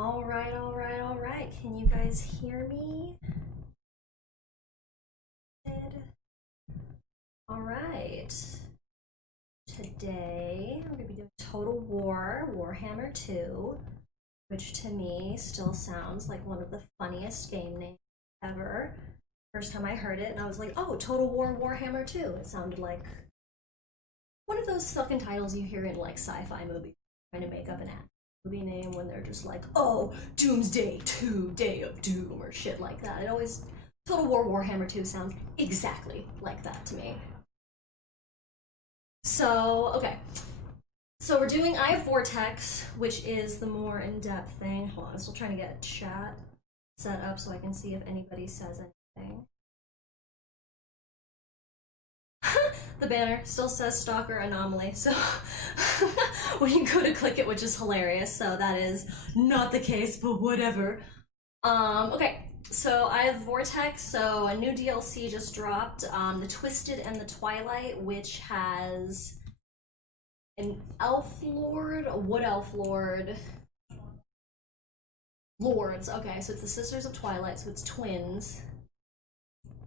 All right, all right, all right. Can you guys hear me? Good. All right. Today, we're going to be doing Total War, Warhammer 2, which to me still sounds like one of the funniest game names ever. First time I heard it, and I was like, oh, Total War, Warhammer 2. It sounded like one of those fucking titles you hear in like sci-fi movies trying to make up an movie name when they're just like, oh, Doomsday 2, Day of Doom, or shit like that. It always, Total War Warhammer 2 sounds exactly like that to me. So, okay. So we're doing, I have Vortex, which is the more in-depth thing. Hold on, I'm still trying to get chat set up so I can see if anybody says anything. The banner still says Stalker Anomaly, so when you go to click it, which is hilarious, so that is not the case, but whatever. Okay, so I have Vortex, so a new DLC just dropped, the Twisted and the Twilight, which has an Elf Lord, a Wood Elf Lord, Lords, okay, so it's the Sisters of Twilight, so it's twins,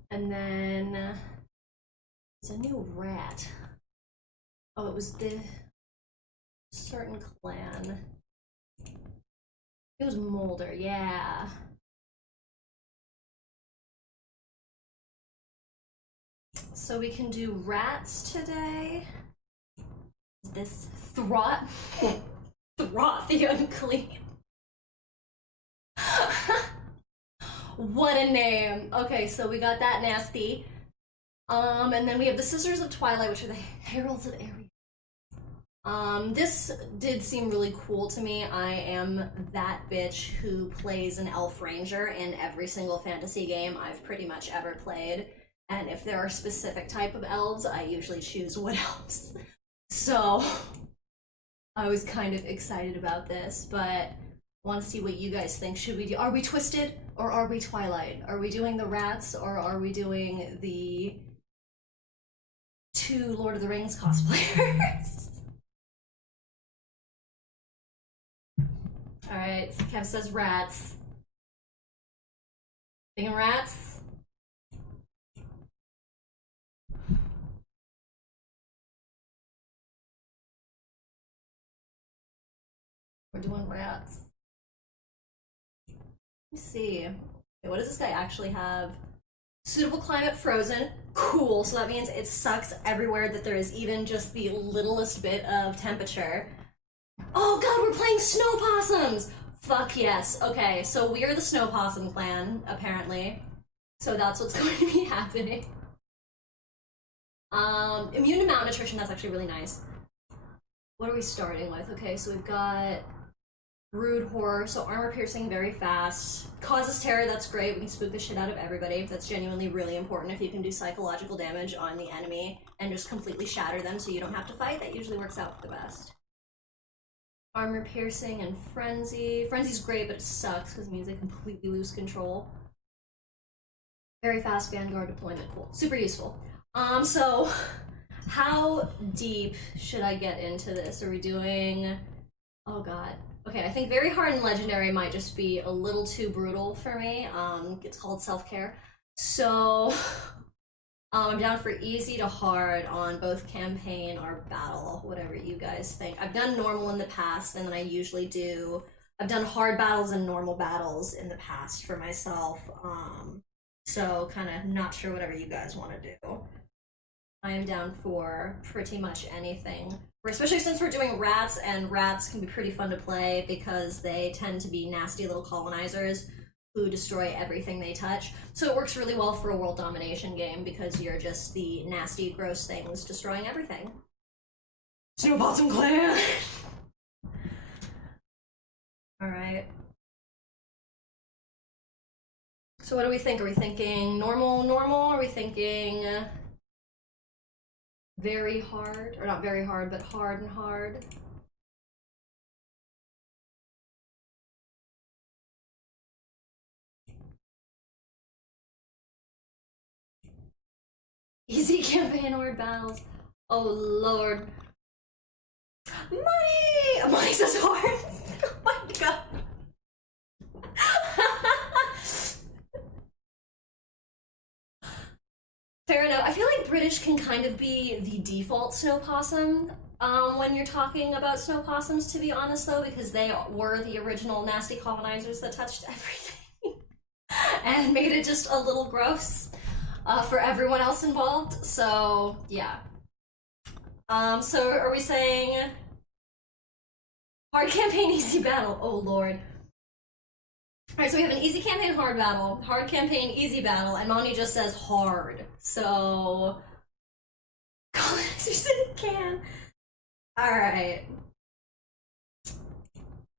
and then it's a new rat. Oh, it was the certain clan. It was Molder, yeah. So we can do rats today. This Throt. Throt the Unclean. What a name. Okay, so we got that nasty. And then we have the Sisters of Twilight, which are the Heralds of Aerie. This did seem really cool to me. I am that bitch who plays an elf ranger in every single fantasy game I've pretty much ever played. And if there are specific type of elves, I usually choose Wood Elves. So I was kind of excited about this, but I want to see what you guys think. Should we do, are we Twisted or are we Twilight? Are we doing the rats or are we doing the two Lord of the Rings cosplayers? Alright, Kev says rats. Thinking rats? We're doing rats. Let me see. Okay, what does this guy actually have? Suitable climate frozen. Cool, so that means it sucks everywhere that there is even just the littlest bit of temperature. Oh god, we're playing snow possums! Fuck yes. Okay, so we are the snow possum clan, apparently. So that's what's going to be happening. Immune to malnutrition, that's actually really nice. What are we starting with? Okay, so we've got Rude Horror, so armor piercing very fast. Causes terror, that's great. We can spook the shit out of everybody. That's genuinely really important if you can do psychological damage on the enemy and just completely shatter them so you don't have to fight. That usually works out for the best. Armor piercing and frenzy. Frenzy's great, but it sucks because it means they completely lose control. Very fast Vanguard deployment, cool. Super useful. So how deep should I get into this? Are we doing, oh god. Okay, I think very hard and legendary might just be a little too brutal for me. It's called self-care. So I'm down for easy to hard on both campaign or battle, whatever you guys think. I've done normal in the past, and then I usually do, I've done hard battles and normal battles in the past for myself. So kind of not sure whatever you guys want to do. I am down for pretty much anything. Especially since we're doing rats, and rats can be pretty fun to play because they tend to be nasty little colonizers who destroy everything they touch. So it works really well for a world domination game because you're just the nasty, gross things destroying everything. Snow Possum Clan! Alright. So what do we think? Are we thinking normal? Are we thinking very hard? Or not very hard, but hard and hard? Easy campaign or battles. Oh lord. Money! Money's so hard! Oh my god. British can kind of be the default snow possum when you're talking about snow possums, to be honest, though, because they were the original nasty colonizers that touched everything and made it just a little gross for everyone else involved. So, yeah. So are we saying hard campaign, easy battle? Oh, Lord. Alright, so we have an easy campaign, hard battle, hard campaign, easy battle, and Moni just says hard. So, colonizers in a can. Alright.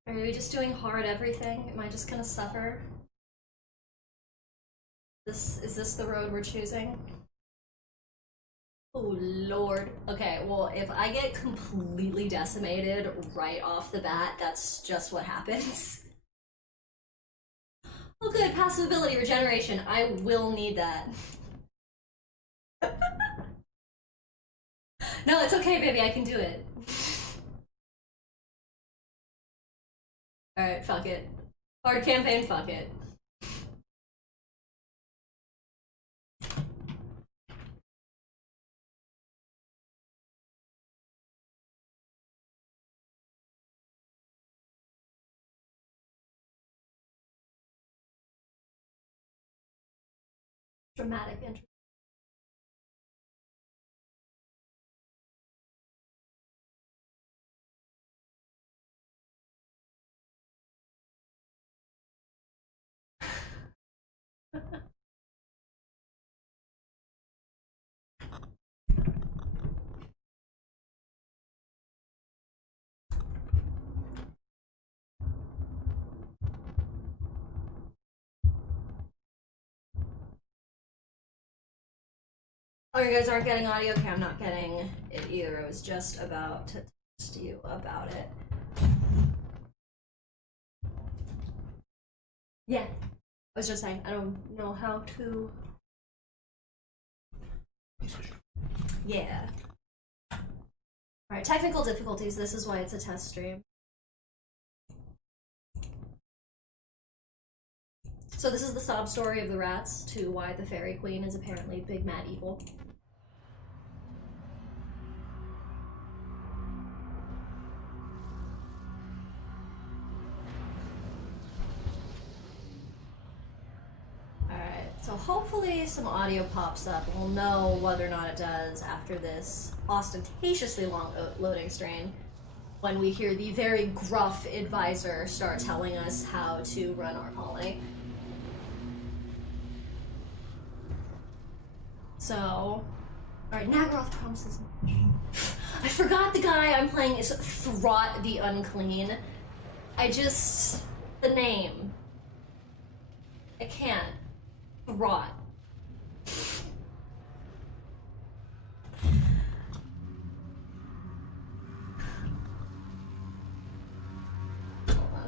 Are we just doing hard everything? Am I just gonna suffer? Is this the road we're choosing? Oh, Lord. Okay, well, if I get completely decimated right off the bat, that's just what happens. Oh good, passive ability, regeneration. I will need that. No, it's okay, baby, I can do it. Alright, fuck it. Hard campaign, fuck it. Dramatic intro. Oh, you guys aren't getting audio? Okay, I'm not getting it either. I was just about to text you about it. Yeah, I was just saying, I don't know how to... Yeah. Alright, technical difficulties. This is why it's a test stream. So this is the sob story of the rats to why the Fairy Queen is apparently big mad evil. So hopefully some audio pops up, and we'll know whether or not it does after this ostentatiously long loading screen, when we hear the very gruff advisor start telling us how to run our colony. So, alright, Nagaroth promises much. I forgot the guy I'm playing is Throt the Unclean. The name. I can't. Rot.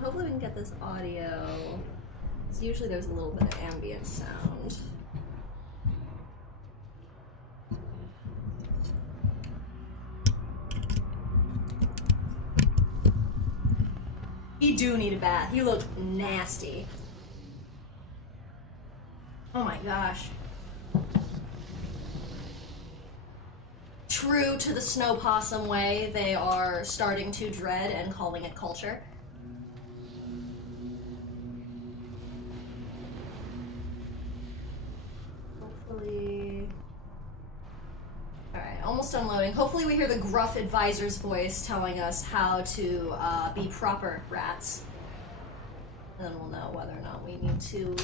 Hopefully we can get this audio, because usually there's a little bit of ambient sound. He do need a bath. He looked nasty. Oh my gosh. True to the snow possum way, they are starting to dread and calling it culture. Hopefully... Alright, almost unloading. Hopefully we hear the gruff advisor's voice telling us how to be proper rats. And then we'll know whether or not we need to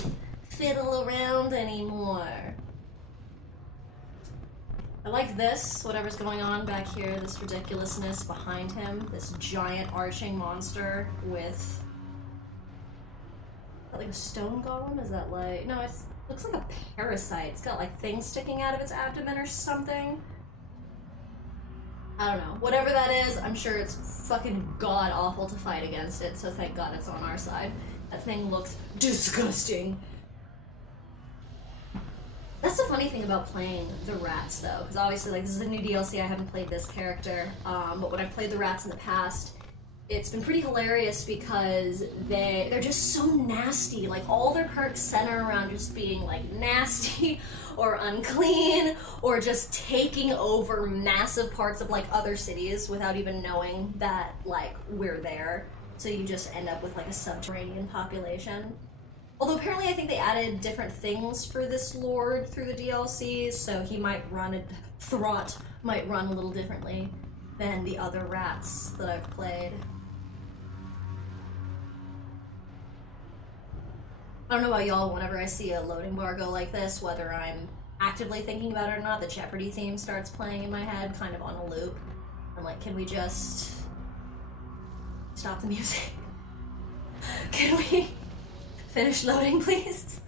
fiddle around anymore. I like this, whatever's going on back here, this ridiculousness behind him, this giant arching monster with... Is that like a stone golem? Is that like... No, it looks like a parasite. It's got like things sticking out of its abdomen or something. I don't know. Whatever that is, I'm sure it's fucking god-awful to fight against it, so thank god it's on our side. That thing looks disgusting. That's the funny thing about playing the rats, though, because obviously, like, this is a new DLC, I haven't played this character, but when I've played the rats in the past, it's been pretty hilarious because they're just so nasty. Like, all their perks center around just being like nasty or unclean or just taking over massive parts of like other cities without even knowing that like we're there. So you just end up with like a subterranean population. Although apparently I think they added different things for this lord through the DLCs, so he might run Throt might run a little differently than the other rats that I've played. I don't know about y'all, whenever I see a loading bar go like this, whether I'm actively thinking about it or not, the Jeopardy theme starts playing in my head, kind of on a loop. I'm like, can we just stop the music? Can we finish loading, please?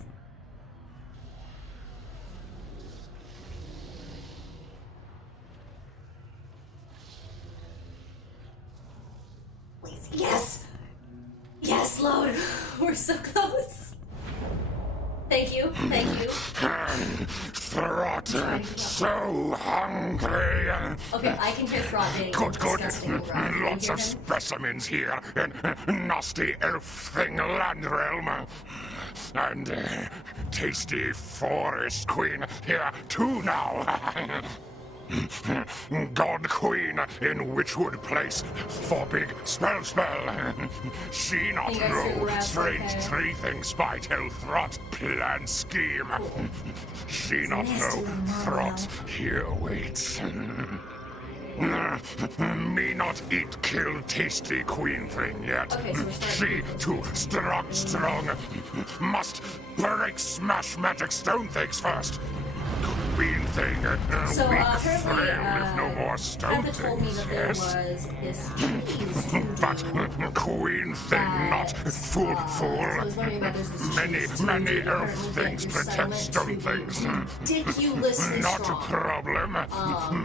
Please, yes! Yes, load! We're so close! Thank you, thank you. Throt, so hungry. Okay, I can hear Throt being disgusting and rough. Can you Lots hear of him? specimens here in nasty elf thing land realm. And tasty forest queen here too now. God Queen in Witchwood Place for big spell. She not You guys hear the know rats, strange okay? three things by tell Throt plan scheme. She not nasty know one, Throt here waits. Me not eat kill tasty queen thing yet. Okay, so we're starting. She too strong. Must break smash magic stone things first. Queen thing, So, weak apparently, frail if no more stone Panther told me things, that there yes. was this cheese to But queen thing not so I was wondering about there's this cheese to many do elf apparently things get your protect settlement stone to things. be ridiculously Not a strong. problem.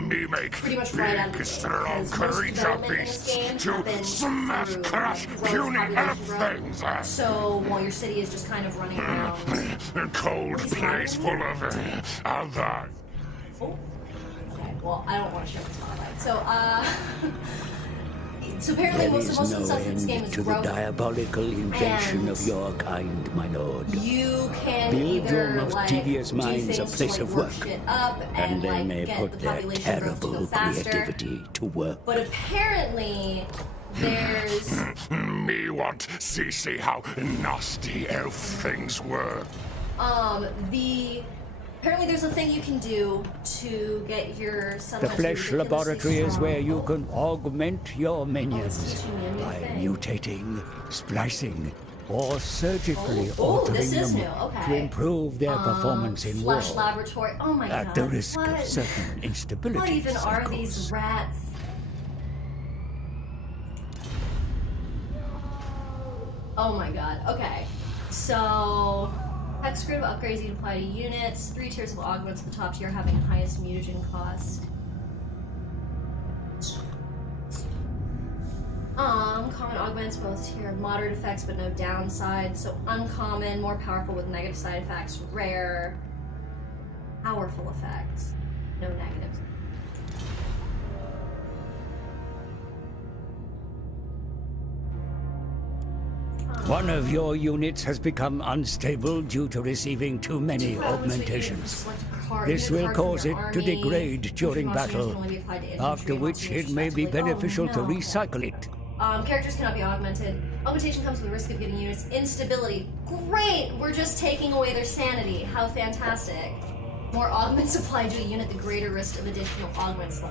Me make Pretty much right out of the big gate, strong because most creature development in this beasts game to happens smash through, crush growth, puny population elf growth. things. So while your city is just kind of running around. Cold place full of other. Oh. Okay, well, I don't want to show the Twilight. So apparently There most is of the no stuff in this game end is to the growth. diabolical invention And of your kind, my lord. You can Build either your most like devious do minds things a place to, like, of work work, shit up and they like may get put the their population growth to go terrible faster. creativity to work. But apparently there's Me want see how nasty elf things were. apparently there's a thing you can do to get your The settlement flesh to be laboratory ridiculously is where you strong. can augment your minions teaching me a new by thing. mutating, splicing, or surgically Oh, altering this is them new, okay. to improve their performance in war Flesh laboratory. Oh my god. at the risk what? of certain instabilities. What even of are course. these rats? Oh my god. Okay. So, hex grid of upgrades you can apply to units. 3 tiers of augments. The top tier having the highest mutagen cost. Common augments both tier have moderate effects but no downside. So uncommon, more powerful with negative side effects. Rare, powerful effects, no negatives. One of your units has become unstable due to receiving too many augmentations. This will cause it to degrade during battle, after which it may be beneficial to recycle it. Characters cannot be augmented. Augmentation comes with the risk of giving units instability. Great! We're just taking away their sanity. How fantastic. More augments applied to a unit, the greater risk of additional augments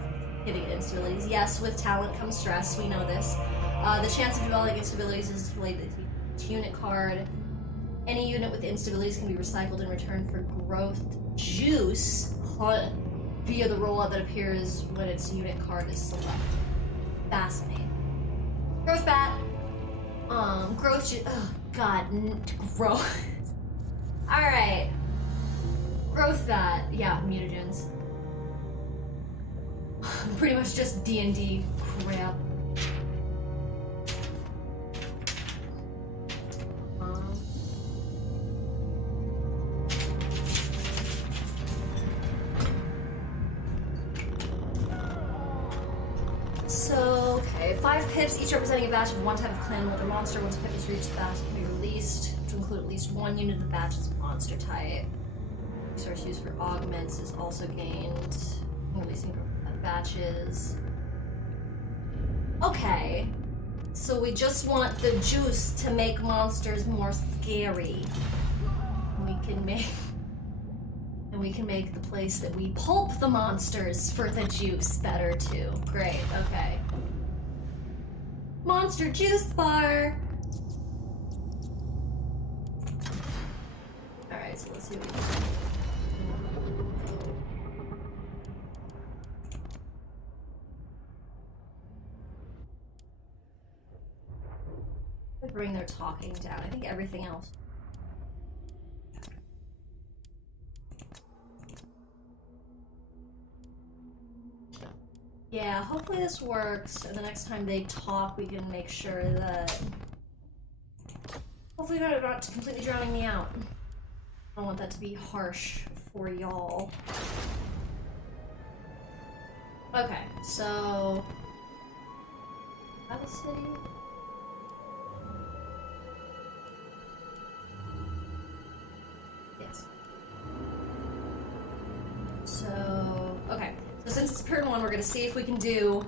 giving it instabilities. Yes, with talent comes stress. We know this. The chance of developing instabilities is related to each unit card. Any unit with instabilities can be recycled in return for growth juice via the rollout that appears when its unit card is selected. Fascinating. Growth bat. Growth juice. Oh, God. Growth. Alright. Growth bat. Yeah, mutagens. Pretty much just D&D crap. Alright, 5 pips, each representing a batch of one type of clan or monster. Once a pip is reached, the batch can be released to include at least one unit of the batch's monster type. Resource used for augments is also gained. Releasing batches. Okay. So we just want the juice to make monsters more scary. We can make the place that we pulp the monsters for the juice better too. Great, okay. Monster juice bar! Alright, so let's see what we can do. Bring their talking down. I think everything else. Yeah, hopefully this works, and the next time they talk, we can make sure that... Hopefully they're not completely drowning me out. I don't want that to be harsh for y'all. Okay, so... Have a city? Yes. So... okay. So since it's turn 1, we're gonna see if we can do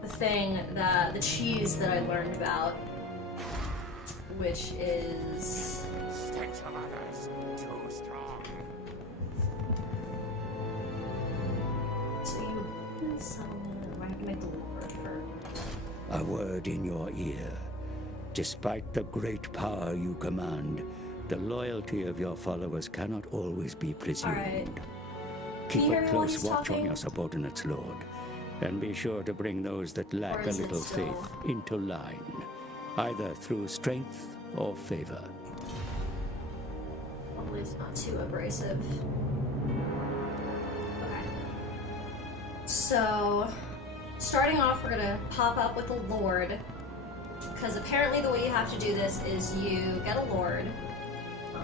the thing that, the cheese that I learned about, which is... Stench of others, too strong. So you summon, I have to make the word first. A word in your ear. Despite the great power you command, the loyalty of your followers cannot always be presumed. Alright. Keep a close watch on your subordinates, Lord, and be sure to bring those that lack a little faith into line, either through strength or favor. Hopefully it's not too abrasive. Okay. So, starting off, we're gonna pop up with a Lord, because apparently the way you have to do this is you get a Lord.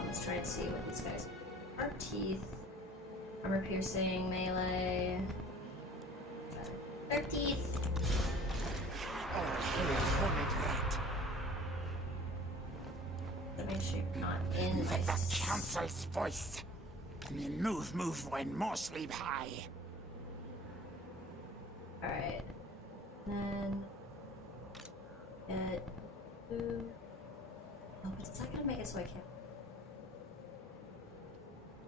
Let's try and see what these guys are. Teeth. Armor piercing, melee. Their teeth. But make sure you're not in With the this. council's voice. Move when more sleep high. Alright. Then get food. Oh, but is that gonna make it so I can't?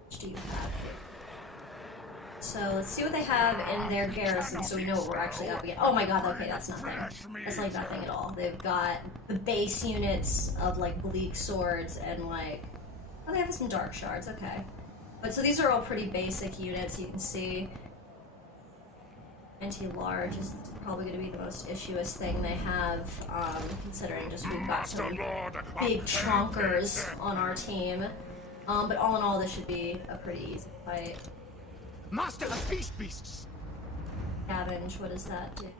Which do you have here? So let's see what they have in their garrison so we know what we're actually up against. Oh my god, okay, that's nothing. That's like nothing at all. They've got the base units of like bleak swords and like... oh, they have some dark shards, okay. But so these are all pretty basic units, you can see. Anti-large is probably going to be the most issuous thing they have, considering just we've got some big chonkers on our team. But all in all, this should be a pretty easy fight. Master of beasts! Scavenge, what does that do?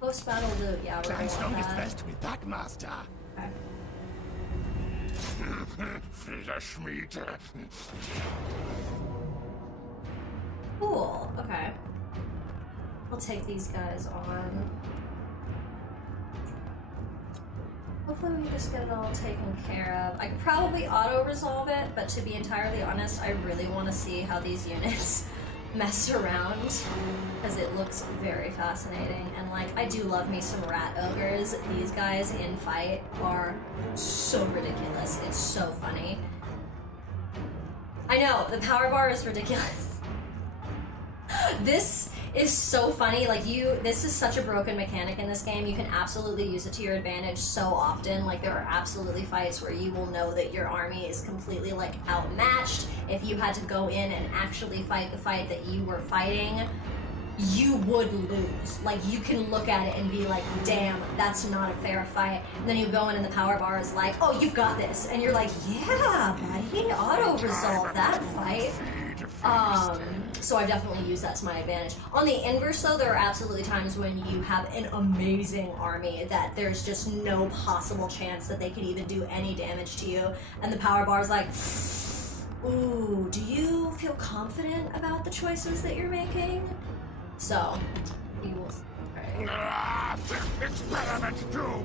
Post-battle loot, yeah, we're going to want that. Best with that, Master. Okay. Flesh meat. Cool, okay. I'll take these guys on. Hopefully we can just get it all taken care of. I could probably auto-resolve it, but to be entirely honest, I really want to see how these units mess around, because it looks very fascinating. And like, I do love me some rat ogres. These guys in fight are so ridiculous. It's so funny. I know, the power bar is ridiculous. This is so funny. Like, this is such a broken mechanic in this game. You can absolutely use it to your advantage so often. Like, there are absolutely fights where you will know that your army is completely like outmatched. If you had to go in and actually fight the fight that you were fighting, you would lose. Like, you can look at it and be like, damn, that's not a fair fight. And then you go in and the power bar is like, oh, you've got this. And you're like, yeah, buddy, auto-resolve that fight. So I definitely use that to my advantage. On the inverse though, there are absolutely times when you have an amazing army that there's just no possible chance that they could even do any damage to you. And the power bar is like, ooh, do you feel confident about the choices that you're making? So, you will, right. Experiment doomed!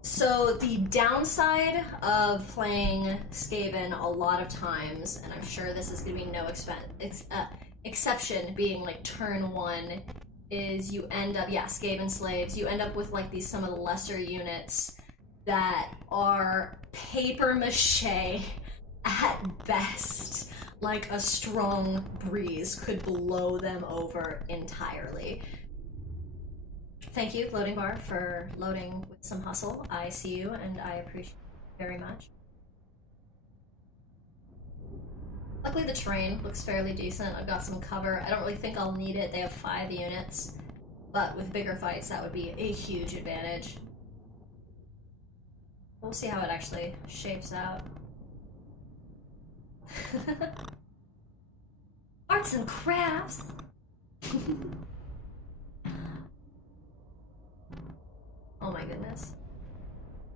So the downside of playing Skaven a lot of times, and I'm sure this is going to be no exception, being like turn 1, is you end up, yeah, Skaven slaves, you end up with like these some of the lesser units that are paper mache at best. Like a strong breeze could blow them over entirely. Thank you, loading bar, for loading with some hustle. I see you, and I appreciate it very much. Luckily, the terrain looks fairly decent. I've got some cover. I don't really think I'll need it. They have 5 units, but with bigger fights, that would be a huge advantage. We'll see how it actually shapes out. Arts and crafts! Oh my goodness.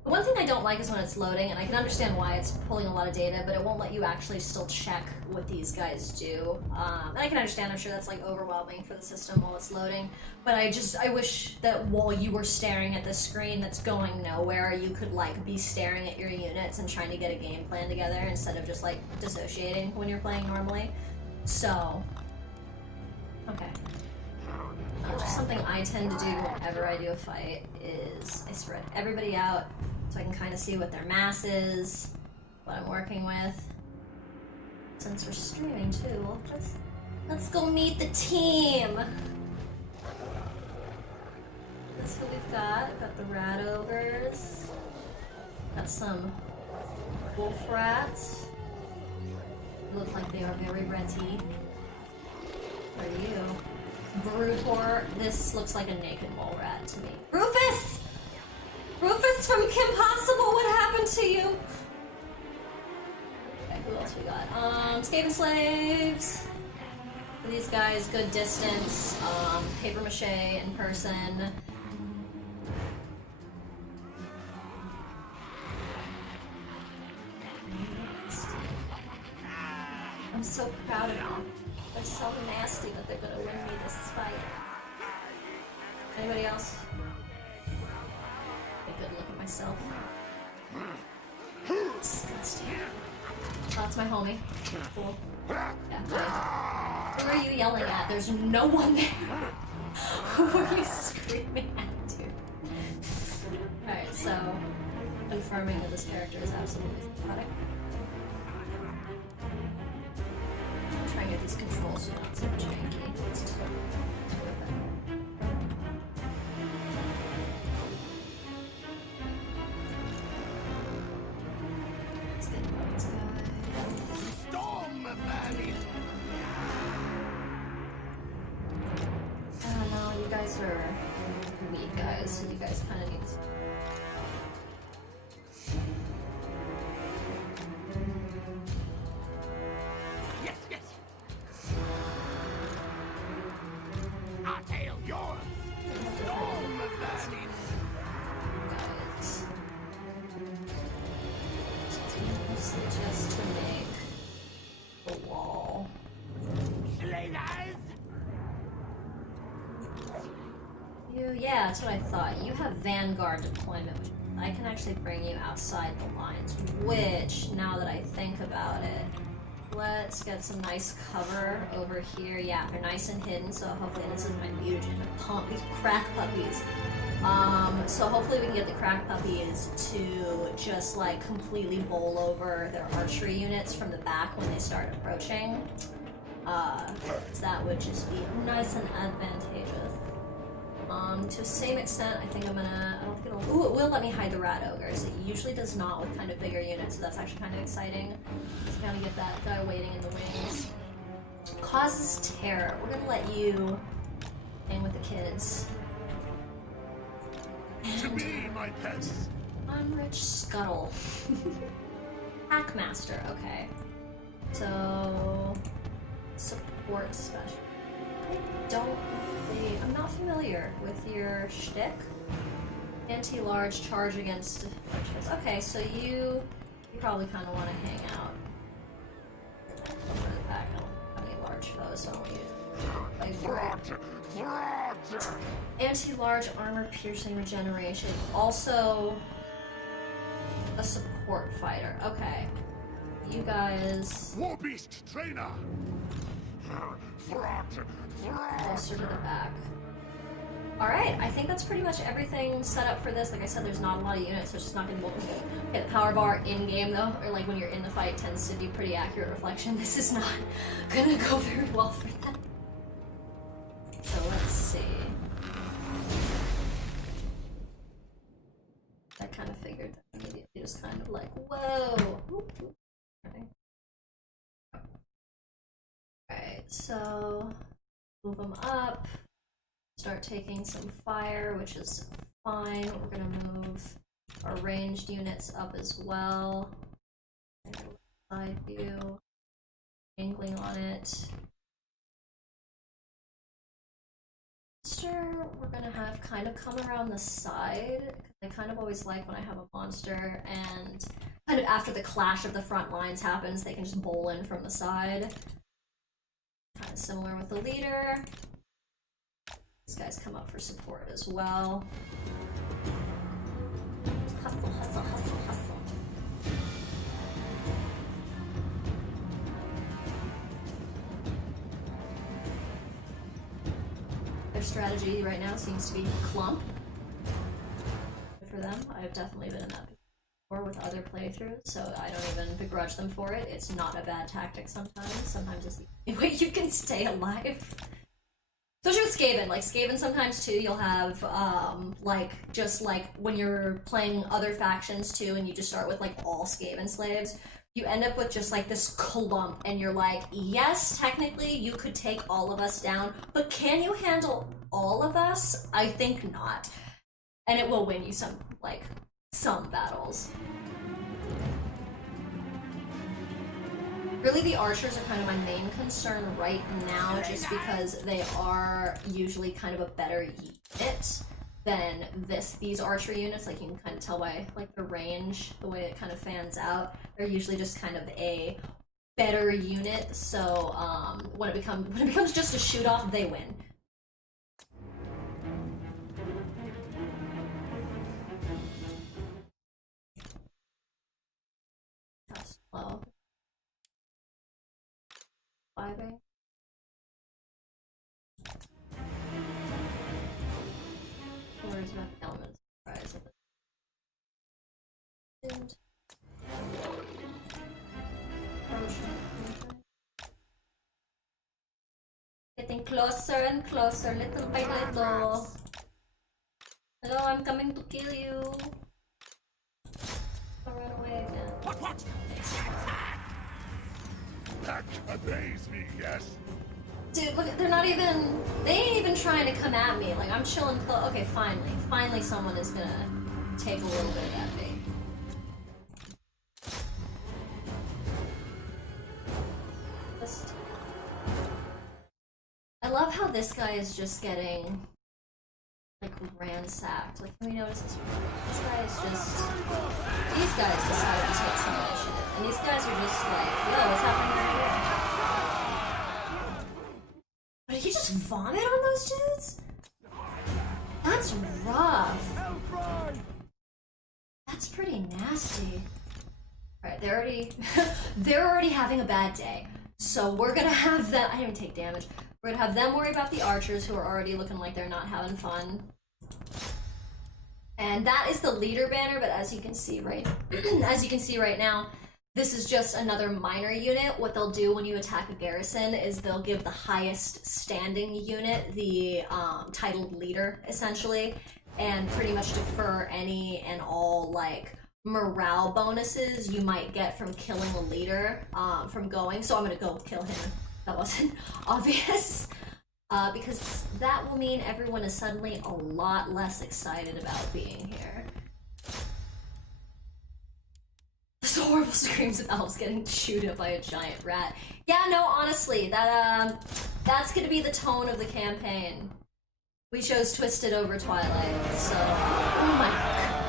The one thing I don't like is when it's loading, and I can understand why it's pulling a lot of data, but it won't let you actually still check what these guys do. And I can understand, I'm sure that's like overwhelming for the system while it's loading, but I wish that while you were staring at the screen that's going nowhere, you could like be staring at your units and trying to get a game plan together instead of just like dissociating when you're playing normally. So, okay. Just something I tend to do whenever I do a fight is I spread everybody out so I can kind of see what their mass is, what I'm working with. Since we're streaming too, well, let's go meet the team. That's what we've got. We've got the rat ogres. Got some wolf rats. They look like they are very ratty. What are you? Brood horror. This looks like a naked mole rat to me. Rufus! Rufus from Kim Possible, what happened to you? Okay, who else we got? Skaven slaves. These guys, good distance. Paper mache in person. I'm so proud of them. They're so nasty that they're gonna win me this fight. Anybody else? Take a good look at myself. Disgusting. Oh, that's my homie. Cool. Yeah, right. Who are you yelling at? There's no one there. Who are you screaming at, dude? Alright, so confirming that this character is absolutely psychotic. Try and get these controls so not so janky. It's totally worth it. Let's get this guy. Storm Valley! I don't know, you guys are weak guys, so you guys kind of need to... Yeah, that's what I thought. You have Vanguard deployment, which I can actually bring you outside the lines, which, now that I think about it, let's get some nice cover over here. Yeah, they're nice and hidden, so hopefully this is my mutagen. These crack puppies. So hopefully we can get the crack puppies to just like completely bowl over their archery units from the back when they start approaching. That would just be nice and advantageous. To the same extent, I think I'm gonna, I don't think it'll, ooh, it will let me hide the rat ogres. It usually does not with kind of bigger units, so that's actually kind of exciting. Just gotta get that guy waiting in the wings. Causes terror. We're gonna let you hang with the kids. To me, my pets! Unrich Scuttle. Hackmaster, okay. So, support special. I'm not familiar with your shtick. Anti-large charge against archers. Okay, so you probably kind of want to hang out. Over the back. I don't have any large foes, so I won't use anti-large armor piercing regeneration. Also a support fighter. Okay. You guys War Beast Trainer. closer to the back. Alright, I think that's pretty much everything set up for this. Like I said, there's not a lot of units, so it's just not gonna be able to hit the power bar in-game though, or like when you're in the fight, it tends to be pretty accurate reflection. This is not gonna go very well for them. So let's see. I kind of figured that immediately, just kind of like, whoa! Okay. Alright, so move them up. Start taking some fire, which is fine. We're gonna move our ranged units up as well. Side view, angling on it. Monster, we're gonna have kind of come around the side. I kind of always like when I have a monster, and kind of after the clash of the front lines happens, they can just bowl in from the side. Kind of similar with the leader. These guys come up for support as well. Hustle, hustle, hustle, hustle. Their strategy right now seems to be clump. Good for them. I've definitely been in that before with other playthroughs, so I don't even begrudge them for it. It's not a bad tactic sometimes. Sometimes it's the only way you can stay alive. Especially with Skaven, like Skaven sometimes too, you'll have, just like when you're playing other factions too, and you just start with like all Skaven slaves, you end up with just like this clump, and you're like, yes, technically you could take all of us down, but can you handle all of us? I think not. And it will win you some battles. Really, the archers are kind of my main concern right now, just because they are usually kind of a better unit than these archery units. Like, you can kind of tell by like the range, the way it kind of fans out. They're usually just kind of a better unit. So when it becomes just a shoot off, they win. That's slow. Vibing. Where's my element surprise of it? Getting closer and closer, little by little. Hello, I'm coming to kill you. I'll run away again. What? That obeys me, yes. Dude, look, they ain't even trying to come at me. Like, I'm chilling close. Okay, finally someone is gonna take a little bit of that bait. I love how this guy is just getting, like, ransacked. Like, can we notice this? This guy is just... These guys decided to take some initiative. And these guys are just like, yo, what's happening right here? Did he just vomit on those dudes? That's rough. That's pretty nasty. Alright, they're already having a bad day. So we're gonna have them... I didn't even take damage. We're gonna have them worry about the archers, who are already looking like they're not having fun. And that is the leader banner, but as you can see right now, this is just another minor unit. What they'll do when you attack a garrison is they'll give the highest standing unit the titled leader, essentially, and pretty much defer any and all, like, morale bonuses you might get from killing a leader from going. So I'm gonna go kill him. That wasn't obvious. Because that will mean everyone is suddenly a lot less excited about being here. There's horrible screams of elves getting chewed up by a giant rat. Yeah, no, honestly, that's gonna be the tone of the campaign. We chose Twisted over Twilight, so... Oh my god.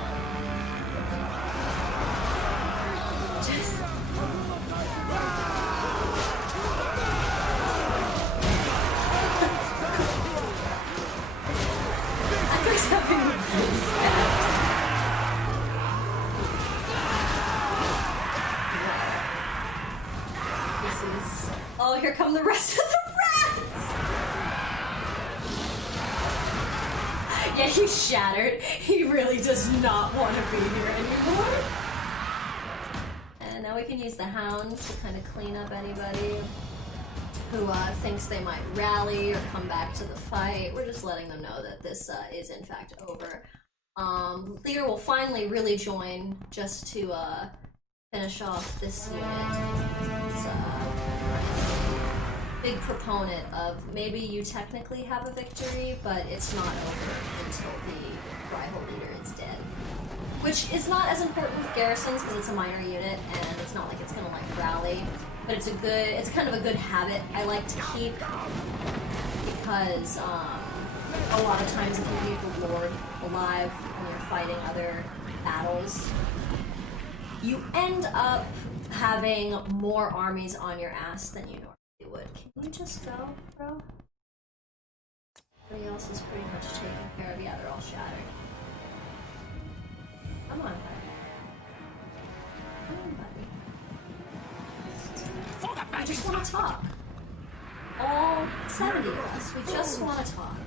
from the rest of the rats! Yeah, he's shattered. He really does not want to be here anymore. And now we can use the hounds to kind of clean up anybody who thinks they might rally or come back to the fight. We're just letting them know that this is in fact over. Leader will finally really join just to finish off this unit. It's big proponent of maybe you technically have a victory, but it's not over until the rival leader is dead. Which is not as important with garrisons because it's a minor unit and it's not like it's gonna like rally. But it's kind of a good habit I like to keep because a lot of times if you leave the Lord alive when you're fighting other battles, you end up having more armies on your ass than you normally would. Can you just go, bro? Everybody else is pretty much taken care of. Yeah, they're all shattered. Come on, buddy. Come on, buddy. We just want to talk. All 70 of us. We just want to talk.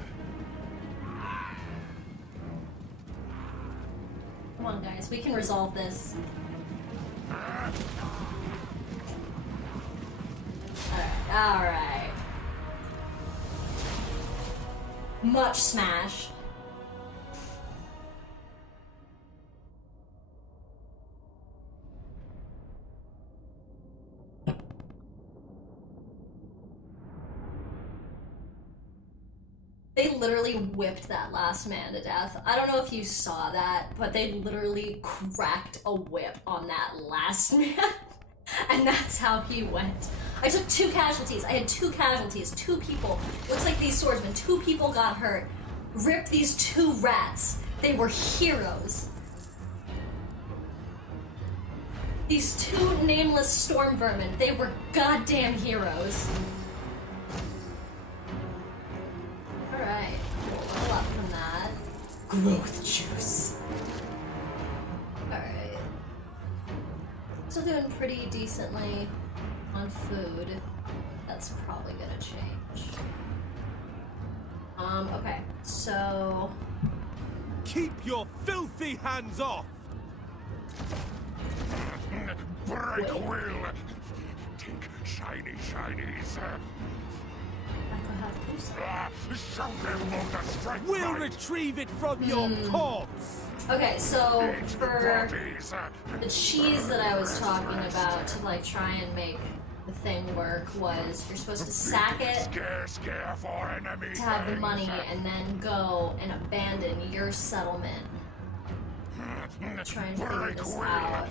Come on, guys. We can resolve this. Alright. Much smash. They literally whipped that last man to death. I don't know if you saw that, but they literally cracked a whip on that last man. And that's how he went. I took 2 casualties. I had 2 casualties. 2 people. Looks like these swordsmen. 2 people got hurt. Ripped these 2 rats. They were heroes. These 2 nameless storm vermin. They were goddamn heroes. Alright. Level up from that. Growth juice. Alright. Still doing pretty decently on food. That's probably gonna change. Okay, so... Keep your filthy hands off! Break will! Take shiny shinies! Show them all the strength! We'll retrieve it from your corpse! Okay, so for the cheese that I was talking about to like try and make the thing work was you're supposed to sack it to have the money and then go and abandon your settlement. Try and figure this out.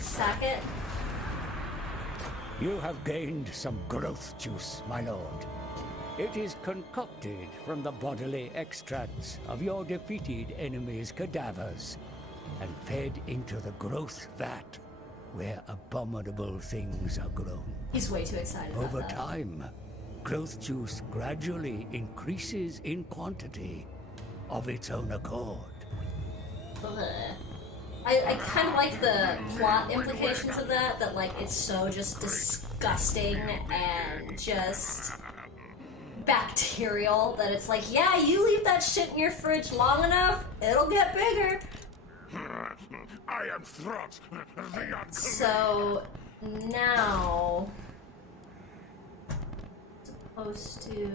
Sack it. You have gained some growth juice, my lord. It is concocted from the bodily extracts of your defeated enemies' cadavers and fed into the growth vat where abominable things are grown. He's way too excited about Over that. time, growth juice gradually increases in quantity of its own accord. Ugh. I kind of like the plot implications of that like it's so just disgusting and just bacterial that it's like, yeah, you leave that shit in your fridge long enough, it'll get bigger. I am Throt, the unclean. So now supposed to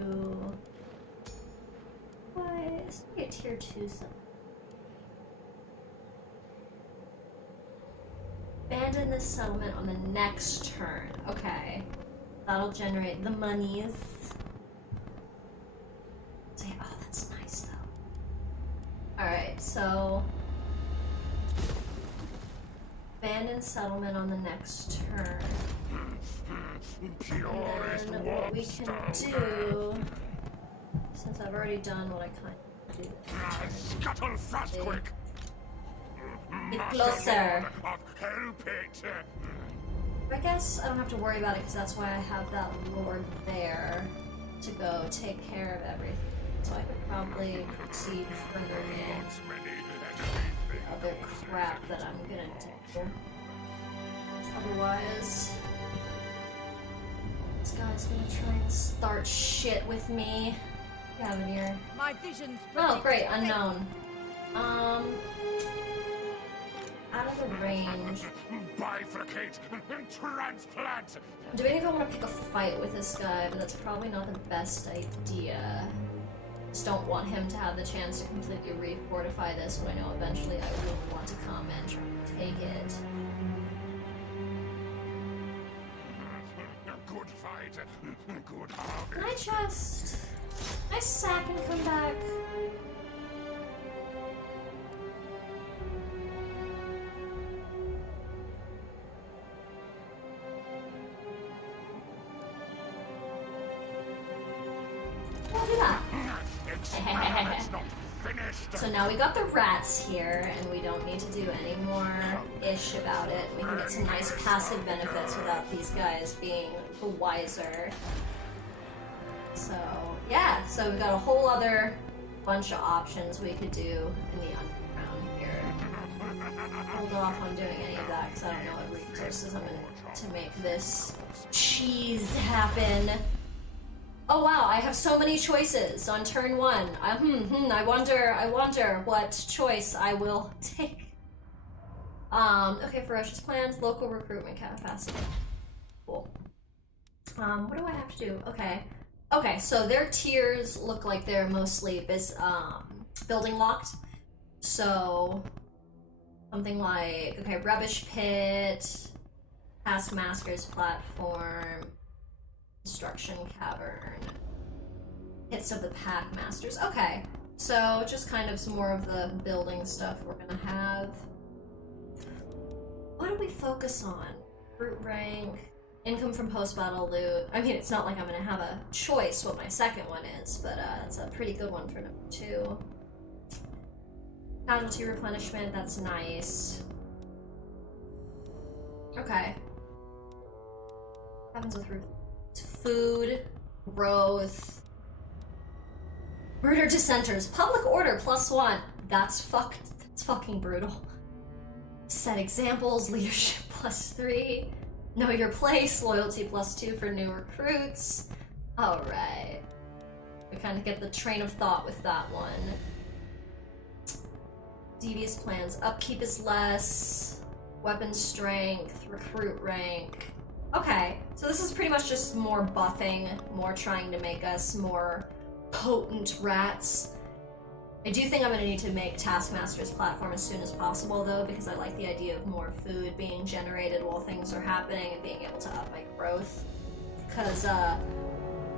what? It's gonna be a tier 2 something. Abandon this settlement on the next turn. Okay. That'll generate the monies. So, oh, that's nice though. Alright, so abandon settlement on the next turn. And then what we can do, since I've already done what I kind of do. Scuttle fast, quick! Get closer. Help it! I guess I don't have to worry about it because that's why I have that lord there to go take care of everything. So I could probably proceed further in the other crap that I'm gonna do. Otherwise, This guy's gonna try and start shit with me. What do you have in here? My vision's Oh, great, unknown. Out of the range. Bifurcate and transplant. I'm debating if I want to pick a fight with this guy, but that's probably not the best idea. Just don't want him to have the chance to completely refortify this when I know eventually I will want to come and try to take it. Good fight. Good harvest. Can I just... Can I sack and come back? I'll do that. Experiment's not finished. So now we got the rats here, and we don't need to do any more ish about it. We can get some nice passive benefits without these guys being the wiser. So, yeah, so we've got a whole other bunch of options we could do in the underground here. Hold off on doing any of that because I don't know what resources I'm going to make this cheese happen. Oh wow, I have so many choices on turn one. I wonder what choice I will take. Okay, ferocious plans, local recruitment capacity. Cool. What do I have to do? Okay, so their tiers look like they're mostly building locked. So something like, okay, rubbish pit, taskmaster's platform, Destruction Cavern, Hits of the Packmasters. Okay, so just kind of some more of the building stuff we're gonna have. What do we focus on? Brute rank, income from post-battle loot. I mean, it's not like I'm gonna have a choice what my second one is, but it's a pretty good one for number 2. Casualty replenishment, that's nice. Okay. What happens with food, growth, murder dissenters, public order +1. That's fucking brutal. Set examples, leadership +3. Know your place, loyalty +2 for new recruits. Alright. We kind of get the train of thought with that one. Devious plans, upkeep is less, weapon strength, recruit rank. Okay, so this is pretty much just more buffing, more trying to make us more potent rats. I do think I'm going to need to make Taskmaster's platform as soon as possible, though, because I like the idea of more food being generated while things are happening and being able to up my growth. Because,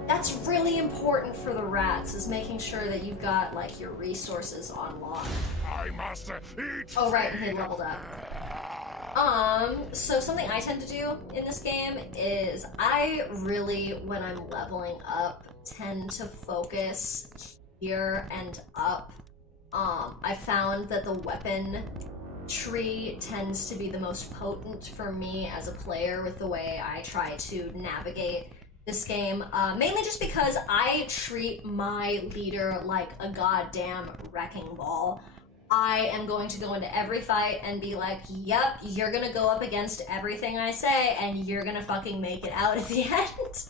that's really important for the rats, is making sure that you've got, like, your resources on lock. I must eat. Oh, right, and they leveled up. So something I tend to do in this game is I really, when I'm leveling up, tend to focus here and up. I found that the weapon tree tends to be the most potent for me as a player with the way I try to navigate this game, mainly just because I treat my leader like a goddamn wrecking ball. I am going to go into every fight and be like, yep, you're gonna go up against everything I say and you're gonna fucking make it out at the end.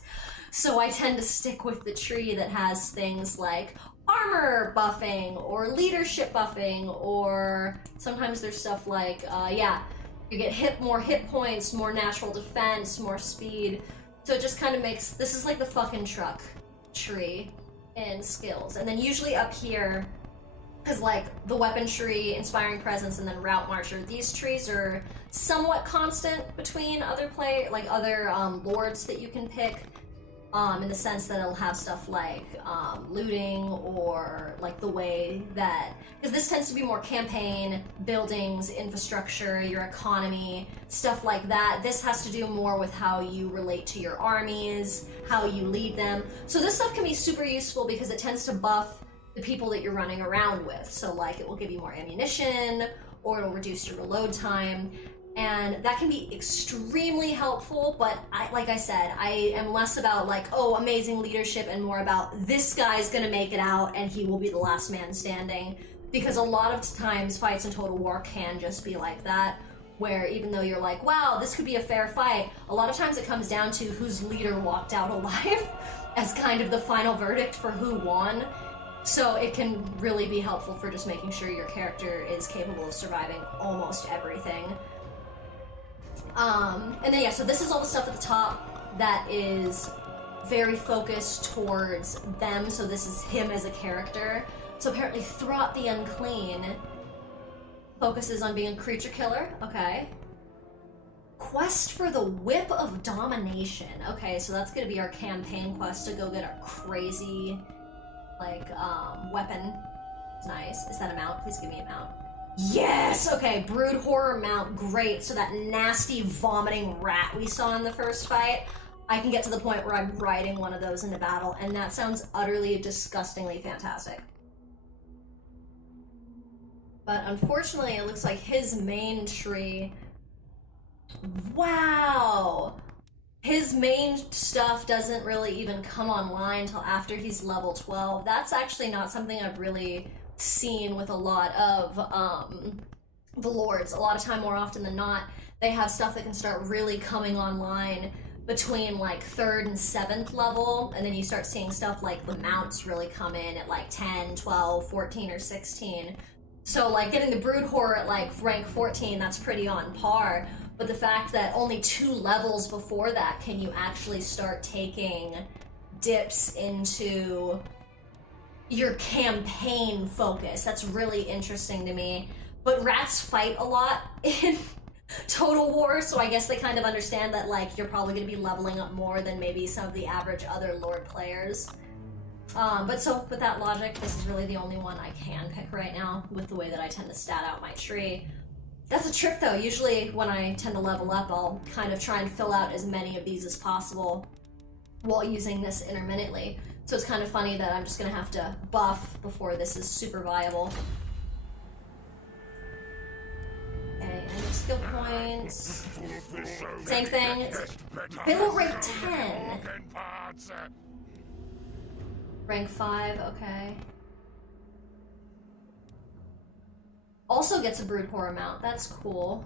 So I tend to stick with the tree that has things like armor buffing or leadership buffing, or sometimes there's stuff like, you get more hit points, more natural defense, more speed. So it just kind of makes, this is like the fucking truck tree in skills. And then usually up here, because like the weapon tree, inspiring presence, and then route marcher, these trees are somewhat constant between other lords that you can pick, in the sense that it'll have stuff like looting, or like the way that, because this tends to be more campaign, buildings, infrastructure, your economy, stuff like that. This has to do more with how you relate to your armies, how you lead them. So this stuff can be super useful because it tends to buff the people that you're running around with. So like it will give you more ammunition, or it'll reduce your reload time, and that can be extremely helpful. But like I said, I am less about like, oh, amazing leadership, and more about this guy's gonna make it out and he will be the last man standing, because a lot of times fights in Total War can just be like that. where even though you're like, wow, this could be a fair fight, a lot of times it comes down to whose leader walked out alive as kind of the final verdict for who won. So it can really be helpful for just making sure your character is capable of surviving almost everything. And then yeah, so this is all the stuff at the top that is very focused towards them, so this is him as a character. So apparently Throt the Unclean focuses on being a creature killer, okay. Quest for the Whip of Domination. Okay, so that's gonna be our campaign quest to go get our crazy, like, weapon. Nice. Is that a mount? Please give me a mount. Yes! Okay, Brood Horror mount, great. So that nasty vomiting rat we saw in the first fight, I can get to the point where I'm riding one of those into battle, and that sounds utterly, disgustingly fantastic. But unfortunately, it looks like his main tree... Wow! His main stuff doesn't really even come online until after he's level 12. That's actually not something I've really seen with a lot of the lords. A lot of time, more often than not, they have stuff that can start really coming online between like 3rd and 7th level, and then you start seeing stuff like the mounts really come in at like 10, 12, 14, or 16. So like getting the Brood Horror at like rank 14, that's pretty on par. But the fact that only 2 levels before that can you actually start taking dips into your campaign focus, that's really interesting to me. But rats fight a lot in Total War, so I guess they kind of understand that like you're probably going to be leveling up more than maybe some of the average other Lord players. But so with that logic, this is really the only one I can pick right now with the way that I tend to stat out my tree. That's a trick though. Usually when I tend to level up, I'll kind of try and fill out as many of these as possible while using this intermittently. So it's kind of funny that I'm just gonna have to buff before this is super viable. Okay, and skill points. Same thing, it's bill rate 10. Rank 5, okay. Also gets a Brood Horror mount, that's cool.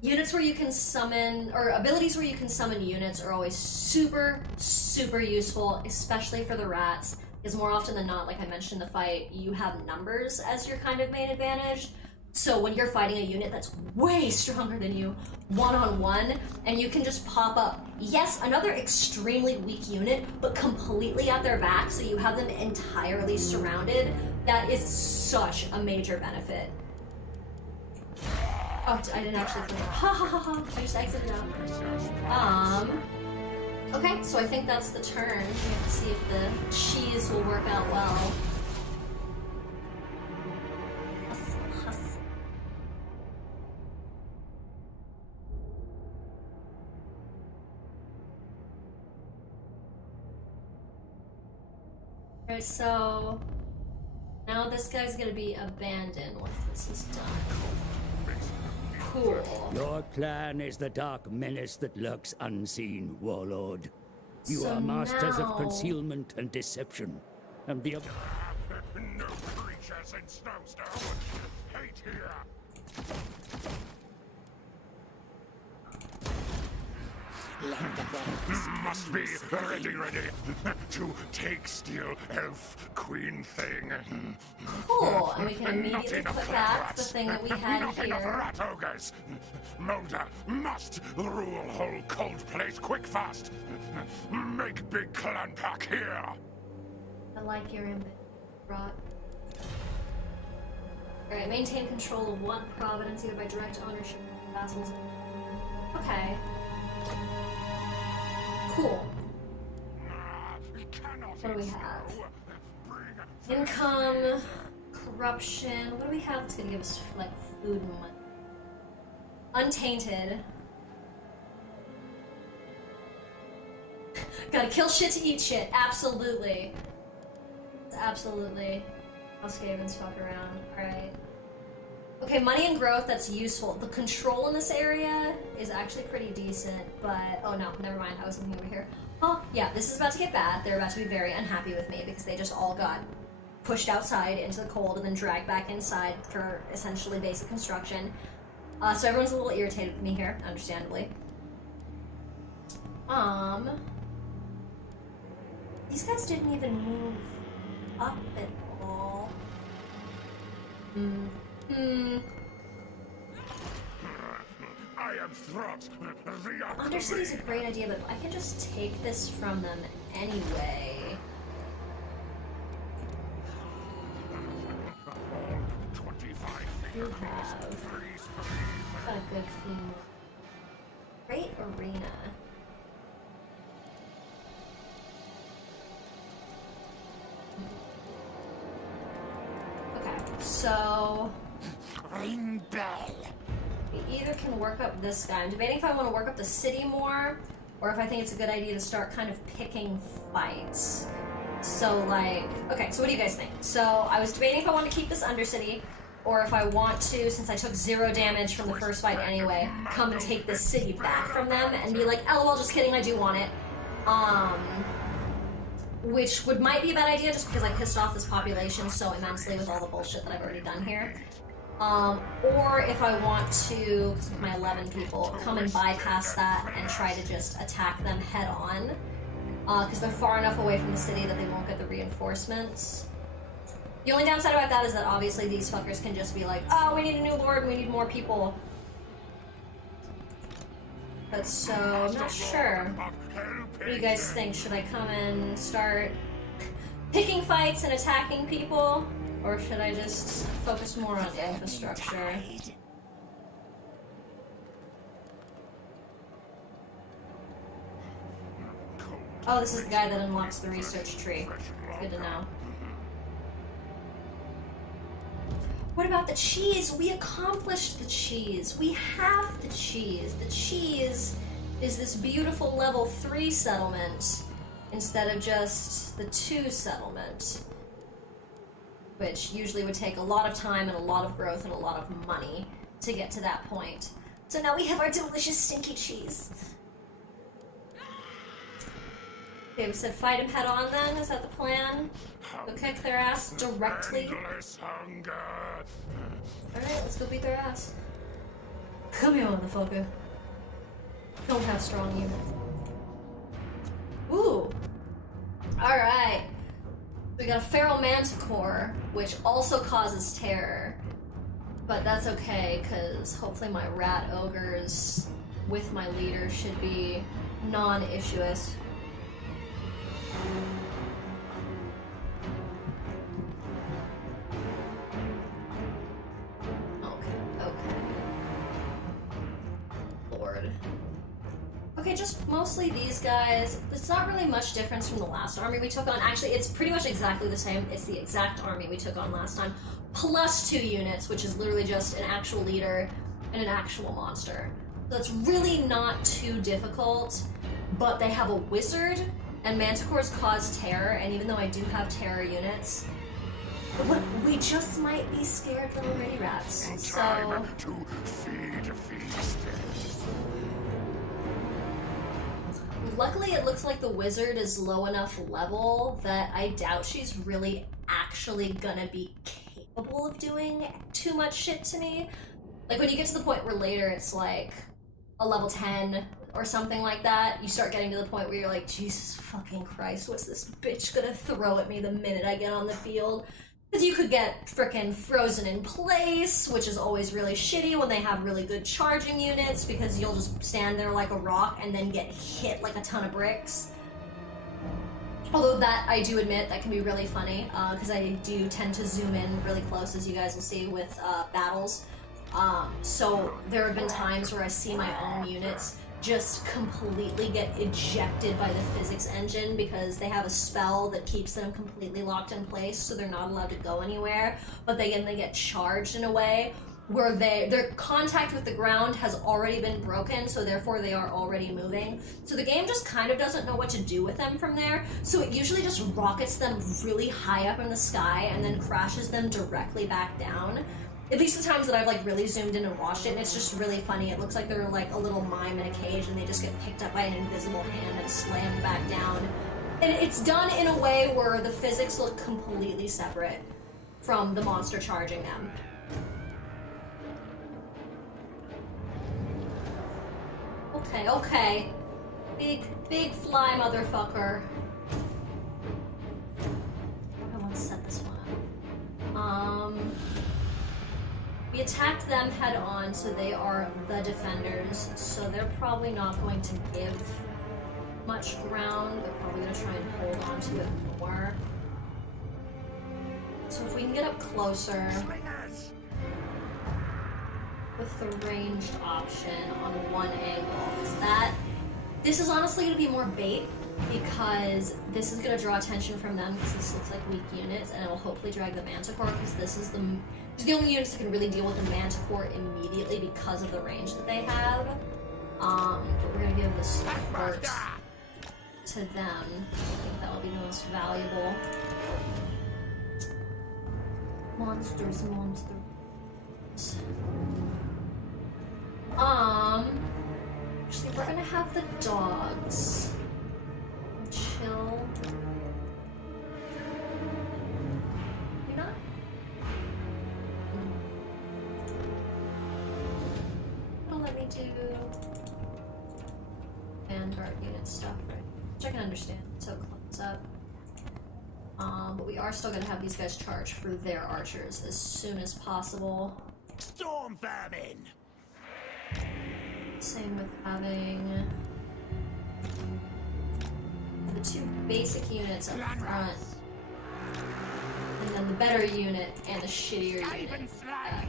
Units where you can summon, or abilities where you can summon units are always super, super useful, especially for the rats, because more often than not, like I mentioned in the fight, you have numbers as your kind of main advantage. So when you're fighting a unit that's way stronger than you, one-on-one, and you can just pop up, yes, another extremely weak unit, but completely at their back, so you have them entirely surrounded, that is such a major benefit. Oh, I didn't actually think. Ha ha ha ha, I just exited out. Okay, so I think that's the turn. We have to see if the cheese will work out well. Alright, so now this guy's gonna be abandoned once this is done. Cool. Your plan is the dark menace that lurks unseen, Warlord. You So are masters now- of concealment and deception, and the No creatures in Snowstone. Hate here. Must be ready to take Steel Elf Queen thing. Cool, and we can Not immediately enough put flat back the rats. thing that we had Not enough here. rat ogres. Molder must rule whole cold place quick fast. Make big clan pack here. I like your input, Rot. Alright, maintain control of one province either by direct ownership of vassals. Okay. Cool. What do we have? Income, corruption. What do we have that's gonna give us like food and money? Untainted. Gotta kill shit to eat shit. Absolutely. Absolutely. How Skavens fuck around. Alright. Okay, money and growth, that's useful. The control in this area is actually pretty decent, but... Oh no, never mind, I was looking over here. Oh, yeah, this is about to get bad. They're about to be very unhappy with me because they just all got pushed outside into the cold and then dragged back inside for essentially basic construction. So everyone's a little irritated with me here, understandably. These guys didn't even move up at all. I am Throt, the Undercity's a great idea, but I can just take this from them anyway. 25 You have got a good theme. Great arena. Okay, so Ring bell. we either can work up this guy. I'm debating if I want to work up the city more, or if I think it's a good idea to start kind of picking fights. So, like, okay, so what do you guys think? So, I was debating if I want to keep this Undercity, or if I want to, since I took 0 damage from the first fight anyway, come and take this city back from them and be like, LOL, just kidding, I do want it. Which might be a bad idea just because I pissed off this population so immensely with all the bullshit that I've already done here. Or if I want to, because with my 11 people, come and bypass that and try to just attack them head on. Because they're far enough away from the city that they won't get the reinforcements. The only downside about that is that obviously these fuckers can just be like, oh, we need a new lord and we need more people. But so, I'm not sure. What do you guys think? Should I come and start picking fights and attacking people? Or should I just focus more on infrastructure? Oh, this is the guy that unlocks the research tree. Good to know. What about the cheese? We accomplished the cheese. We have the cheese. The cheese is this beautiful level 3 settlement instead of just the 2 settlement, which usually would take a lot of time and a lot of growth and a lot of money to get to that point. So now we have our delicious stinky cheese. Okay, we said fight him head on then? Is that the plan? Go kick their ass directly? Alright, let's go beat their ass. Come here, motherfucker. Don't have strong units. Ooh! Alright. We got a feral manticore, which also causes terror. But that's okay, because hopefully my rat ogres with my leader should be non-issuous. Okay, just mostly these guys. It's not really much difference from the last army we took on. Actually, it's pretty much exactly the same. It's the exact army we took on last time, plus 2 units, which is literally just an actual leader and an actual monster. So it's really not too difficult, but they have a wizard, and manticores cause terror, and even though I do have terror units, we just might be scared little ready rats. So Time to feed a feast. luckily it looks like the wizard is low enough level that I doubt she's really actually gonna be capable of doing too much shit to me. Like when you get to the point where later it's like a level 10 or something like that, you start getting to the point where you're like, Jesus fucking Christ, what's this bitch gonna throw at me the minute I get on the field? Because you could get frickin' frozen in place, which is always really shitty when they have really good charging units, because you'll just stand there like a rock and then get hit like a ton of bricks. Although that, I do admit, that can be really funny, because I do tend to zoom in really close, as you guys will see, with battles. So there have been times where I see my own units just completely get ejected by the physics engine because they have a spell that keeps them completely locked in place, so they're not allowed to go anywhere, but they get charged in a way where their contact with the ground has already been broken, so therefore they are already moving. So the game just kind of doesn't know what to do with them from there, so it usually just rockets them really high up in the sky and then crashes them directly back down. At least the times that I've like really zoomed in and watched it, and it's just really funny. It looks like they're like a little mime in a cage and they just get picked up by an invisible hand and slammed back down. And it's done in a way where the physics look completely separate from the monster charging them. Okay, okay. Big fly motherfucker. I want to set this one up. We attacked them head on, so they are the defenders, so they're probably not going to give much ground. They're probably going to try and hold on to it more. So if we can get up closer with the ranged option on one angle, this is honestly going to be more bait, because this is going to draw attention from them, because this looks like weak units, and it will hopefully drag the Manticore, because this is the only units that can really deal with the Manticore immediately because of the range that they have. But we're going to give this support to them. I think that will be the most valuable. Monsters. Actually, we're gonna have the dogs chill. You're not? Don't let me do Vanguard unit stuff, right? Which I can understand. So close up. But we are still gonna have these guys charge for their archers as soon as possible. Storm vermin! Same with having the two basic units up front, and then the better unit and the shittier unit back.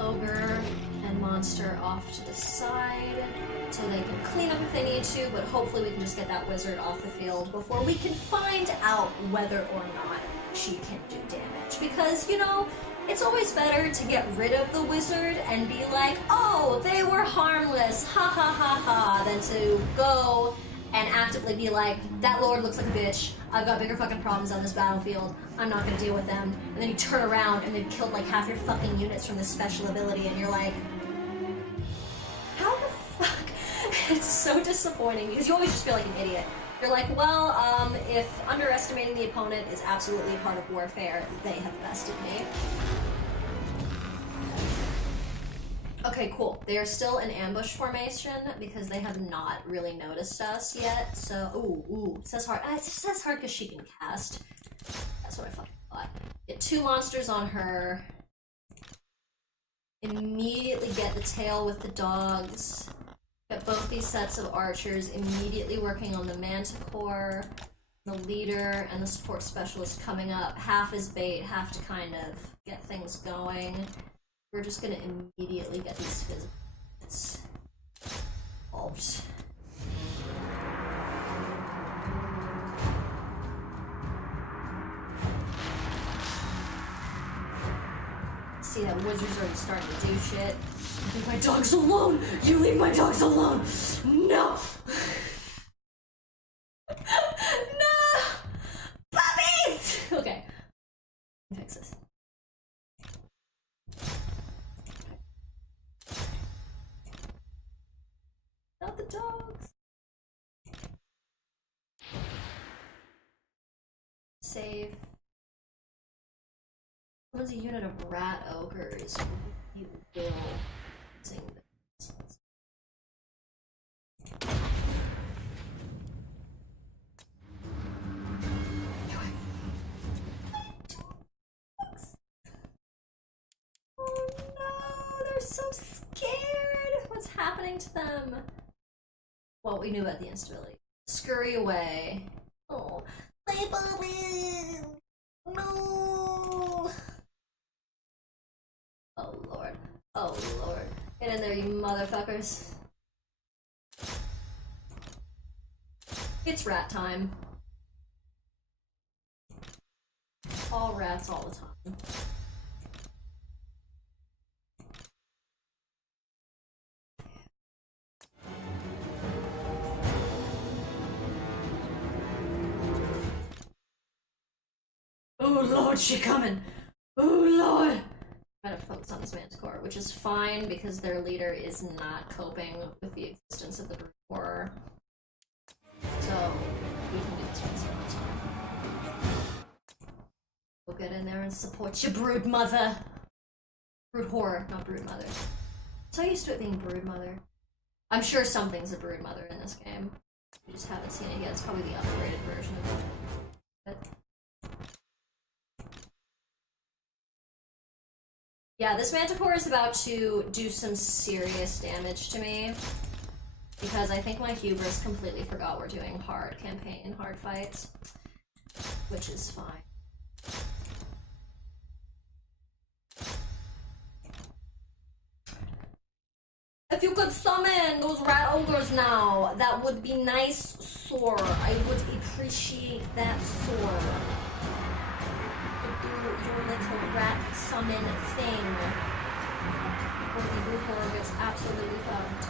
Ogre and monster off to the side, so they can clean up if they need to, but hopefully we can just get that wizard off the field before we can find out whether or not she can do damage. Because, you know, it's always better to get rid of the wizard and be like, oh, they were harmless, ha ha ha ha, than to go and actively be like, that lord looks like a bitch, I've got bigger fucking problems on this battlefield, I'm not gonna deal with them. And then you turn around and they've killed like half your fucking units from this special ability, and you're like, how the fuck? It's so disappointing, because you always just feel like an idiot. You're like, well, if underestimating the opponent is absolutely part of warfare, they have bested me. Okay, cool. They are still in ambush formation because they have not really noticed us yet. So, ooh, it says hard. It says hard because she can cast. That's what I fucking thought. Get two monsters on her. Immediately get the tail with the dogs. Get both these sets of archers immediately working on the Manticore, the leader, and the support specialist coming up. Half is bait, half to kind of get things going. We're just gonna immediately get these physics involved. See that wizard's already starting to do shit. Leave my dogs alone! You leave my dogs alone! No! No! Puppies! Okay. Fix this. Not the dogs. Save. What's a unit of rat ogres? You will sing this. Oh no, they're so scared. What's happening to them? Well, we knew about the instability. Scurry away. Oh, play Bobby. No. Oh lord. Oh lord. Get in there, you motherfuckers. It's rat time. All rats all the time. Oh lord, she coming. Oh lord. trying to focus on this Manticore, which is fine because their leader is not coping with the existence of the Brood Horror. So we can do this one some more time. We'll get in there and support your Brood Mother. Brood Horror, not Brood Mother. So used to it being Brood Mother. I'm sure something's a Brood Mother in this game. We just haven't seen it yet. It's probably the upgraded version of it. But yeah, this Manticore is about to do some serious damage to me. Because I think my hubris completely forgot we're doing hard campaign, hard fights. Which is fine. If you could summon those rat ogres now, that would be nice, sir. I would appreciate that, sir. Do your little rat summon thing. Or the Brood Horror gets absolutely fucked.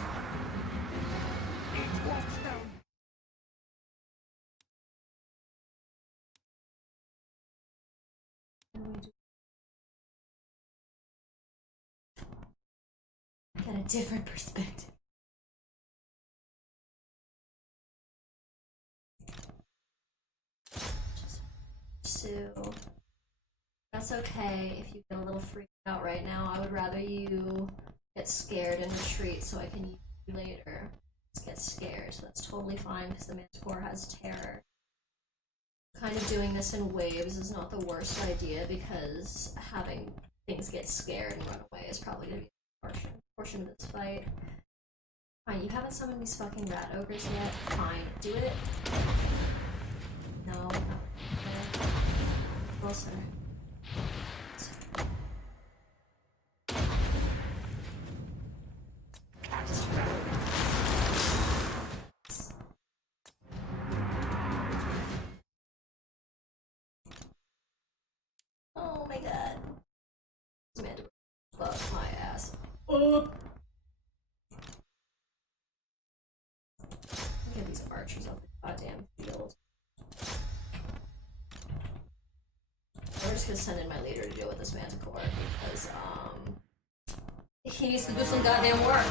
Get a different perspective. So that's okay if you get a little freaked out right now. I would rather you get scared and retreat so I can use you later. Just get scared, so that's totally fine because the Manticore has terror. Kind of doing this in waves is not the worst idea because having things get scared and run away is probably going to be the portion of this fight. Fine, you haven't summoned these fucking rat ogres yet. Fine, do it. No. Okay. Closer. Oh my god. Amanda, fuck my ass. Get these archers off the goddamn field. We're just gonna send in my leader to deal with this Manticore because, he needs to do some goddamn work.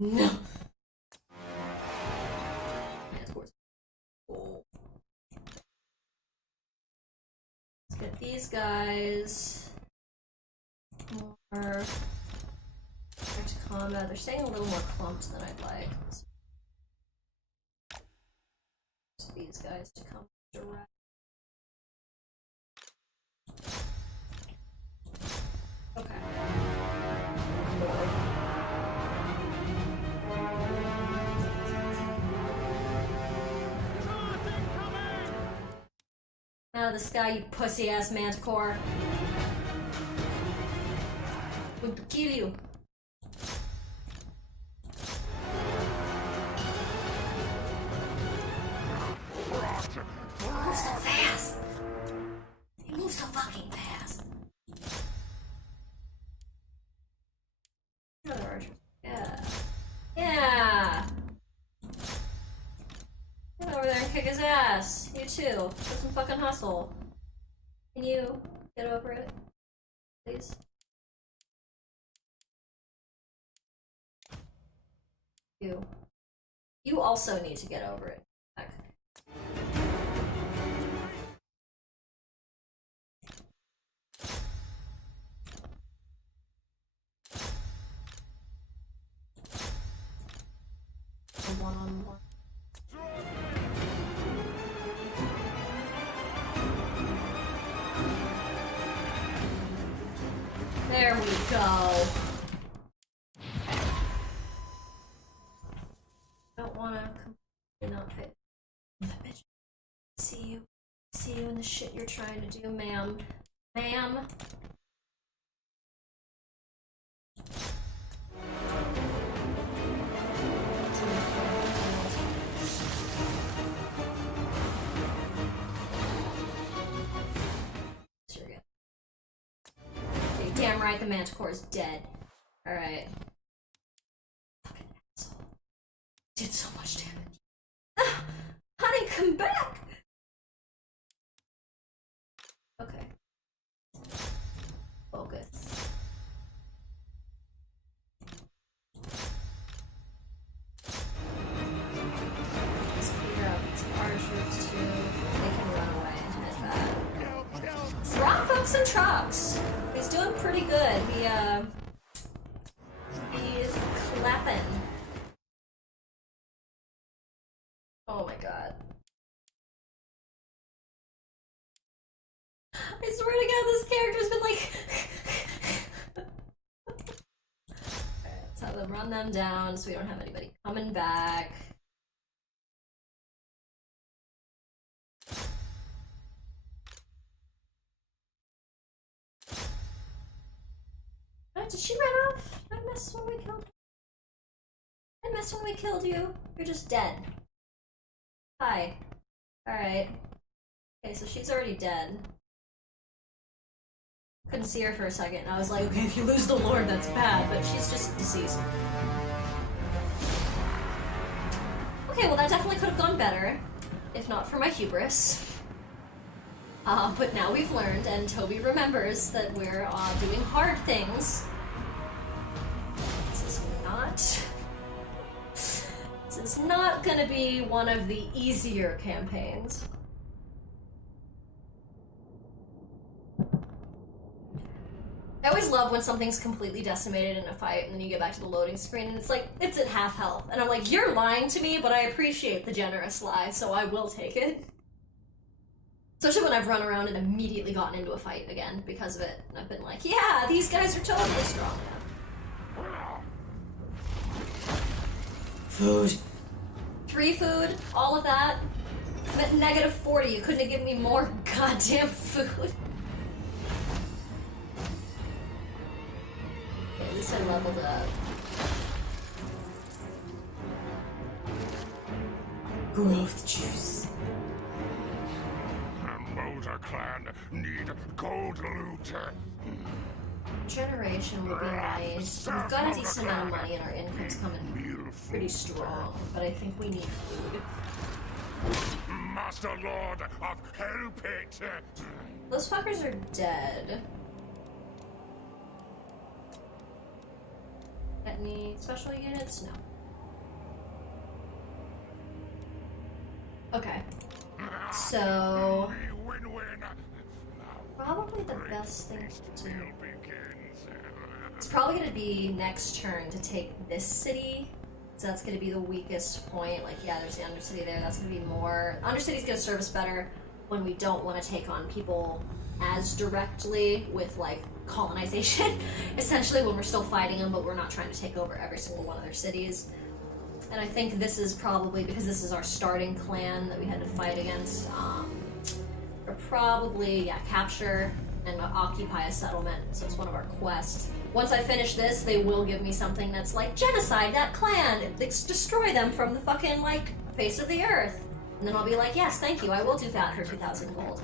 No! Manticore's cool. Let's get these guys more back to combat. They're staying a little more clumped than I'd like. Just these guys to come direct. Okay. Out of the sky, you pussy ass Manticore. Going to kill you. Move so fast! You move so fucking fast. Another archer. Yeah. Yeah! Get over there and kick his ass. You too. Put some fucking hustle. Can you get over it? Please? You. You also need to get over it. Heck. One-on-one. There we go. Don't wanna completely not pay. That bitch. See you in the shit you're trying to do, ma'am. Ma'am. Damn right, the Manticore is dead. Alright. Fucking asshole. Did so much damage. Honey, come back! Trucks and trucks. He's doing pretty good. He's clapping. Oh my god. I swear to god, this character's been like... Alright, let's have them run them down so we don't have anybody coming back. Oh, did she run off? Did I miss when we killed her? Did I miss when we killed you? You're just dead. Hi. Alright. Okay, so she's already dead. Couldn't see her for a second, and I was like, okay, if you lose the Lord, that's bad, but she's just deceased. Okay, well that definitely could have gone better, if not for my hubris. But now we've learned, and Toby remembers that we're doing hard things. This is not gonna be one of the easier campaigns. I always love when something's completely decimated in a fight and then you get back to the loading screen and it's like, it's at half health. And I'm like, you're lying to me, but I appreciate the generous lie, so I will take it. Especially when I've run around and immediately gotten into a fight again because of it. And I've been like, yeah, these guys are totally strong now. Food. 3 food, all of that. I'm at negative 40, you couldn't have given me more goddamn food. At least I leveled up. Growth juice. The Motor Clan need gold loot. Generation would be nice. We've got a decent amount of money and our income's coming pretty strong, but I think we need food. Master Lord of Hell Pit. Those fuckers are dead. Got any special units? No. Okay. So... probably the best thing to do... it's probably going to be next turn to take this city. So that's going to be the weakest point. Like, yeah, there's the Undercity there. That's going to be more... Undercity's going to serve us better when we don't want to take on people as directly with, like, colonization. Essentially, when we're still fighting them, but we're not trying to take over every single one of their cities. And I think this is probably, because this is our starting clan that we had to fight against, or probably, yeah, capture and occupy a settlement. So it's one of our quests. Once I finish this, they will give me something that's like, genocide that clan! Destroy them from the fucking, like, face of the earth. And then I'll be like, yes, thank you, I will do that for 2,000 gold.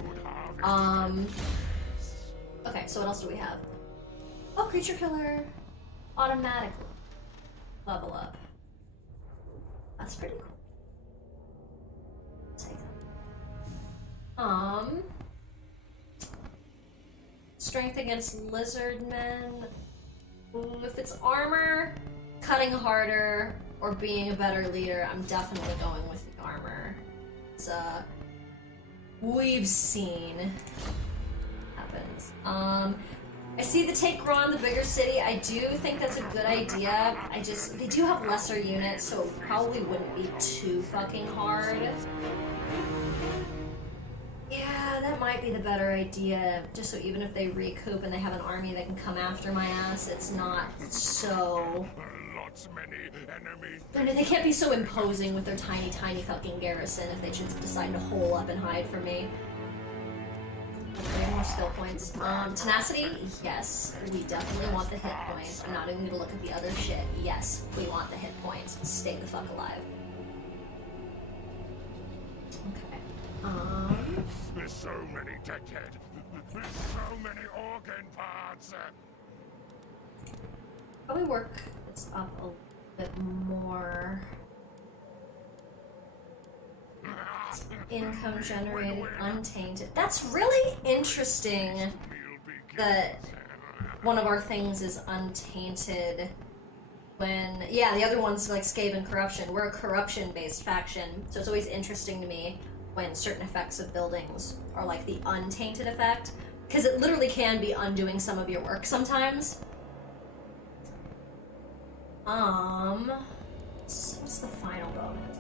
Okay, so what else do we have? Oh, creature killer. Automatically. Level up. That's pretty cool. Take that. Strength against lizard men. Ooh, if it's armor, cutting harder, or being a better leader, I'm definitely going with the armor. It's we've seen happens. I see the take Ron, the bigger city. I do think that's a good idea. They do have lesser units, so it probably wouldn't be too fucking hard. Yeah, that might be the better idea. Just so even if they recoup and they have an army that can come after my ass, it's not so... I mean, they can't be so imposing with their tiny, tiny fucking garrison if they just decide to hole up and hide from me. Okay, more skill points. Tenacity? Yes. We definitely want the hit points. I'm not even gonna look at the other shit. Yes, we want the hit points. Stay the fuck alive. Okay. There's so many dead. There's so many organ parts. Probably work this up a little bit more. Income generated, untainted. That's really interesting that one of our things is untainted when, yeah, the other one's like Skaven corruption. We're a corruption-based faction, so it's always interesting to me when certain effects of buildings are like the untainted effect. Because it literally can be undoing some of your work sometimes. What's the final bonus?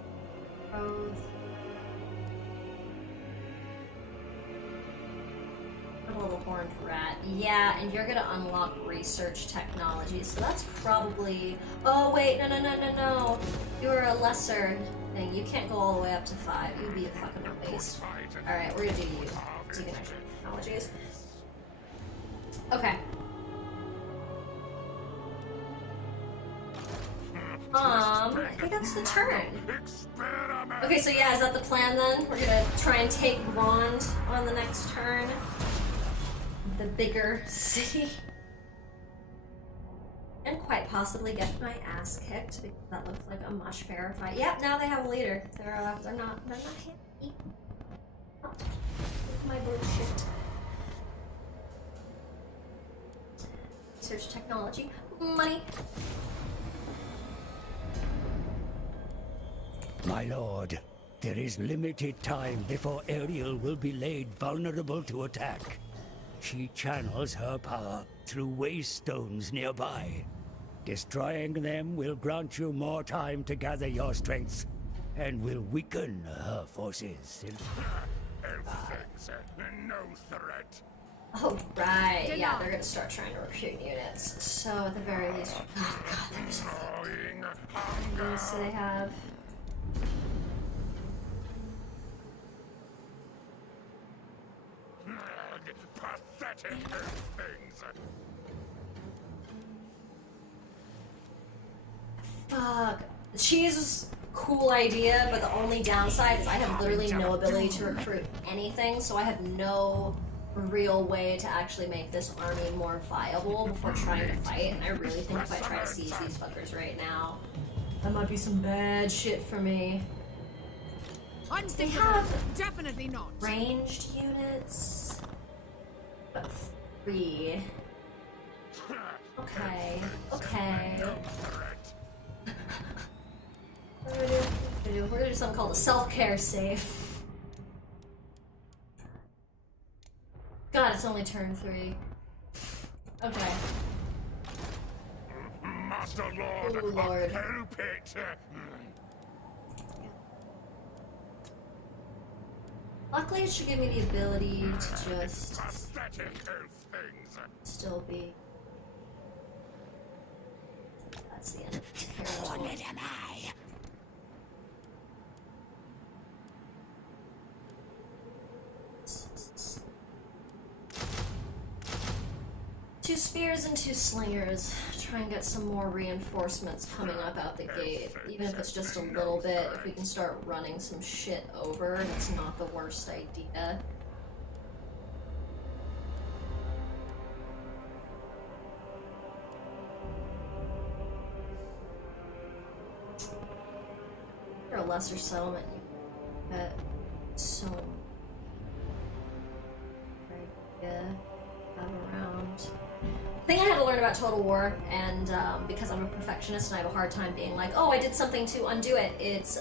Growth. A little horned rat. Yeah, and you're gonna unlock research technology, so that's probably... Oh, wait, no. You're a lesser thing. You can't go all the way up to 5. You'd be a fucking waste. Alright, we're gonna do you. So you can actually technologies. Okay. I think that's the turn. Okay, so yeah, is that the plan then? We're gonna try and take Bond on the next turn. The bigger city. And quite possibly get my ass kicked because that looks like a much fairer fight. Yep, now they have a leader. They're not happy. Not with my bullshit. Research technology. Money. My lord, there is limited time before Ariel will be laid vulnerable to attack. She channels her power through waste stones nearby. Destroying them will grant you more time to gather your strength, and will weaken her forces. No threat. Oh, right. Yeah, they're gonna start trying to recruit units. So, at the very least... Oh, God, there's so... So they have... Pathetic things. Fuck. She's a cool idea, but the only downside is I have literally no ability to recruit anything, so I have no real way to actually make this army more viable before trying to fight, and I really think if I try to seize these fuckers right now, that might be some bad shit for me. They have definitely not ranged units, but 3. Okay. We're gonna do something called a self-care safe. God, it's only turn 3. Okay. Master Lord, Ooh, Lord. help it. Luckily, it should give me the ability to just Pathetic things. still be. That's the end of the terrible. Two spears and 2 slingers. Try and get some more reinforcements coming up out the gate. Even if it's just a little bit, if we can start running some shit over, that's not the worst idea. For a lesser settlement, you get so yeah, around. I think I had to learn about Total War, and because I'm a perfectionist and I have a hard time being like, oh, I did something to undo it. It's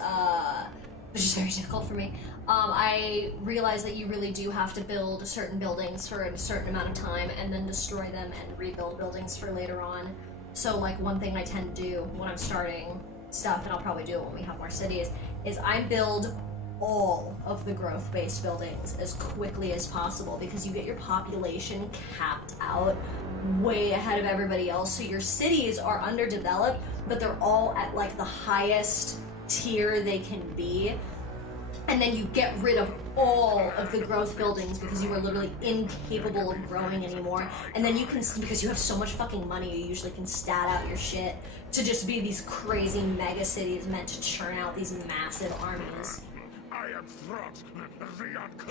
which is very difficult for me. I realized that you really do have to build certain buildings for a certain amount of time and then destroy them and rebuild buildings for later on. So like one thing I tend to do when I'm starting stuff, and I'll probably do it when we have more cities, is I build all of the growth-based buildings as quickly as possible because you get your population capped out way ahead of everybody else. So your cities are underdeveloped, but they're all at like the highest tier they can be. And then you get rid of all of the growth buildings because you are literally incapable of growing anymore. And then you can, because you have so much fucking money, you usually can stat out your shit to just be these crazy mega cities meant to churn out these massive armies.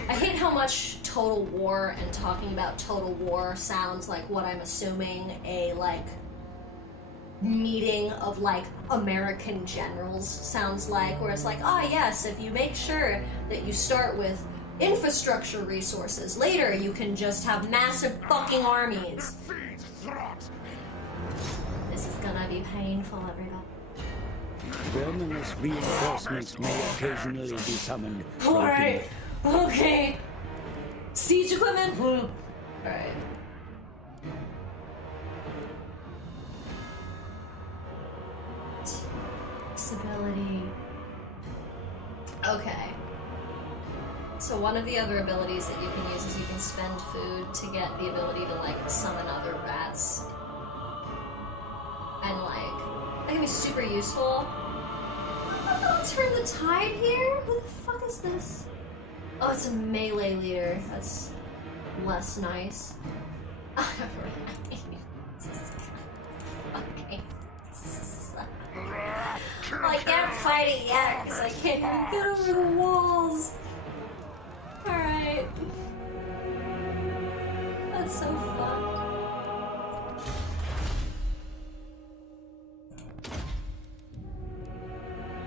I hate how much Total War and talking about Total War sounds like what I'm assuming a, like, meeting of, like, American generals sounds like, where it's like, ah, yes, if you make sure that you start with infrastructure resources, later you can just have massive fucking armies. This is gonna be painful, everybody. Verminous reinforcements may occasionally be summoned. Alright, okay. Siege equipment? Alright. Stability. Okay. So one of the other abilities that you can use is you can spend food to get the ability to, like, summon other rats. And, like, that can be super useful. I'm gonna turn the tide here? Who the fuck is this? Oh, it's a melee leader. That's less nice. Okay. Well, I can't fight it yet because I can't even get over the walls. Alright. That's so fun.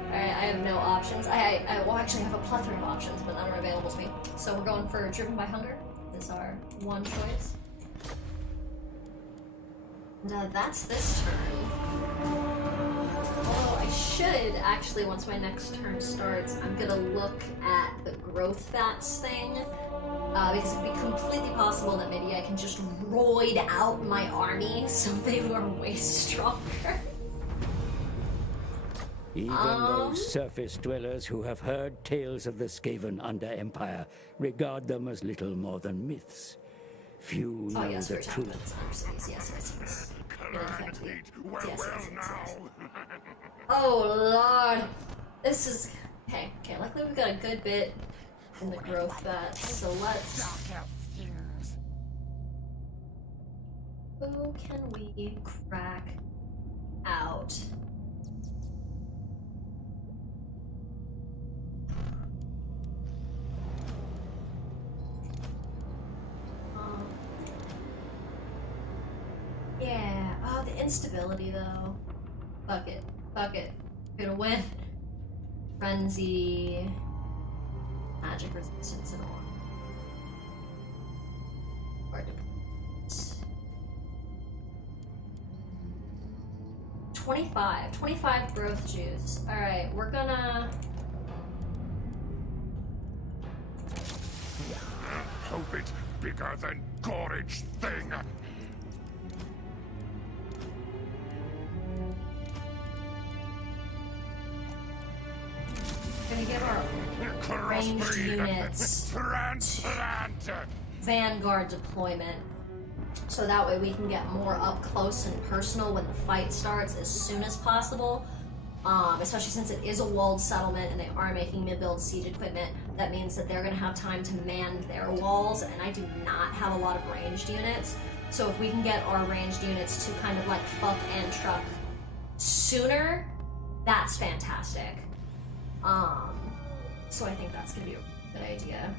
Alright, I have no options. I will actually have a plethora of options, but none are available to me. So we're going for Driven by Hunger. Is our one choice. And that's this turn. Although I should, actually, once my next turn starts, I'm gonna look at the growth fats thing, because it'd be completely possible that maybe I can just roid out my army so they were way stronger. Even those surface dwellers who have heard tales of the Skaven under Empire regard them as little more than myths. Few know the truth. Yes. Now. Oh lord, this is okay. Luckily we've got a good bit in the growth fats, so let's. Who can we crack out? Yeah. Oh, the instability though. Fuck it. Gonna win. Frenzy. Magic resistance and all. Or 25 growth juice. Alright, we're gonna. Hope it's bigger than Gorage thing. Gonna give our ranged units Transplant. Vanguard deployment, so that way we can get more up close and personal when the fight starts as soon as possible. Especially since it is a walled settlement and they are making me build siege equipment, that means that they're gonna have time to man their walls, and I do not have a lot of ranged units. So if we can get our ranged units to kind of like fuck and truck sooner, that's fantastic. So I think that's gonna be a good idea.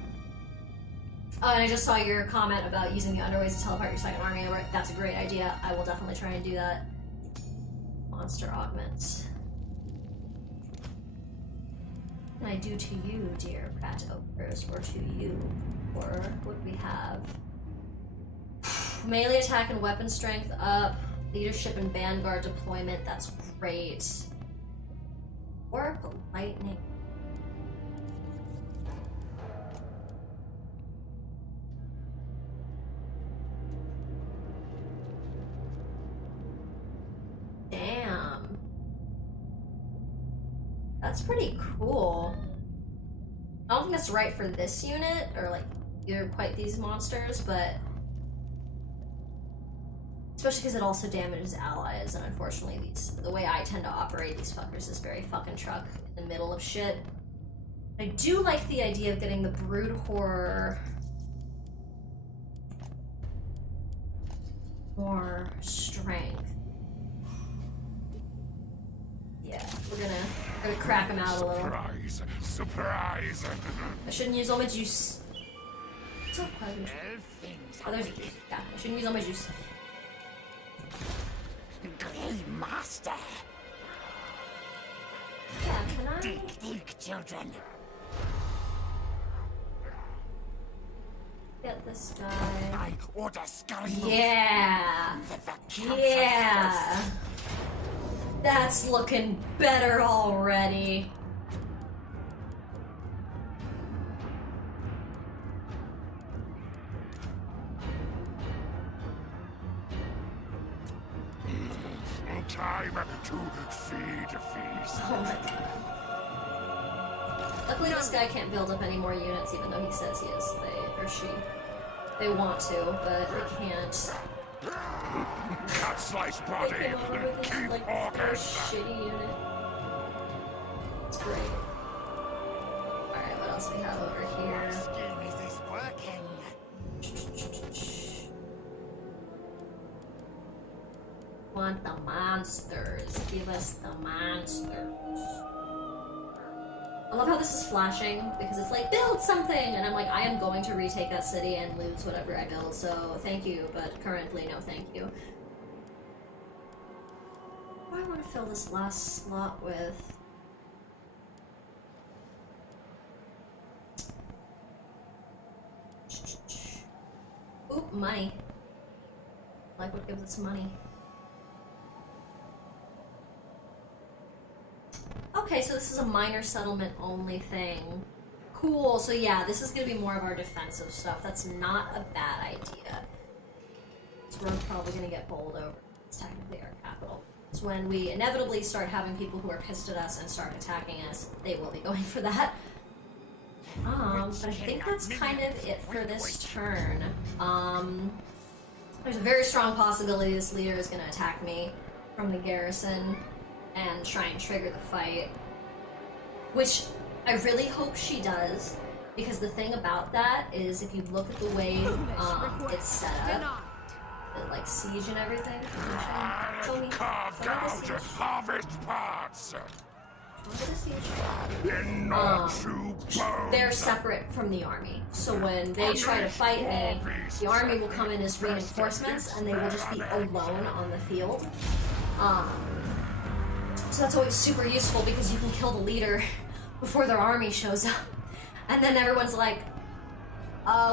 Oh, and I just saw your comment about using the underways to teleport your second army over. That's a great idea. I will definitely try and do that. Monster augments. What can I do to you, dear rat ogres, or to you? Or what do we have? Melee attack and weapon strength up. Leadership and vanguard deployment, that's great. Or lightning. Damn. That's pretty cool. I don't think that's right for this unit, or like either quite these monsters, but especially because it also damages allies, and unfortunately the way I tend to operate these fuckers is very fucking truck in the middle of shit. I do like the idea of getting the brood horror more strength. Yeah, we're gonna crack them out a little. Surprise! I shouldn't use all my juice. Oh, there's a juice. Yeah, I shouldn't use all my juice. Grey Master! Yeah, can I? Dig, children! Get this guy. I order scurry. Yeah! The Yeah! That's looking better already. time to feed a feast. Oh my god. Luckily this guy can't build up any more units even though he says he is. They, or she. They want to, but they can't. Cut slice They body, came over with this, keep like, organs. shitty unit. It's great. Alright, what else we have over here? Scheme is this working? Want the monsters. Give us the monsters. I love how this is flashing because it's like, build something! And I'm like, I am going to retake that city and lose whatever I build, so thank you, but currently, no thank you. What do I want to fill this last slot with? Oop, money. Like what gives us money. Okay, so this is a minor settlement only thing. Cool, so yeah, this is gonna be more of our defensive stuff. That's not a bad idea. So we're probably gonna get bowled over. It's technically our capital. So when we inevitably start having people who are pissed at us and start attacking us, they will be going for that. But I think that's kind of it for this turn. There's a very strong possibility this leader is gonna attack me from the garrison and try and trigger the fight, which I really hope she does, because the thing about that is if you look at the way it's set up, the, like siege and everything. Show me Carved the out siege. harvest parts. Show me the siege. In not true bones. They're separate from the army, so when they try to fight me, the army will come in as reinforcements and they will just be alone on the field. So that's always super useful because you can kill the leader before their army shows up. And then everyone's like,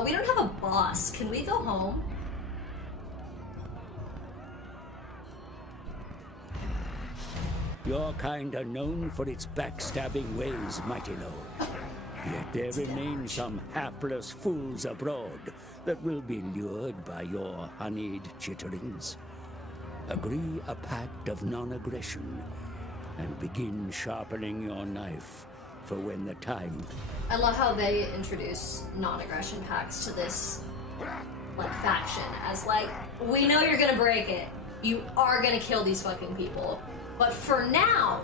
we don't have a boss. Can we go home? Your kind are known for its backstabbing ways, mighty lord. Yet there remain some hapless fools abroad that will be lured by your honeyed chitterings. Agree a pact of non-aggression, and begin sharpening your knife for when the time... I love how they introduce non-aggression pacts to this, like, faction as, like, we know you're gonna break it. You are gonna kill these fucking people. But for now,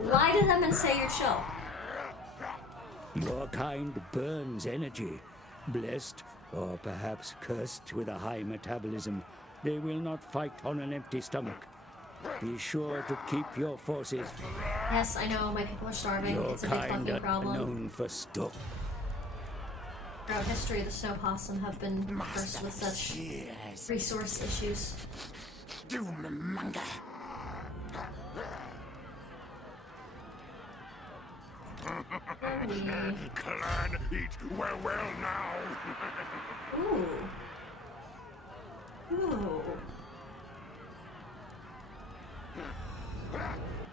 lie to them and say you're chill. Your kind burns energy. Blessed, or perhaps cursed with a high metabolism, they will not fight on an empty stomach. Be sure to keep your forces. Yes, I know, my people are starving. Your It's a big kind fucking are problem. known for stuff. Throughout history, the snow possum have been cursed with such resource issues. Doommonger. Clan, eat well now. Ooh. Ooh.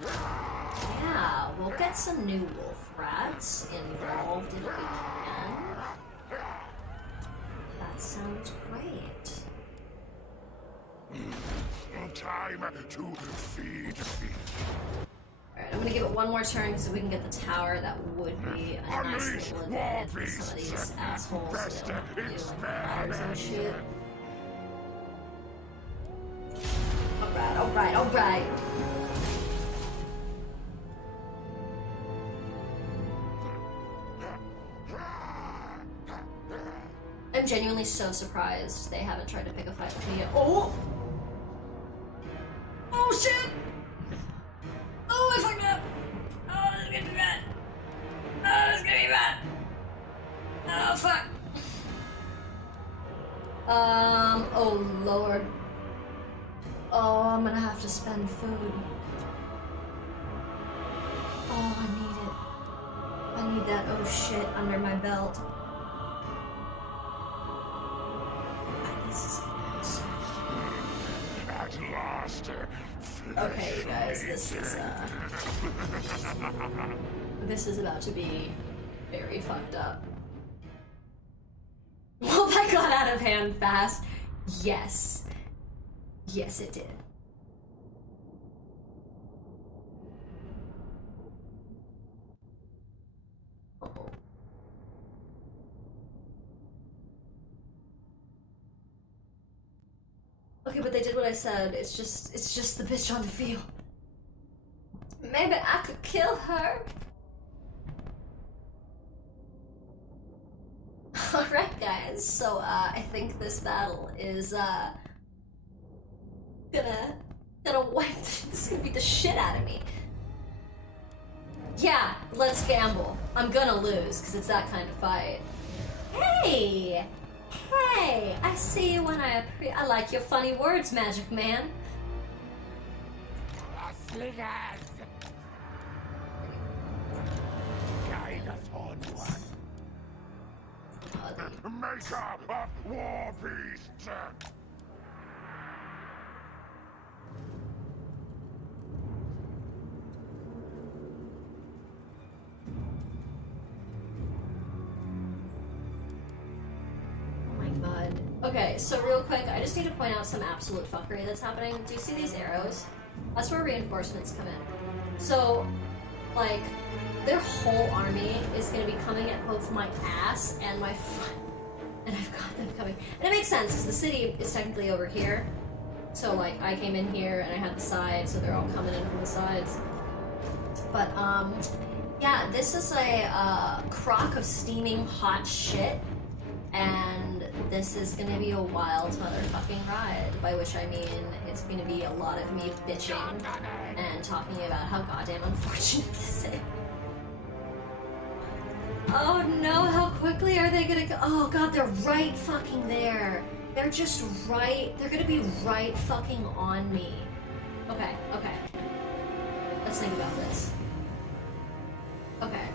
Yeah, we'll get some new wolf rats involved if we can. That sounds great. Time to feed. Alright, I'm gonna give it one more turn so we can get the tower. That would be a nice Unleash little war advantage with some of these beasts. assholes Best that don't do like experiment. fires and shit. Alright, alright, alright. I'm genuinely so surprised they haven't tried to pick a fight with me yet. Oh! Oh shit! Oh, I fucked up! Oh, this is gonna be bad! Oh, this is gonna be bad! Oh, fuck! Oh lord. Oh, I'm gonna have to spend food. Oh, I need it. I need that oh shit under my belt. This is At last. okay, you guys, this is about to be very fucked up. Well, that got out of hand fast. Yes. Yes, it did. Okay, but they did what I said. It's just the bitch on the field. Maybe I could kill her. Alright guys, so I think this battle is gonna wipe this is gonna beat the shit out of me. Yeah, let's gamble. I'm gonna lose, because it's that kind of fight. Hey! Hey! I see you when I like your funny words, Magic Man. Slingers! Guide us onward. Maker of war beasts! God. Okay, so real quick, I just need to point out some absolute fuckery that's happening. Do you see these arrows? That's where reinforcements come in. So, like, their whole army is gonna be coming at both my ass and my front. And I've got them coming. And it makes sense, because the city is technically over here. So, like, I came in here and I had the sides, so they're all coming in from the sides. But, yeah, this is a crock of steaming hot shit. And this is gonna be a wild motherfucking ride, by which I mean it's gonna be a lot of me bitching and talking about how goddamn unfortunate this is. Oh no, how quickly are they gonna go? Oh god, they're right fucking there. They're just right, they're gonna be right fucking on me. Okay, okay. Let's think about this. Okay.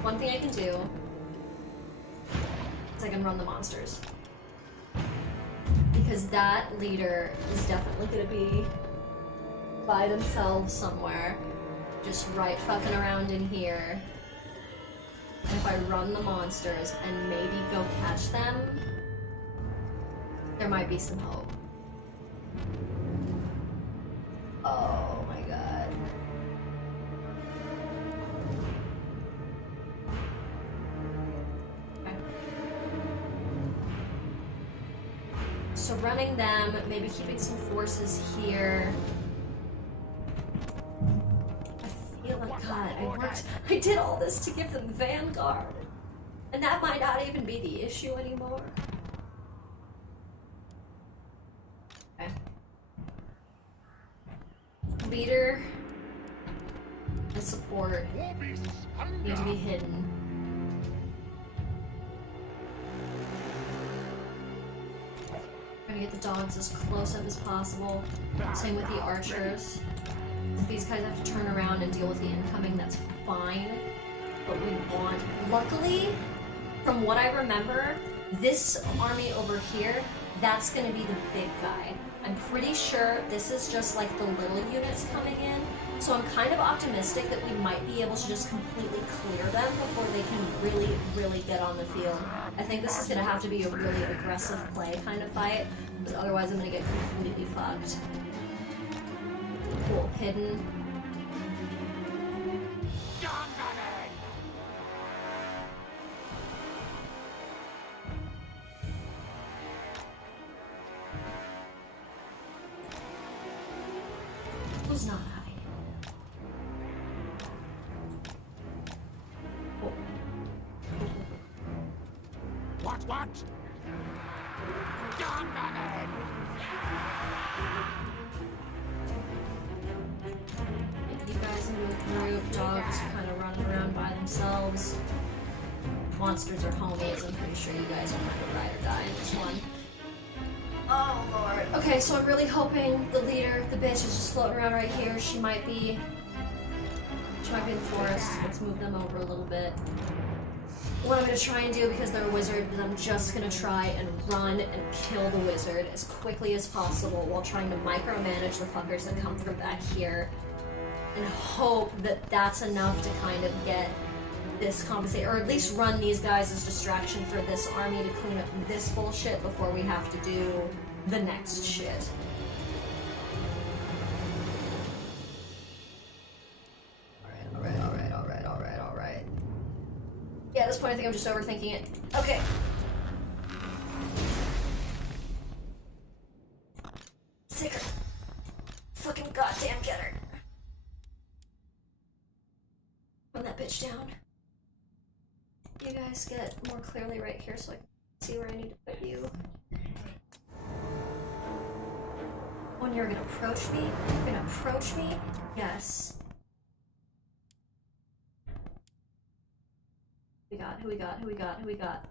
One thing I can do I can run the monsters. Because that leader is definitely gonna be by themselves somewhere. Just right fucking around in here. And if I run the monsters and maybe go catch them, there might be some hope. Oh my god. So running them, maybe keeping some forces here. I feel like, God, I did all this to give them Vanguard. And that might not even be the issue anymore. Okay. Leader and support need to be hidden. Trying to get the dogs as close up as possible. Same with the archers. If these guys have to turn around and deal with the incoming, that's fine. But we want... Luckily, from what I remember, this army over here, that's gonna be the big guy. I'm pretty sure this is just like the little units coming in. So I'm kind of optimistic that we might be able to just completely clear them before they can really, really get on the field. I think this is gonna have to be a really aggressive play kind of fight, because otherwise I'm gonna get completely fucked. Cool, hidden. Who's not hiding? Oh. What? You guys into a group, dogs are kind of running around by themselves. Monsters are homies, I'm pretty sure you guys are kind of ride or die in this one. Oh lord. Okay, so I'm really hoping the leader, the bitch, is just floating around right here. She might be in the forest. Let's move them over a little bit. What I'm gonna try and do, because they're a wizard, is I'm just gonna try and run and kill the wizard as quickly as possible while trying to micromanage the fuckers that come from back here. And hope that that's enough to kind of get this compensate, or at least run these guys as distraction for this army to clean up this bullshit before we have to do the next shit. Alright. Yeah, at this point I think I'm just overthinking it. Okay. Run that bitch down. You guys get more clearly right here so I can see where I need to put you. When you're gonna approach me? You're gonna approach me? Yes. Who we got? Who we got? Who we got? Who we got?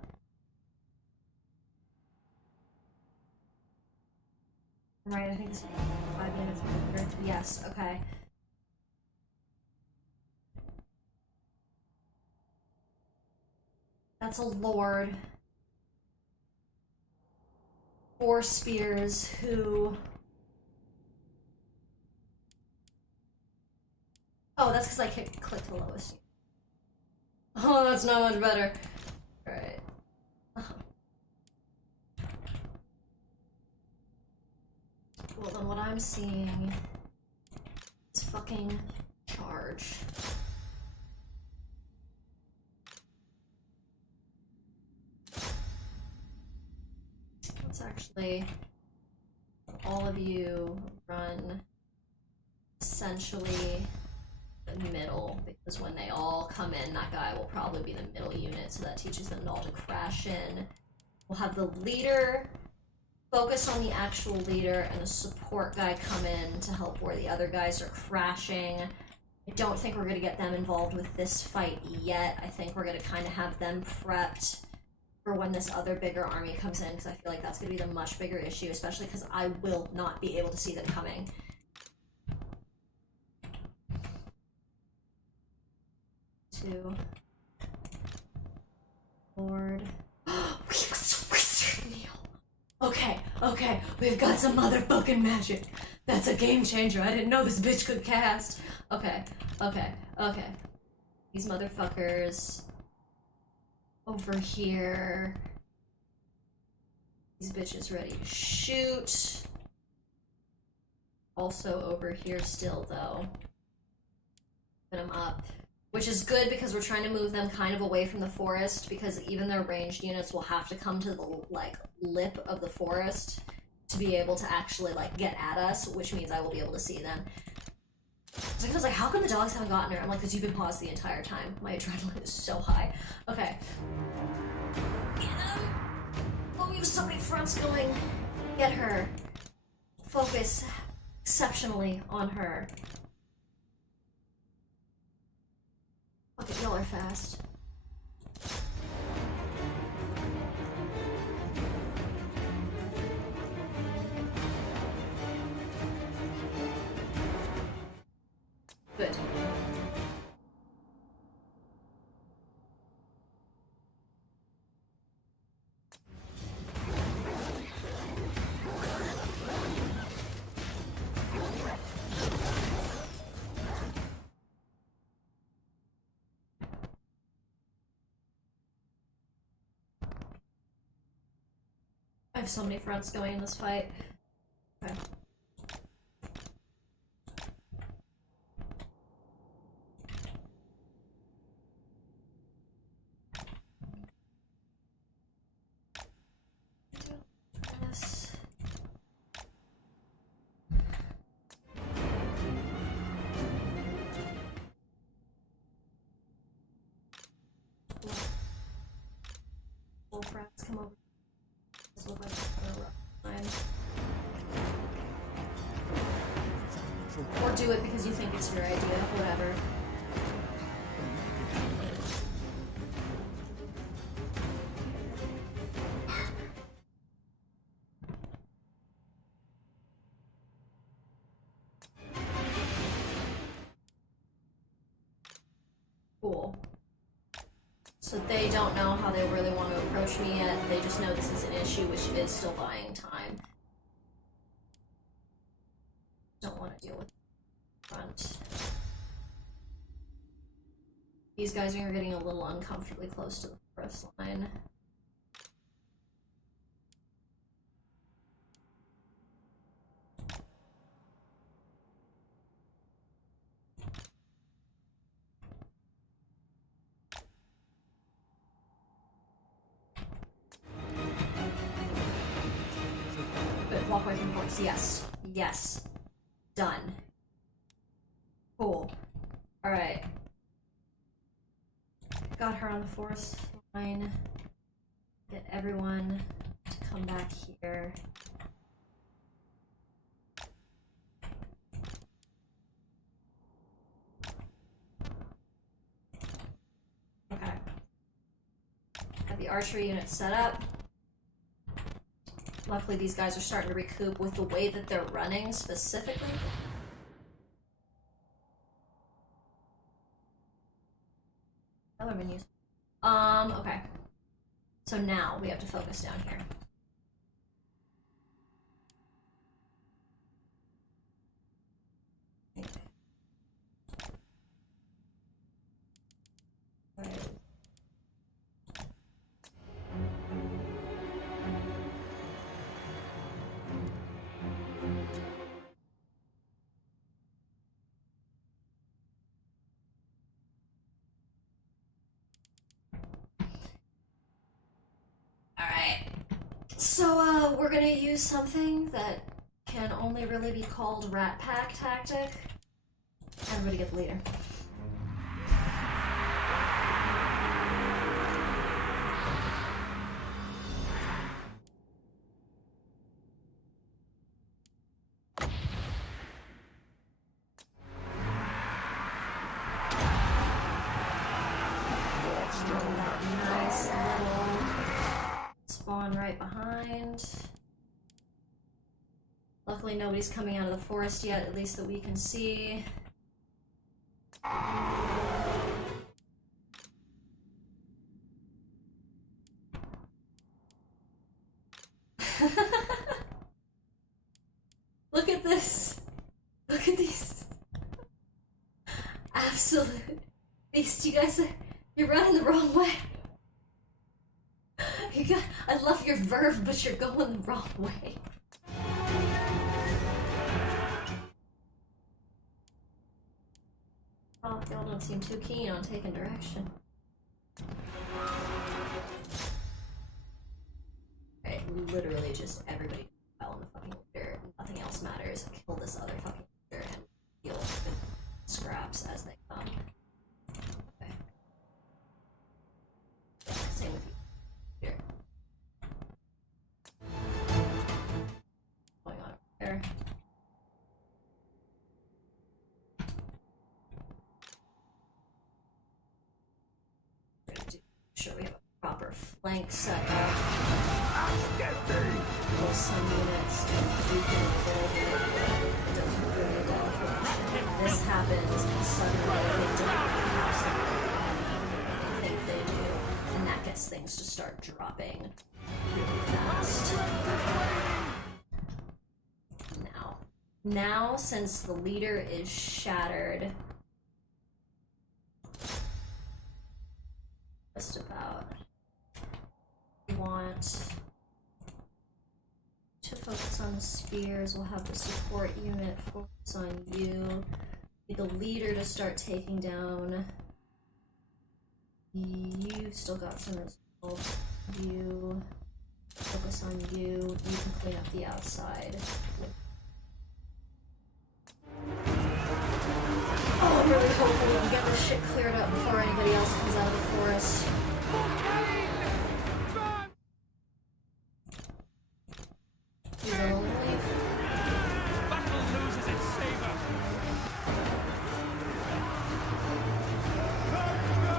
Right, I think it's 5 minutes. Yes, okay. That's a lord. 4 spears who... Oh, that's because I clicked the lowest. Oh, that's not much better. Alright. Well, then what I'm seeing is fucking charge. Let's actually, all of you run essentially the middle, because when they all come in, that guy will probably be the middle unit, so that teaches them all to crash in. We'll have the leader focus on the actual leader, and the support guy come in to help where the other guys are crashing. I don't think we're going to get them involved with this fight yet. I think we're going to kind of have them prepped for when this other bigger army comes in, because I feel like that's going to be the much bigger issue, especially because I will not be able to see them coming. Two. Lord. Okay, okay, we've got some motherfucking magic. That's a game changer. I didn't know this bitch could cast. Okay, okay, okay. These motherfuckers over here. These bitches ready to shoot. Also over here still, though. Put them up. Which is good because we're trying to move them kind of away from the forest, because even their ranged units will have to come to the, like, lip of the forest to be able to actually, like, get at us, which means I will be able to see them. So I was like, how come the dogs haven't gotten her? I'm like, because you've been paused the entire time. My adrenaline is so high. Okay. Get him! Oh, we have so many fronts going. Get her. Focus exceptionally on her. Fuck it, y'all are fast. Good. I have so many fronts going in this fight. Okay. Yes. Full frats come over. This looks like a rough time. Or do it because you think it's your idea, whatever. Cool. So they don't know how they really want to approach me yet. They just know this is an issue, which is still buying time. Don't want to deal with front. These guys are getting a little uncomfortably close to the first line. Good, walk away from horse. Yes. Yes. Done. Cool. Alright. got her on the forest line. Get everyone to come back here. Okay. Got the archery unit set up. Luckily, these guys are starting to recoup with the way that they're running specifically. That would have been useful. Okay. So now we have to focus down here. Right. Alright. So, we're gonna use something that can only really be called Rat Pack tactic. Everybody get the leader. Nice little spawn right behind. Luckily nobody's coming out of the forest yet, at least that we can see. Look at this! Look at these! Absolute beast, you guys are... You're running the wrong way. I love your verve, but you're going the wrong way. Oh, y'all don't seem too keen on taking direction. Right, literally just everybody fell in the fucking dirt. Nothing else matters. Kill this other fucking dirt and deal with scraps as they come. Okay. Yeah, same with you. Here. Going on there. Sure we have a proper flank set up. Pull some units and we can build it. It doesn't really well for this happens and suddenly they don't have something they think they do. And that gets things to start dropping really fast. Now, since the leader is shattered, just about, we want to focus on the spears. We'll have the support unit focus on you. Need the leader to start taking down. You still got some results. You focus on you. You can clean up the outside. Oh, I'm really hoping we can get this shit cleared up before anybody else comes out of the forest. You will leave. Battle loses its savor. Go!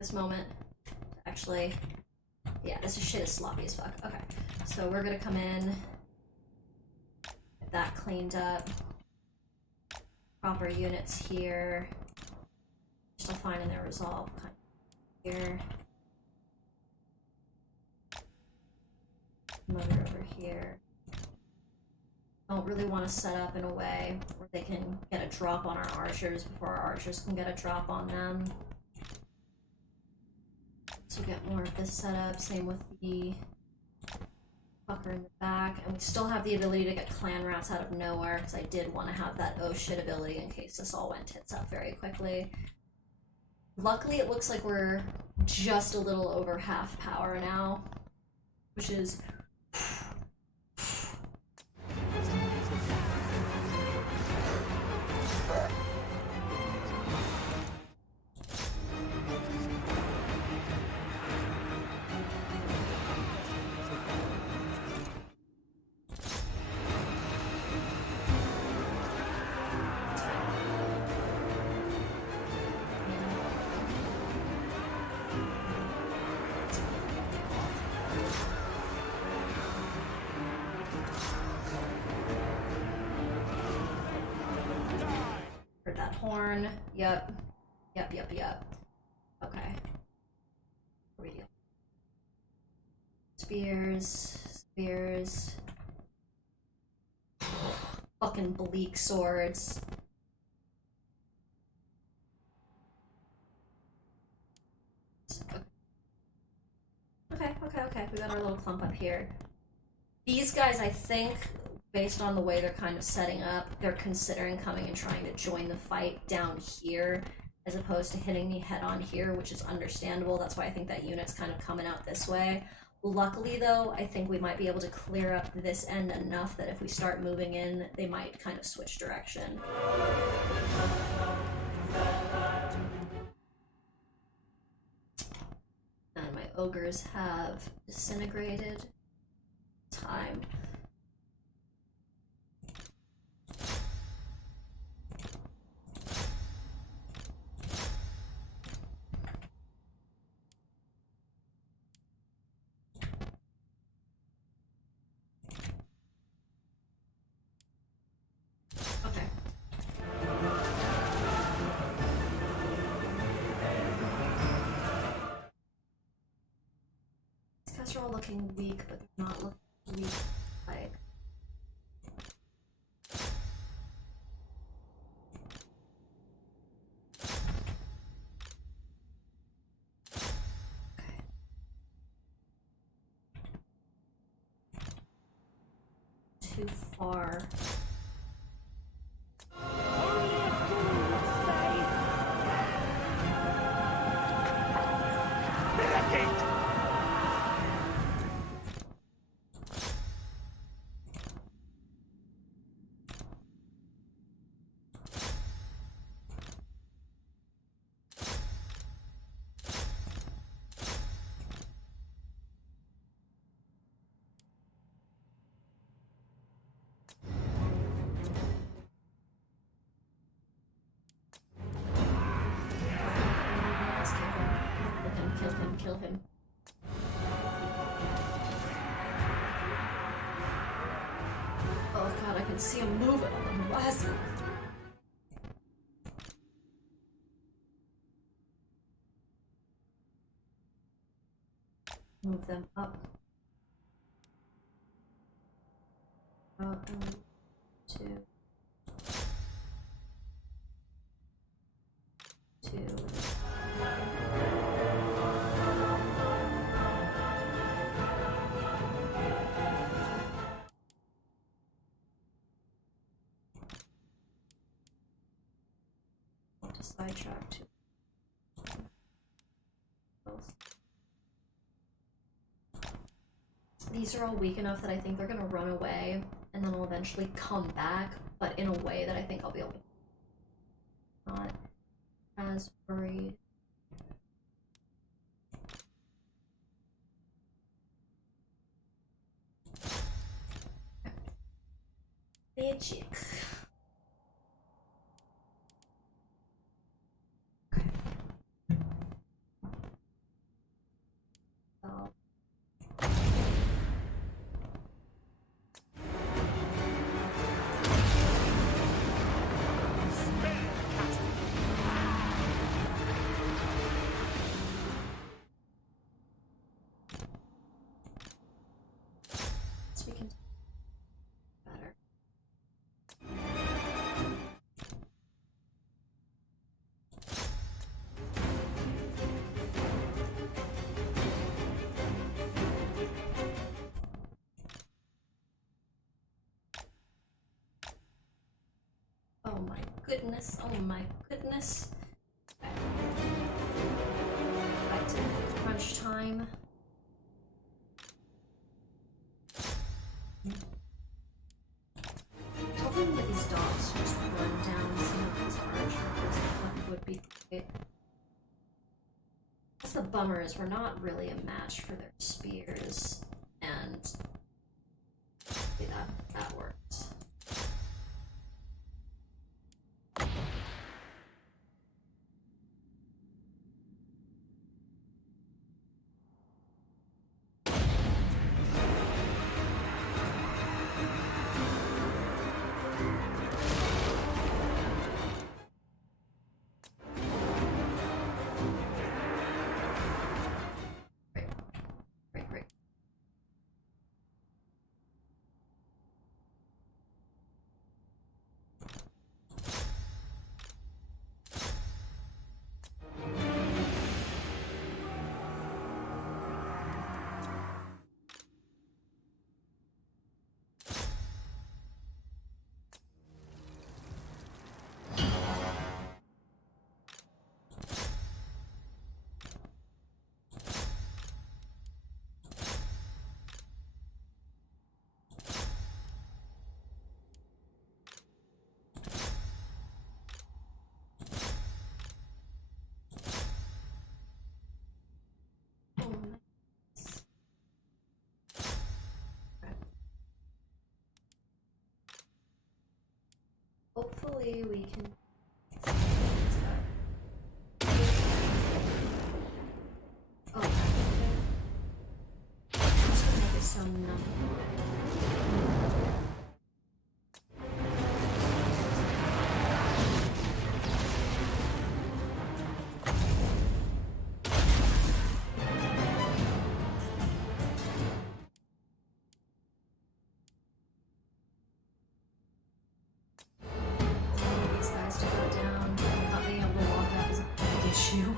This moment, actually, yeah, this shit is sloppy as fuck. Okay, so we're gonna come in, get that cleaned up. Proper units here. Still finding their resolve kind of here. Move it over here. Don't really want to set up in a way where they can get a drop on our archers before our archers can get a drop on them. So get more of this set up. Same with the fucker in the back. And we still have the ability to get clan rats out of nowhere, because I did want to have that oh shit ability in case this all went tits up very quickly. Luckily, it looks like we're just a little over half power now, which is... that horn. Yep. Yep. Okay. Real. Spears. Fucking bleak swords. Okay. We got our little clump up here. These guys, I think, based on the way they're kind of setting up, they're considering coming and trying to join the fight down here, as opposed to hitting me head on here, which is understandable. That's why I think that unit's kind of coming out this way. Luckily, though, I think we might be able to clear up this end enough that if we start moving in, they might kind of switch direction. And my ogres have disintegrated. Time. Okay. These guys are all looking weak, but they're not looking weak like. Too far. Kill him. Oh god, I can see him moving on the west. Move them up. Two. Sidetrack to these are all weak enough that I think they're gonna run away and then I'll eventually come back, but in a way that I think I'll be able to not as worried. Magic. We can better. Oh my goodness, oh my goodness. Okay. Back to crunch time. Hoping that these dogs just run down some of these archers, that would be great. That's the bummer, is we're not really a match for their spears, and that works. Hopefully we can. Oh, okay. I'm just gonna make it so numb. These guys to go down. Not being able to walk up is a big issue.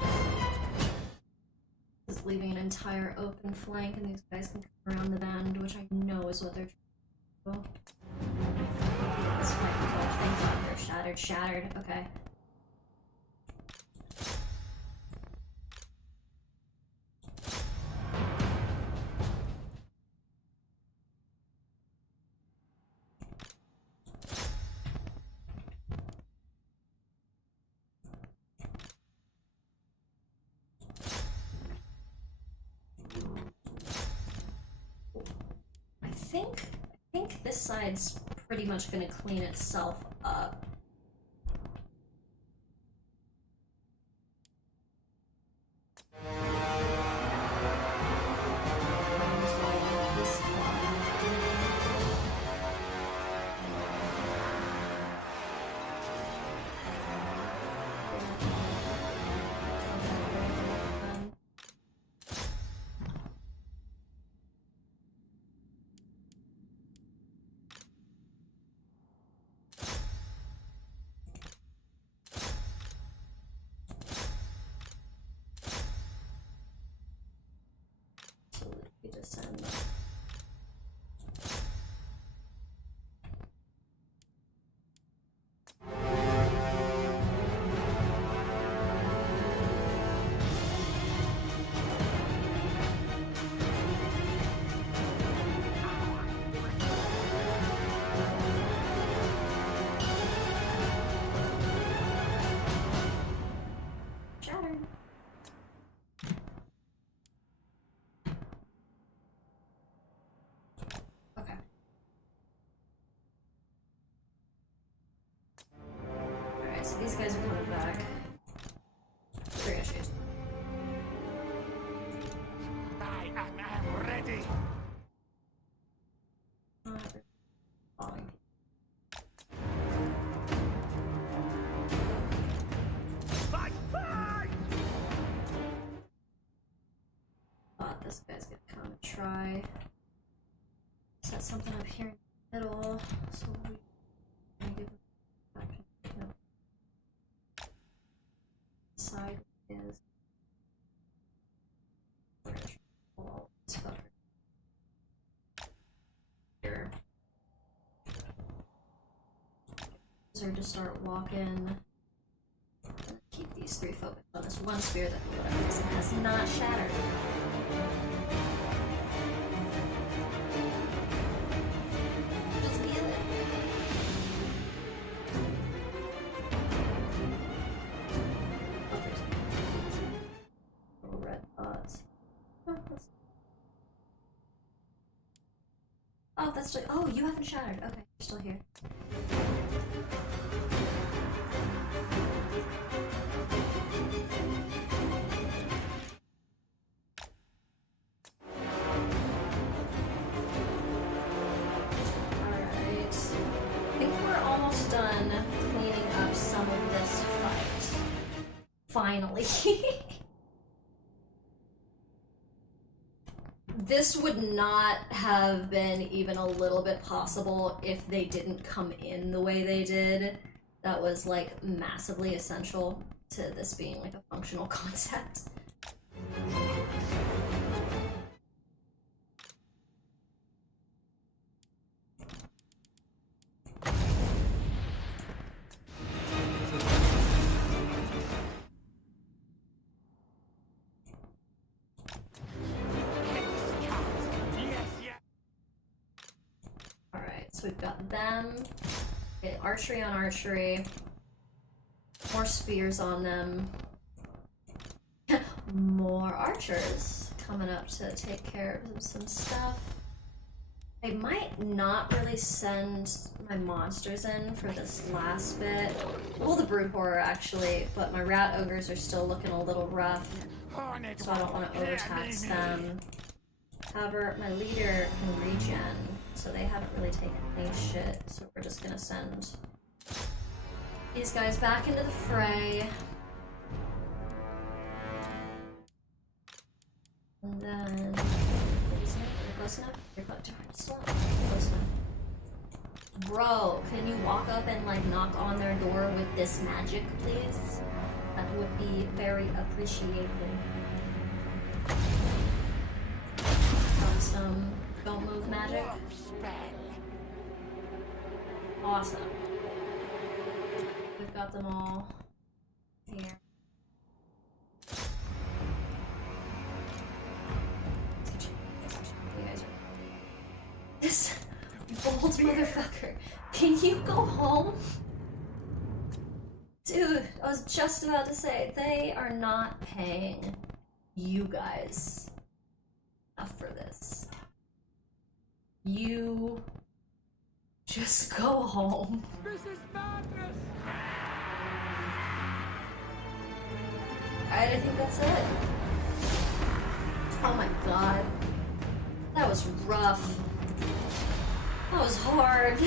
Just leaving an entire open flank, and these guys can come around the bend, which I know is what they're trying to do. This might be called. Thank God they're shattered. Shattered. Okay. I think this side's pretty much gonna clean itself up. Descend. Shattered. Okay. Alright, so these guys are coming back. Three issues. I am ready. Falling. Fight, fight! Thought this guy's gonna come and try. Set something up here in the middle, so we can give him no. Side is oh, this fucker. Here. So just start walking. Keep these three focused on this one spear that for whatever reason has not shattered. Just feel it. Oh, there's little red dots. Oh, that's still. Oh, you haven't shattered. Okay, you're still here. Alright. I think we're almost done cleaning up some of this fight. Finally. This would not have been even a little bit possible if they didn't come in the way they did. That was like massively essential to this being like a functional concept. Alright, so we've got them. Okay, archery on archery. More spears on them. More archers coming up to take care of some stuff. I might not really send my monsters in for this last bit. Well, the brood horror actually, but my rat ogres are still looking a little rough, so I don't want to overtax them. However, my leader can regen, so they haven't really taken any shit, so we're just gonna send these guys back into the fray. And then... You're close enough? You're close enough. Bro, can you walk up and like knock on their door with this magic, please? That would be very appreciated. Some don't move magic. Awesome. We've got them all here. You guys are... This bold motherfucker. Can you go home? Dude, I was just about to say, they are not paying you guys enough for this. You just go home. This is madness! Alright, I think that's it. Oh my god. That was rough. That was hard.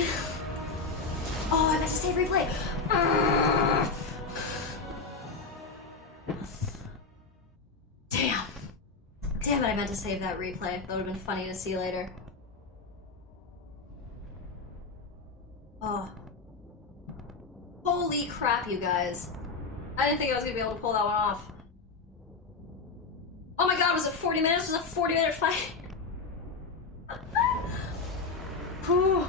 Oh, I meant to save replay. Damn. Damn it, I meant to save that replay. That would have been funny to see later. Oh. Holy crap, you guys. I didn't think I was gonna be able to pull that one off. Oh my god, was it 40 minutes? Was it a 40-minute fight? Whew.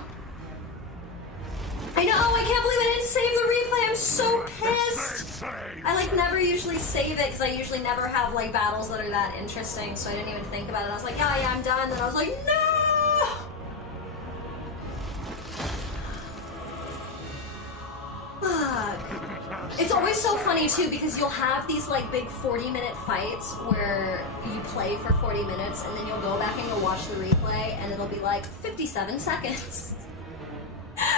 I know, I can't believe I didn't save the replay. I'm so pissed. I like never usually save it because I usually never have like battles that are that interesting, so I didn't even think about it. I was like, yeah, I'm done. Then I was like, no! Fuck. It's always so funny too because you'll have these like big 40-minute fights where you play for 40 minutes and then you'll go back and you'll watch the replay and it'll be like 57 seconds.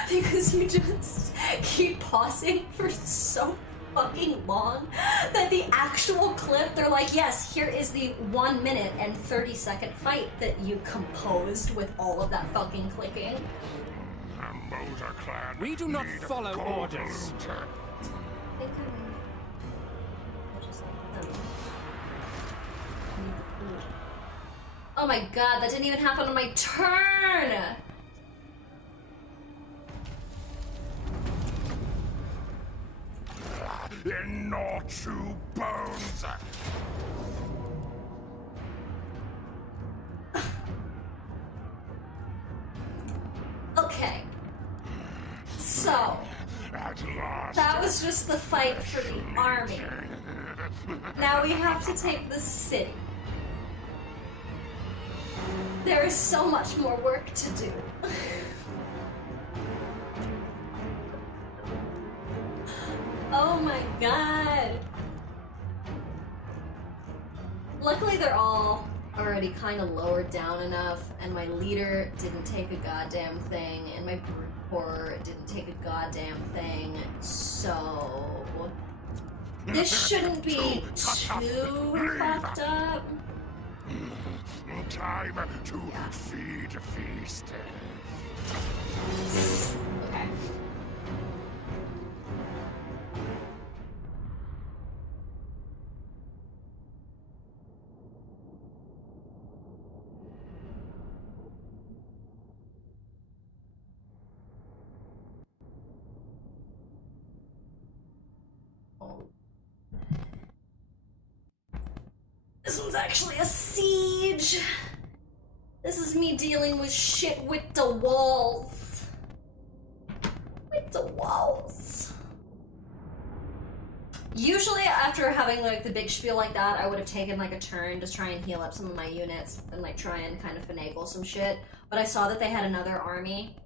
Because you just keep pausing for so fucking long that the actual clip, they're like, yes, here is the 1 minute and 30-second fight that you composed with all of that fucking clicking. We do not follow orders. I think I'll just oh my god, that didn't even happen on my turn! In your true bones. Okay. So, At last. that was just the fight for the army. Now we have to take the city. There is so much more work to do. Oh my god. Luckily they're all already kind of lowered down enough, and my leader didn't take a goddamn thing, and my brute horror didn't take a goddamn thing, so... This shouldn't be too fucked up. Time to feed feast. Okay. This one's actually a siege. This is me dealing with shit with the walls. With the walls. Usually after having like the big spiel like that, I would have taken like a turn to try and heal up some of my units and like try and kind of finagle some shit. But I saw that they had another army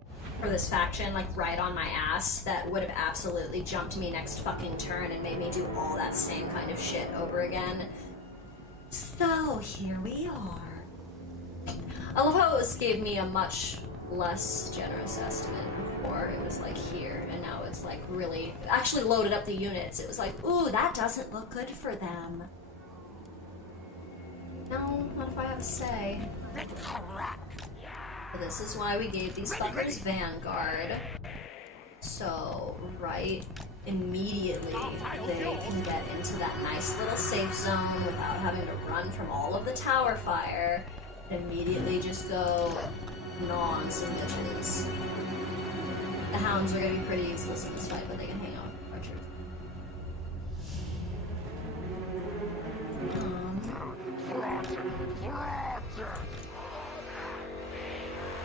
for this faction like right on my ass that would have absolutely jumped me next fucking turn and made me do all that same kind of shit over again. So here we are. I love how this gave me a much less generous estimate. Before it was like here, and now it's like really actually loaded up the units. It was like, ooh, that doesn't look good for them. No, not if I have a say. But this is why we gave these fuckers Vanguard. So, right immediately they can get into that nice little safe zone without having to run from all of the tower fire. Immediately just go gnaw on some bitches. The hounds are gonna be pretty useless in this fight, but they can hang out with archers.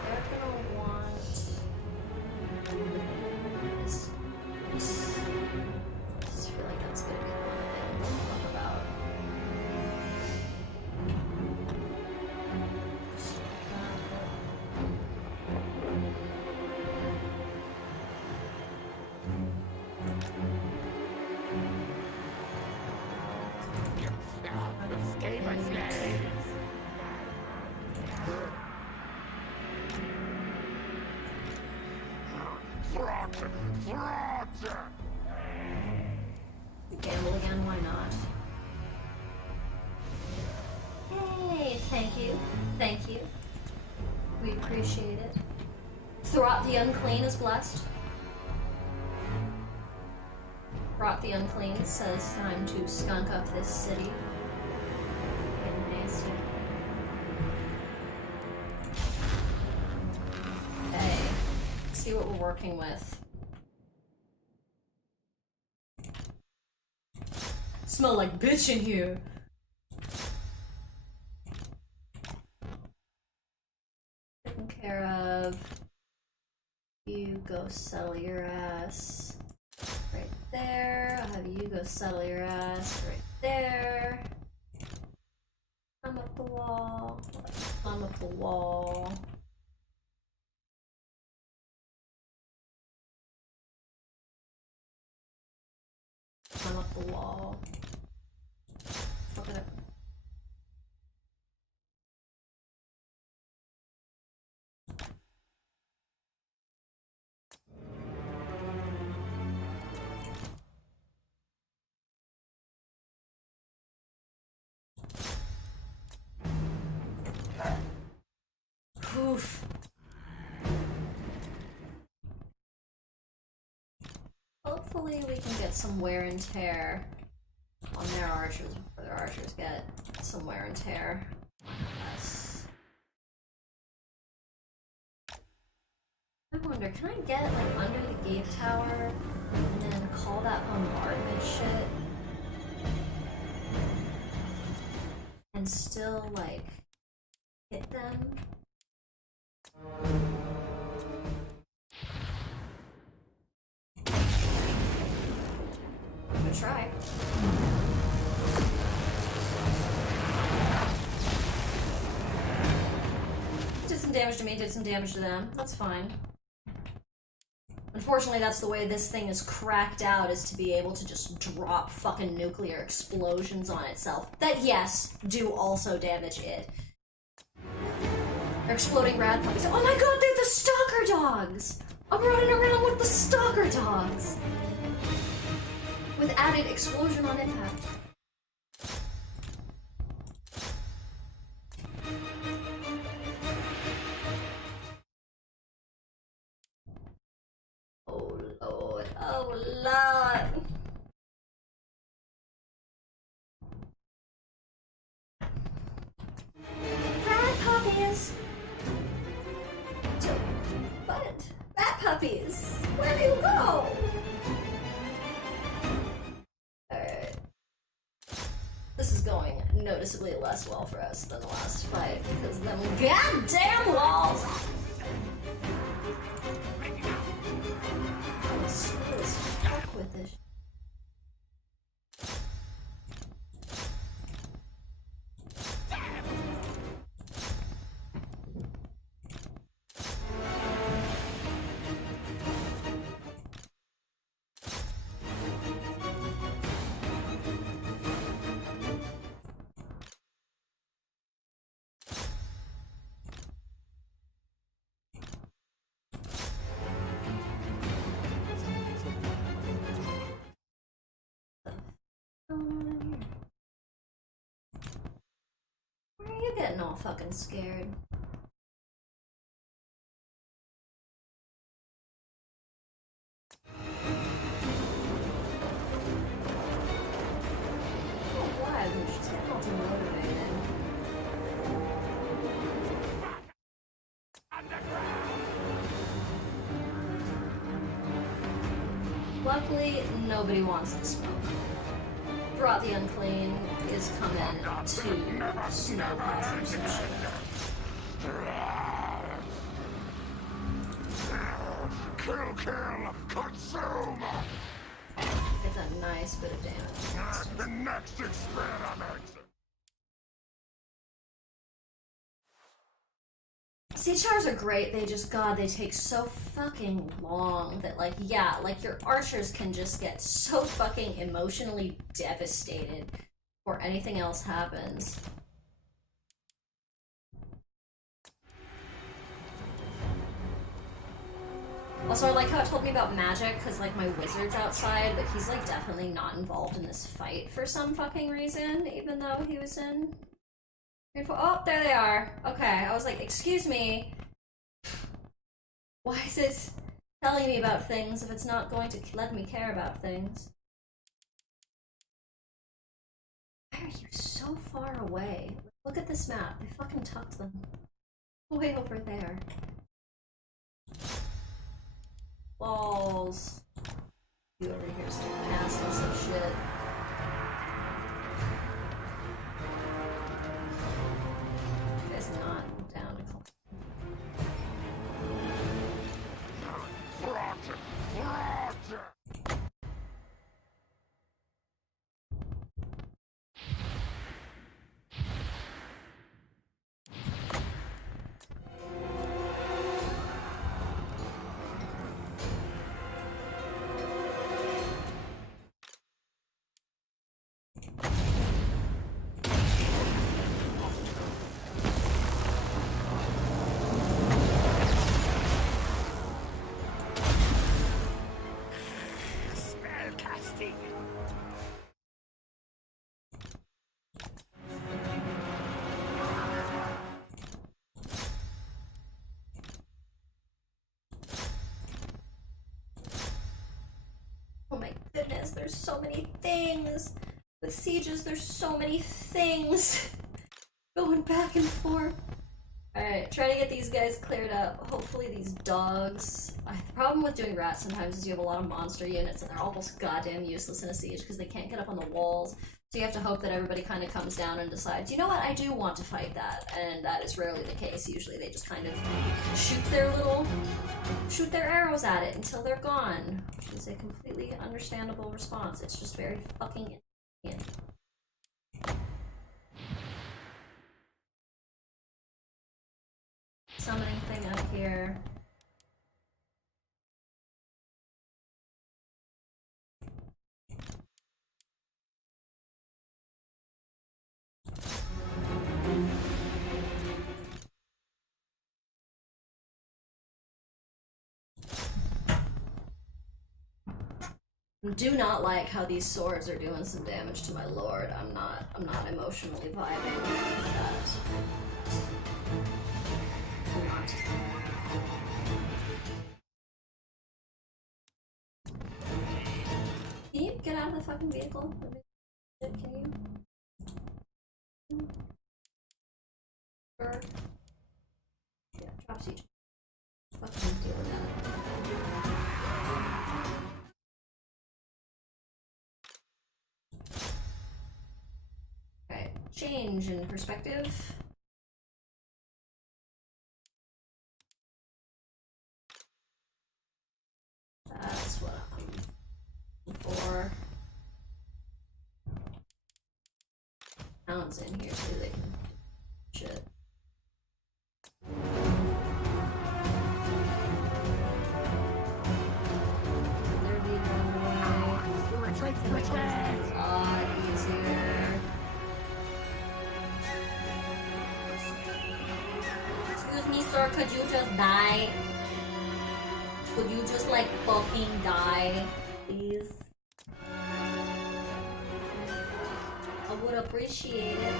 They're gonna want this. I just feel like that's gonna be the one thing we'll talk about. Skaven slaves! Gamble again, why not? Hey, thank you. Thank you. We appreciate it. Throt the Unclean is blessed. Throt the Unclean says time to skunk up this city. Getting nasty. Okay. Let's see what we're working with. Smell like bitch in here. Taken care of. You go settle your ass right there. I'll have you go settle your ass right there. Climb up the wall. Climb up the wall. Climb up the wall. Fuck it up. Oof. Hopefully we can get some wear and tear on their archers before their archers get some wear and tear. Yes. I wonder, can I get like under the gate tower and then call that bombardment shit? And still like hit them? I'm gonna try. Did some damage to me, did some damage to them. That's fine. Unfortunately, that's the way this thing is cracked out, is to be able to just drop fucking nuclear explosions on itself. That, yes, do also damage it. They're exploding rad puppies. Oh my god, they're the stalker dogs! I'm running around with the stalker dogs! With added explosion on impact. Oh lord, oh lord. Rat puppies! What? Rat puppies! Where do you go? Alright. This is going noticeably less well for us than the last fight because them goddamn walls! I'm slow as fuck with this. fucking scared. Oh, why? She's getting all demotivated. Luckily, nobody wants the smoke. Brought the Unclean is coming to snow past some shit. Kill, consume! It's a nice bit of damage. The next experiment! Siege towers are great, they just, God, they take so fucking long that, like, yeah, like, your archers can just get so fucking emotionally devastated before anything else happens. Also, I like how it told me about magic, because, like, my wizard's outside, but he's, like, definitely not involved in this fight for some fucking reason, even though he was in... Oh, there they are. Okay, I was like, excuse me. Why is it telling me about things if it's not going to let me care about things? Why are you so far away? Look at this map. They fucking tucked them way over there. Balls. You over here still passing some shit. It's not down to call. Oh my goodness, there's so many things! With sieges, there's so many things! Going back and forth. Alright, try to get these guys cleared up. Hopefully these dogs... The problem with doing rats sometimes is you have a lot of monster units and they're almost goddamn useless in a siege because they can't get up on the walls. So you have to hope that everybody kind of comes down and decides, you know what, I do want to fight that. And that is rarely the case. Usually they just kind of shoot their arrows at it until they're gone. Which is a completely understandable response. It's just very fucking inconvenient. Summoning thing up here. Do not like how these swords are doing some damage to my lord. I'm not emotionally vibing with that. Can you get out of the fucking vehicle? Can you? Or... Yeah, drop siege. Fucking deal with that. Okay, change in perspective. That's what I'm looking for. Hounds in here so they can shit. Retreat! A lot easier. Excuse me, sir, could you just die? Could you just, like, fucking die, please? I would appreciate it.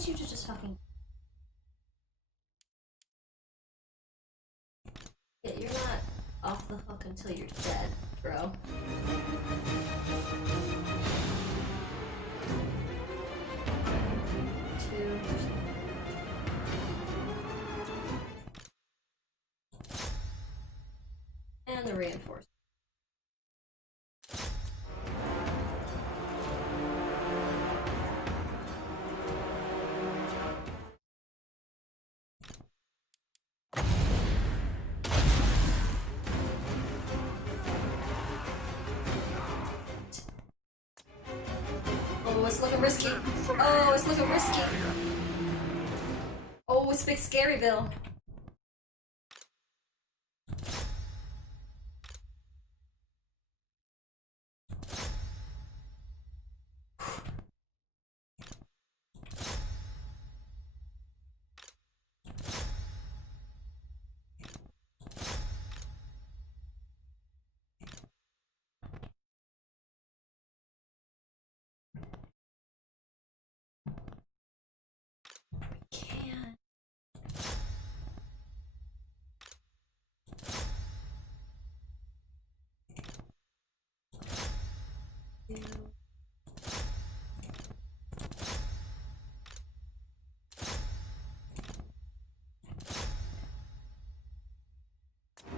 need you to just fucking... Yeah, you're not off the hook until you're dead, bro. Two. And the reinforcement. Oh, it's looking risky. Oh, it's looking risky. Oh, it's Big Scaryville. Can't.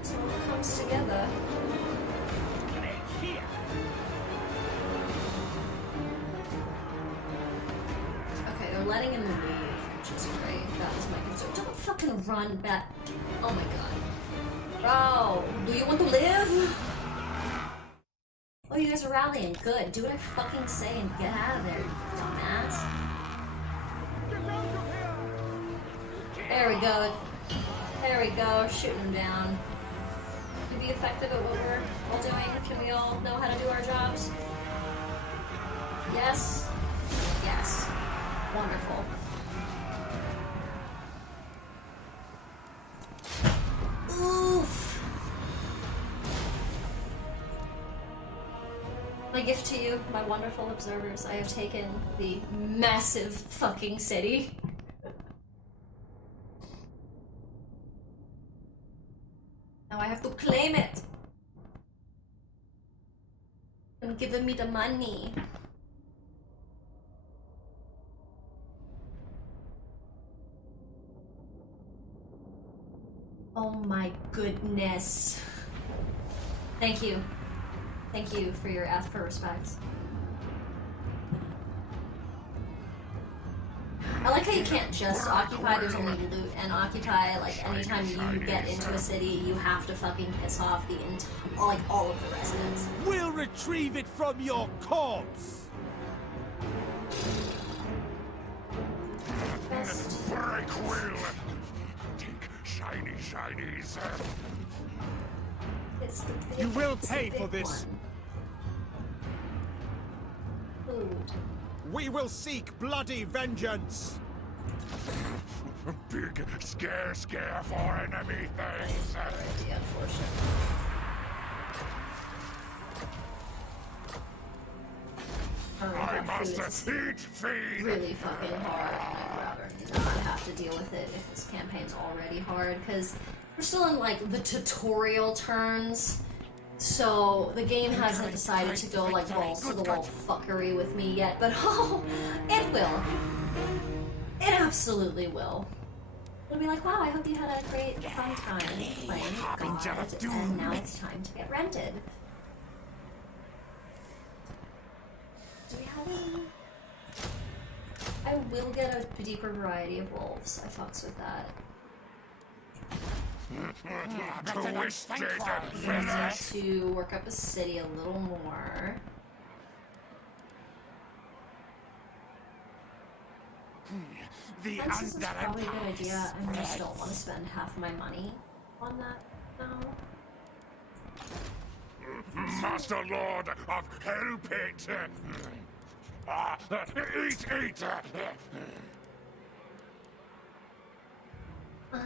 So it comes together. Here. Okay, they're letting him leave, which is great. That was my concern. Don't fucking run back. Oh my god. Bro, do you want to live? Oh, you guys are rallying. Good. Do what I fucking say and get out of there, you dumbass. There we go. There we go. Shooting him down. To be effective at what we're all doing, can we all know how to do our jobs? Yes? Yes. Wonderful. Oof. My gift to you, my wonderful observers, I have taken the massive fucking city. Now I have to claim it. And giving me the money. Oh my goodness. Thank you. Thank you for your ask for respect. I like how you can't just occupy, there's only loot and occupy. Like, anytime you get into a city, you have to fucking piss off the like, all of the residents. We'll retrieve it from your corpse. Best. Break will. Take shiny shinies. It's the big, You will it's the pay for big this. one. Food. We will seek bloody vengeance. Big scare for enemy things. Idea, unfortunately. I That must food is feed. really fucking hard, and I'd rather not have to deal with it if this campaign's already hard, because we're still in, like, the tutorial turns, so the game hasn't decided to go, like, balls to the wall fuckery with me yet, but oh, it will. It absolutely will. It'll be like, wow, I hope you had a great, fun time playing God, and now it's time to get rented. Do we have any? I will get a deeper variety of wolves. I fucks with that. Twisted I need to work up a city a little more. This is probably a good idea. I just don't want to spend half my money on that now. Master Lord of Hell Pit. Eat. I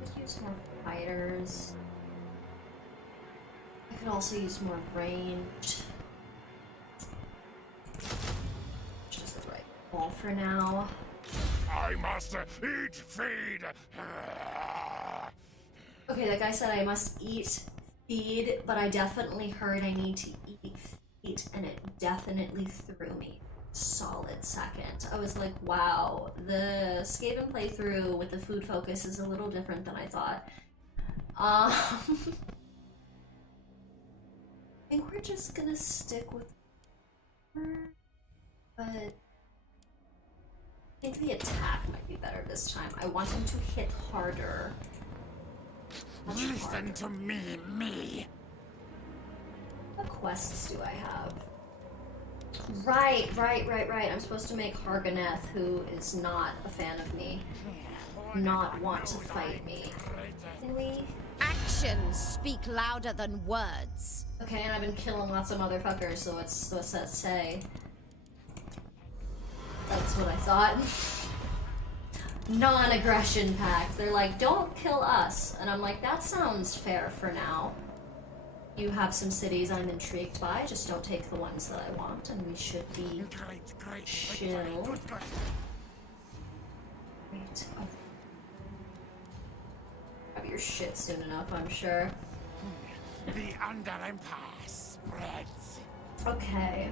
could use more fighters. I could also use more ranged. Just for now. I must eat, feed. Okay, that guy said I must eat, feed, but I definitely heard I need to eat, feed, and it definitely threw me. Solid second. I was like, wow, the Skaven playthrough with the food focus is a little different than I thought. I think we're just gonna stick with her, but I think the attack might be better this time. I want him to hit harder. Listen to me. What quests do I have? Right. I'm supposed to make Harganeth, who is not a fan of me, not want to fight me. Can we? Actions speak louder than words. Okay, and I've been killing lots of motherfuckers, so what's that say? That's what I thought. Non-aggression pact. They're like, don't kill us. And I'm like, that sounds fair for now. You have some cities I'm intrigued by, just don't take the ones that I want, and we should be chill. Wait, oh. Have your shit soon enough, I'm sure. The Under Empire spreads. Okay.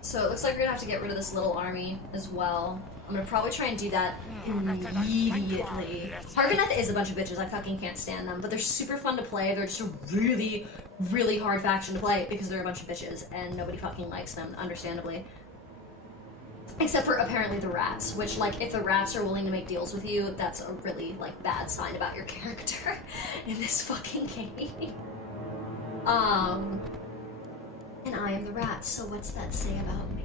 So it looks like we're gonna have to get rid of this little army as well. I'm gonna probably try and do that immediately. Harganeth is a bunch of bitches, I fucking can't stand them, but they're super fun to play. They're just a really, really hard faction to play because they're a bunch of bitches and nobody fucking likes them, understandably. Except for apparently the rats, which, like, if the rats are willing to make deals with you, that's a really, like, bad sign about your character in this fucking game. And I am the rat, so what's that say about me?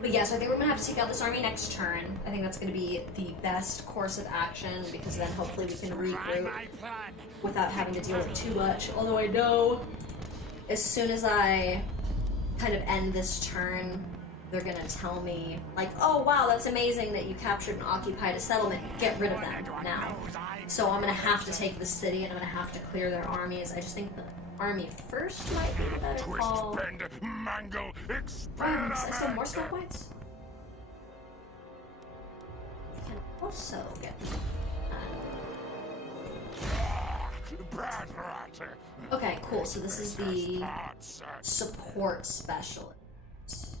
But yeah, so I think we're gonna have to take out this army next turn. I think that's gonna be the best course of action, because then hopefully we can regroup without having to deal with too much. Although I know as soon as I kind of end this turn, they're gonna tell me, like, oh wow, that's amazing that you captured and occupied a settlement. Get rid of them now. So I'm gonna have to take the city and I'm gonna have to clear their armies. I just think the army first might be the better call. Twist, bend, mangle, I experiment. still have more skill points? I can also get Bad rat. okay, cool. So this is the support specialist.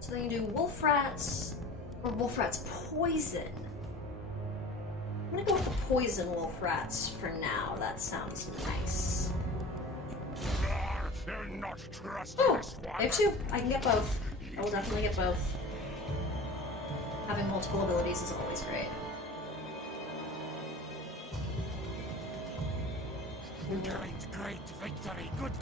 So they can do wolf rats or wolf rats poison. I'm gonna go with the poison wolf rats for now. That sounds nice. Not trust Oh, this one. I have two. I can get both. I will definitely get both. Having multiple abilities is always great. Great victory. Good.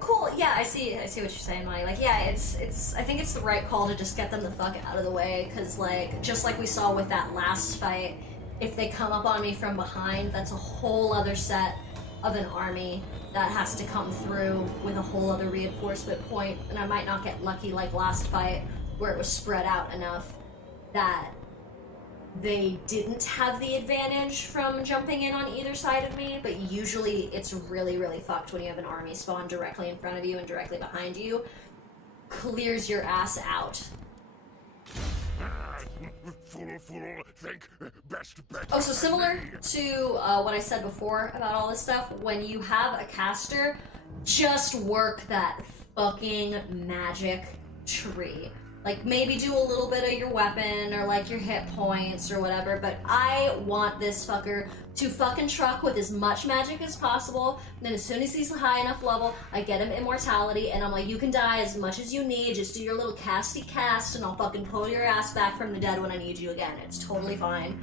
Cool. Yeah, I see what you're saying, Molly. Like, yeah, it's. I think it's the right call to just get them the fuck out of the way, because, like, just like we saw with that last fight, if they come up on me from behind, that's a whole other set of an army that has to come through with a whole other reinforcement point, and I might not get lucky like last fight, where it was spread out enough that they didn't have the advantage from jumping in on either side of me, but usually it's really, really fucked when you have an army spawn directly in front of you and directly behind you. Clears your ass out. Fool, think best bet. Oh, so similar to what I said before about all this stuff, when you have a caster, just work that fucking magic tree. Like, maybe do a little bit of your weapon, or like your hit points, or whatever, but I want this fucker to fucking truck with as much magic as possible, and then as soon as he's high enough level, I get him immortality, and I'm like, you can die as much as you need, just do your little casty cast, and I'll fucking pull your ass back from the dead when I need you again. It's totally fine.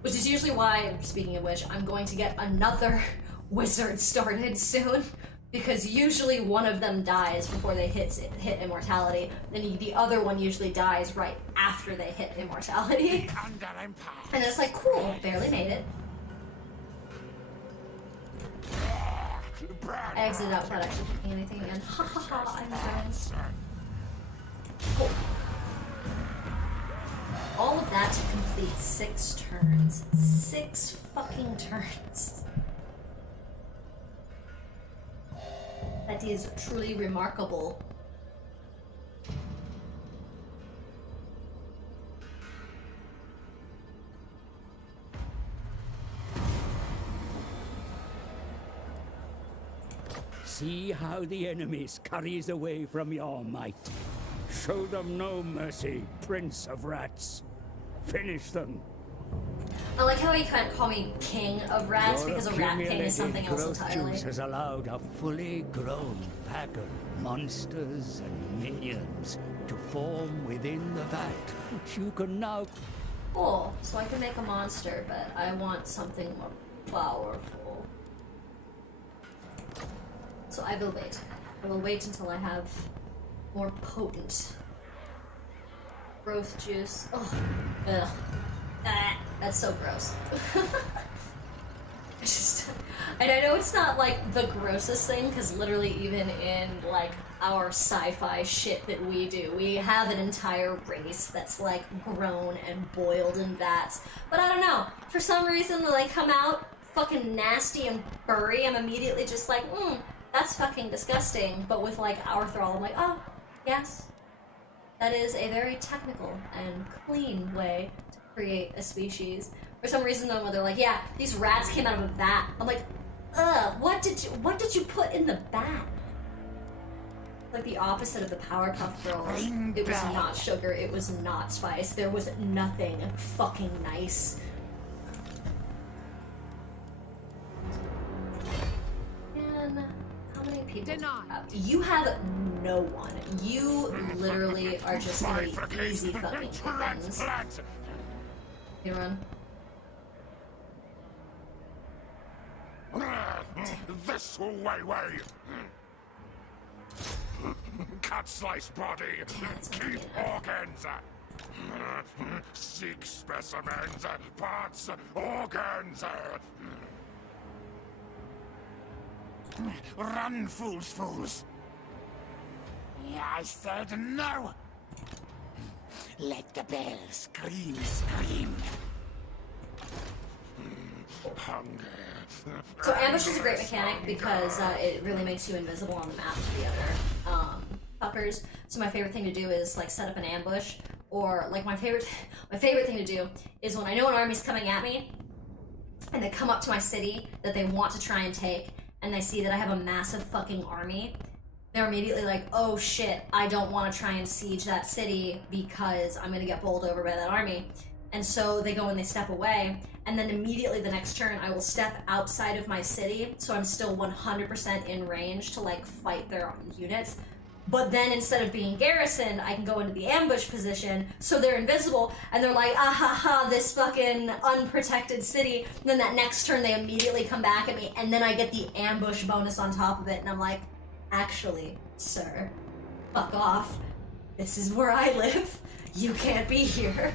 Which is usually why, speaking of which, I'm going to get another wizard started soon. Because usually one of them dies before they hit immortality, then the other one usually dies right after they hit immortality. And it's like, cool, barely made it. I exited out without actually picking anything again. Ha ha ha, I'm friends. Cool. All of that to complete 6 turns. 6 fucking turns. That is truly remarkable. See how the enemy scurries away from your might. Show them no mercy, Prince of Rats. Finish them. I like how he can't call me King of Rats because a Rat King is something else growth entirely. juice has allowed a fully grown pack of monsters and minions to form within the vat, which you can now... Cool. So I can make a monster, but I want something more powerful. So I will wait. I will wait until I have more potent growth juice. Ugh. Ugh. Ah, that's so gross. And I know it's not like the grossest thing, because literally even in like our sci-fi shit that we do, we have an entire race that's like grown and boiled in vats. But I don't know, for some reason when they come out fucking nasty and furry, I'm immediately just like, that's fucking disgusting. But with like our thrall, I'm like, oh, yes. That is a very technical and clean way to create a species. For some reason though, when they're like, yeah, these rats came out of a vat. I'm like, what did you put in the vat? Like the opposite of the Powerpuff Girls. It was not sugar, it was not spice. There was nothing fucking nice. Man, how many people do you have? You have no one. You literally are just gonna be easy fucking chickens. You run. This way. Cut, slice body. Keep organs. Seek specimens, parts, organs. Run, fools. I said no. Let the bell scream. Hunger. So ambush is a great mechanic because it really makes you invisible on the map to the other fuckers. So my favorite thing to do is like set up an ambush, or like my favorite thing to do is when I know an army's coming at me and they come up to my city that they want to try and take, and they see that I have a massive fucking army, they're immediately like, oh shit, I don't want to try and siege that city because I'm gonna get bowled over by that army. And so they go and they step away, and then immediately the next turn I will step outside of my city, so I'm still 100% in range to like fight their units. But then instead of being garrisoned, I can go into the ambush position, so they're invisible, and they're like, ah ha ha, this fucking unprotected city. And then that next turn they immediately come back at me, and then I get the ambush bonus on top of it, and I'm like, actually, sir, fuck off. This is where I live. You can't be here.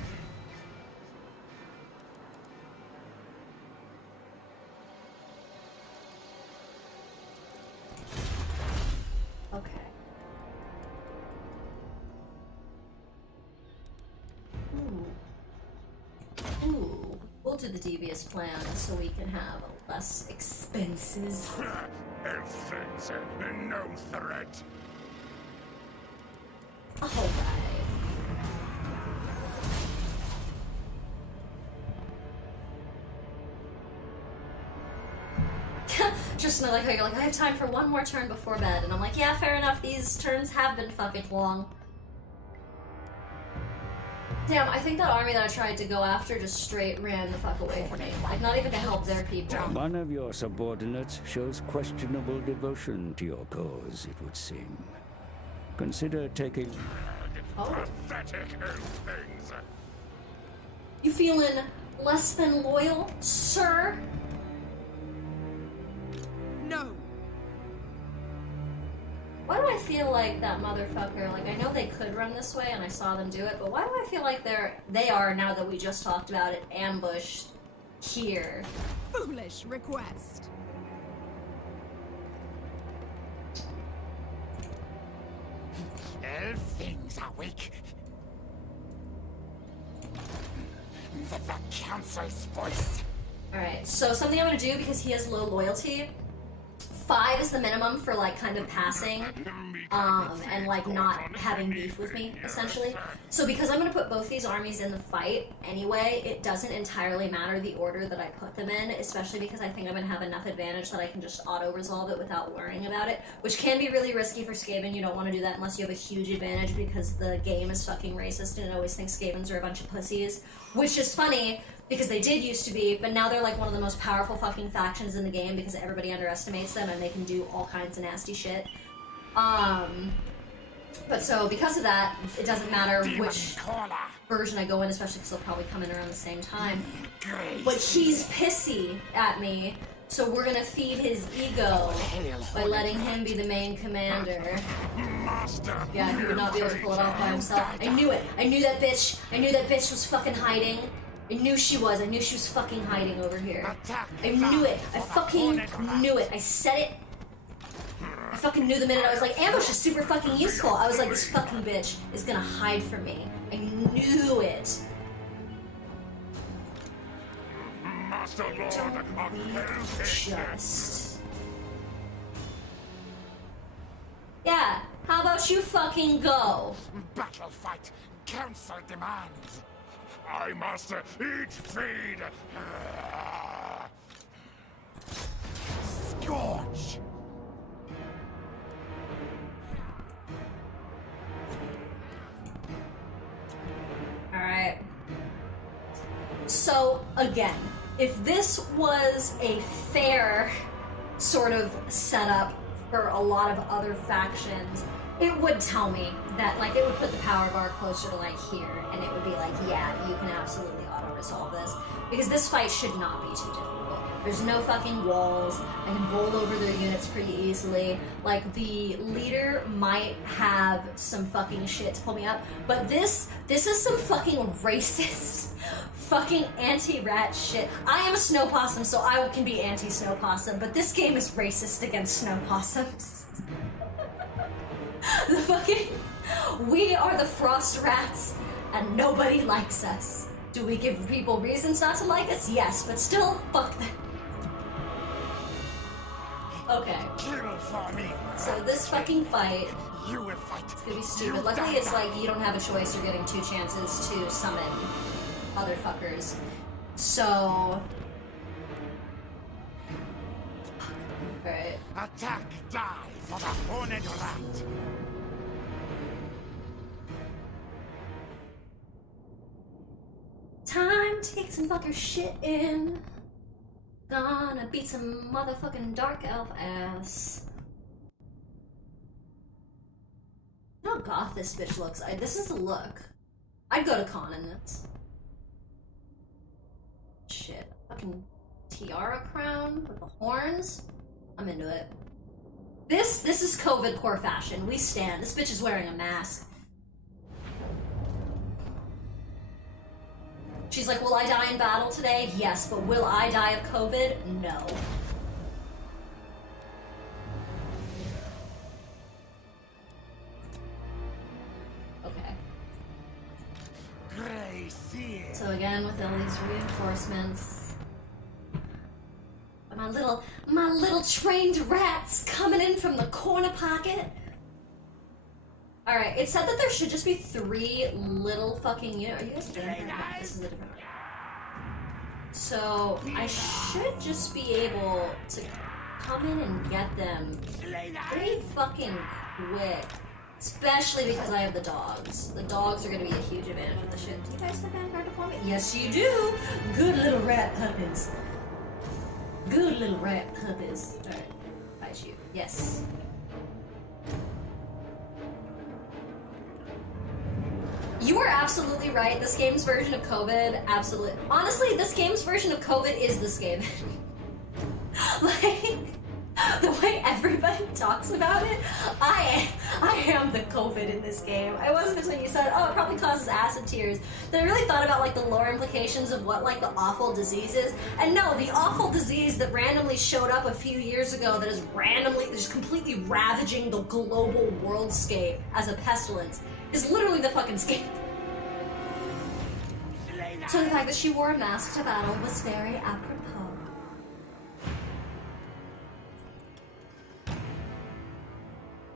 Okay. Ooh. We'll do the devious plan so we can have less expenses. Elf things, no threat. Alright. Just like how you're like, I have time for one more turn before bed, and I'm like, yeah, fair enough, these turns have been fucking long. Damn, I think that army that I tried to go after just straight ran the fuck away from me. Like, not even to help their people. One of your subordinates shows questionable devotion to your cause, it would seem. Consider taking... Oh. Pathetic elf things. You feeling less than loyal, sir? No. Why do I feel like that motherfucker, like, I know they could run this way and I saw them do it, but why do I feel like they are, now that we just talked about it, ambushed here? Foolish request. Elf things are weak. The council's voice. Alright, so something I'm gonna do, because he has low loyalty, 5 is the minimum for like kind of passing, and like not having beef with me, essentially. So because I'm gonna put both these armies in the fight anyway, it doesn't entirely matter the order that I put them in, especially because I think I'm gonna have enough advantage that I can just auto-resolve it without worrying about it, which can be really risky for Skaven. You don't want to do that unless you have a huge advantage because the game is fucking racist and it always thinks Skavens are a bunch of pussies, which is funny because they did used to be, but now they're like one of the most powerful fucking factions in the game because everybody underestimates them and they can do all kinds of nasty shit. But so because of that, it doesn't matter which version I go in, especially because they'll probably come in around the same time. But he's pissy at me, so we're gonna feed his ego by letting him be the main commander. Yeah, he would not be able to pull it off by himself. I knew it. I knew that bitch. I knew that bitch was fucking hiding. I knew she was. I knew she was fucking hiding over here. I knew it. I fucking knew it. I said it. I fucking knew the minute I was like, ambush is super fucking useful. I was like, this fucking bitch is gonna hide from me. I knew it. Just. Yeah, how about you fucking go? Battle fight. Council demands. I must eat, feed. Scorch. Alright. So, again, if this was a fair sort of setup for a lot of other factions, it would tell me that, like, it would put the power bar closer to, like, here, and it would be like, yeah, you can absolutely auto-resolve this. Because this fight should not be too difficult. There's no fucking walls. I can bowl over their units pretty easily. Like, the leader might have some fucking shit to pull me up, but this is some fucking racist, fucking anti-rat shit. I am a snow possum, so I can be anti-snow possum, but this game is racist against snow possums. The fucking... We are the frost rats, and nobody likes us. Do we give people reasons not to like us? Yes, but still, fuck them. Okay. So this fucking fight, it's gonna be stupid. Luckily it's like you don't have a choice, you're getting 2 chances to summon other fuckers. So... Alright. Attack, die for the horned rat. Time to kick some fucker shit in. Gonna beat some motherfucking dark elf ass. You know how goth this bitch looks. This is the look. I'd go to con in this. Shit. Fucking tiara crown with the horns. I'm into it. This is COVID core fashion. We stand. This bitch is wearing a mask. She's like, will I die in battle today? Yes, but will I die of COVID? No. Okay. So again, with all these reinforcements, my little trained rats coming in from the corner pocket. Alright, it said that there should just be 3 little fucking units. Are you guys getting that? This is a different one. So, I should just be able to come in and get them pretty fucking quick. Especially because I have the dogs. The dogs are gonna be a huge advantage of the shit. Do you guys have Vanguard deployment? Yes, you do! Good little rat puppies. Good little rat puppies. Alright, fight you. Yes. You are absolutely right. This game's version of COVID, absolutely. Honestly, this game's version of COVID is the Skaven. Like, the way everybody talks about it, I am the COVID in this game. I wasn't until you said, oh, it probably causes acid tears, that I really thought about, like, the lore implications of what, like, the awful disease is. And no, the awful disease that randomly showed up a few years ago that is randomly, just completely ravaging the global worldscape as a pestilence is literally the fucking Skaven. So the fact that she wore a mask to battle was very apropos.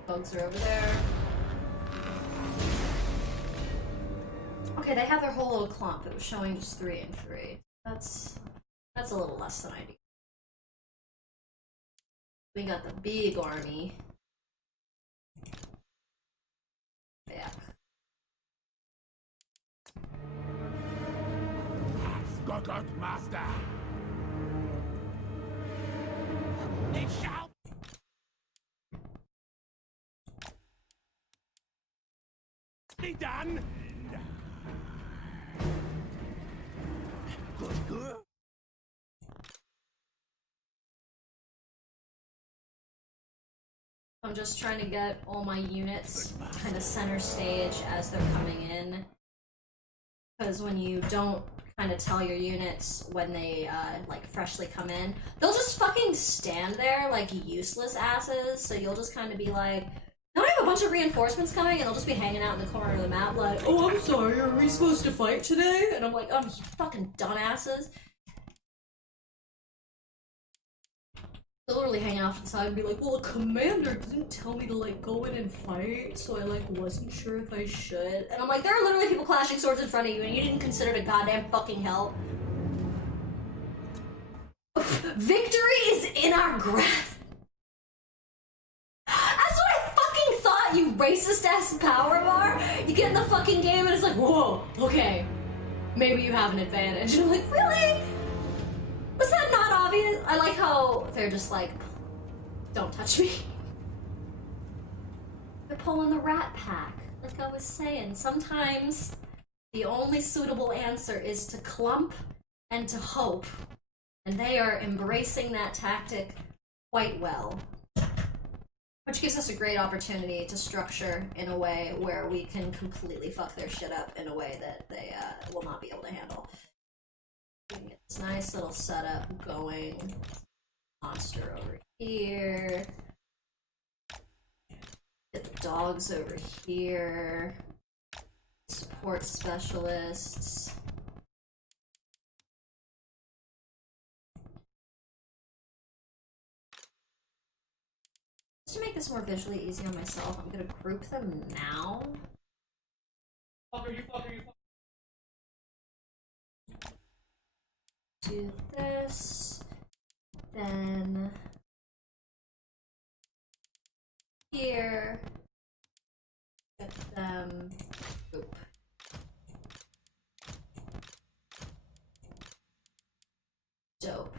Bugs are over there. Okay, they have their whole little clump. It was showing just 3 and 3. That's a little less than ideal. We got the big army. Yeah. Good master. It shall be done. Good. I'm just trying to get all my units kind of center stage as they're coming in. Because when you don't kind of tell your units when they like freshly come in, they'll just fucking stand there like useless asses. So you'll just kind of be like, don't I have a bunch of reinforcements coming? And they'll just be hanging out in the corner of the map like, oh, I'm sorry, are we supposed to fight today? And I'm like, oh, you fucking dumbasses. They'll literally hang out inside and be like, well, a commander didn't tell me to like go in and fight, so I like wasn't sure if I should. And I'm like, there are literally people clashing swords in front of you and you didn't consider it a goddamn fucking help. Victory is in our grasp. That's what I fucking thought, you racist ass power bar. You get in the fucking game and it's like, whoa, okay, maybe you have an advantage. And I'm like, really? Was that not obvious? I like how they're just like, don't touch me. They're pulling the rat pack. Like I was saying, sometimes the only suitable answer is to clump and to hope. And they are embracing that tactic quite well. Which gives us a great opportunity to structure in a way where we can completely fuck their shit up in a way that they will not be able to handle. Get this nice little setup going. Monster over here. Get the dogs over here. Support specialists. Just to make this more visually easy on myself, I'm gonna group them now. Do this, then here, get them, oop. Dope.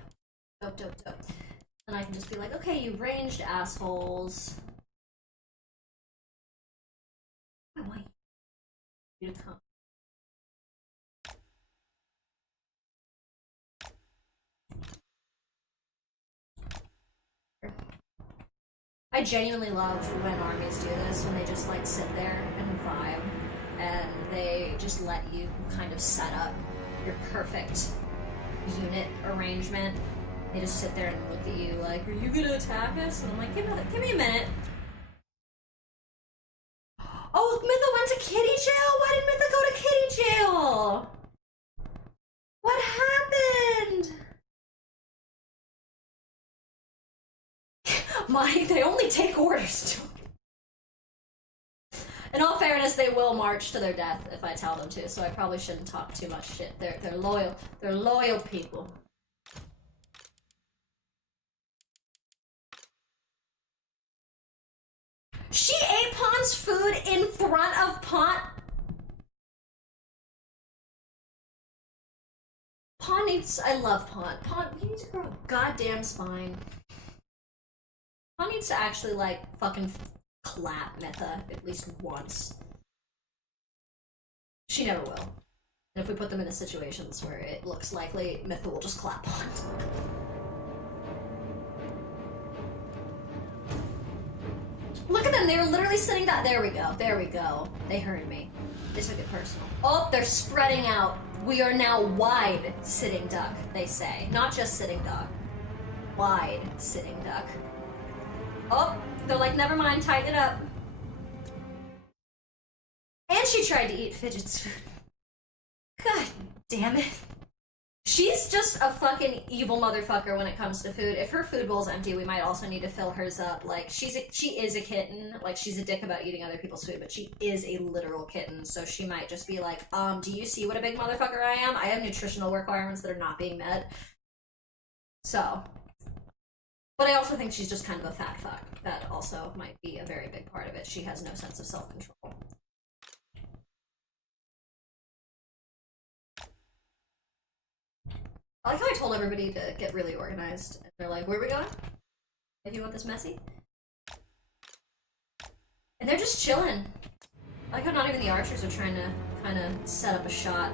And I can just be like, okay, you ranged assholes. I want you to come. I genuinely love when armies do this, when they just like sit there and vibe, and they just let you kind of set up your perfect unit arrangement. They just sit there and look at you like, are you gonna attack us? And I'm like, give me a minute. Oh, Mytha went to kitty jail? Why did Mytha go to kitty jail? What happened? They only take orders. In all fairness, they will march to their death if I tell them to, so I probably shouldn't talk too much shit. They're loyal. They're loyal people. She ate Pawn's food in front of Pawn. Pawn needs. I love Pawn. Pawn, you need to grow a goddamn spine. Pawn needs to actually, like, fucking clap Mytha at least once. She never will. And if we put them in situations where it looks likely, Mytha will just clap Pawn. Look at them, they were literally sitting down. There we go, there we go. They heard me. They took it personal. Oh, they're spreading out. We are now wide sitting duck, they say. Not just sitting duck. Wide sitting duck. Oh, they're like, never mind, tighten it up. And she tried to eat Fidget's food. God damn it. She's just a fucking evil motherfucker when it comes to food. If her food bowl's empty, we might also need to fill hers up. Like, she is a kitten. Like, she's a dick about eating other people's food, but she is a literal kitten, so she might just be like, do you see what a big motherfucker I am? I have nutritional requirements that are not being met. So. But I also think she's just kind of a fat fuck. That also might be a very big part of it. She has no sense of self-control. I like how I told everybody to get really organized, and they're like, where are we going? If you want this messy? And they're just chilling. I like how not even the archers are trying to kind of set up a shot.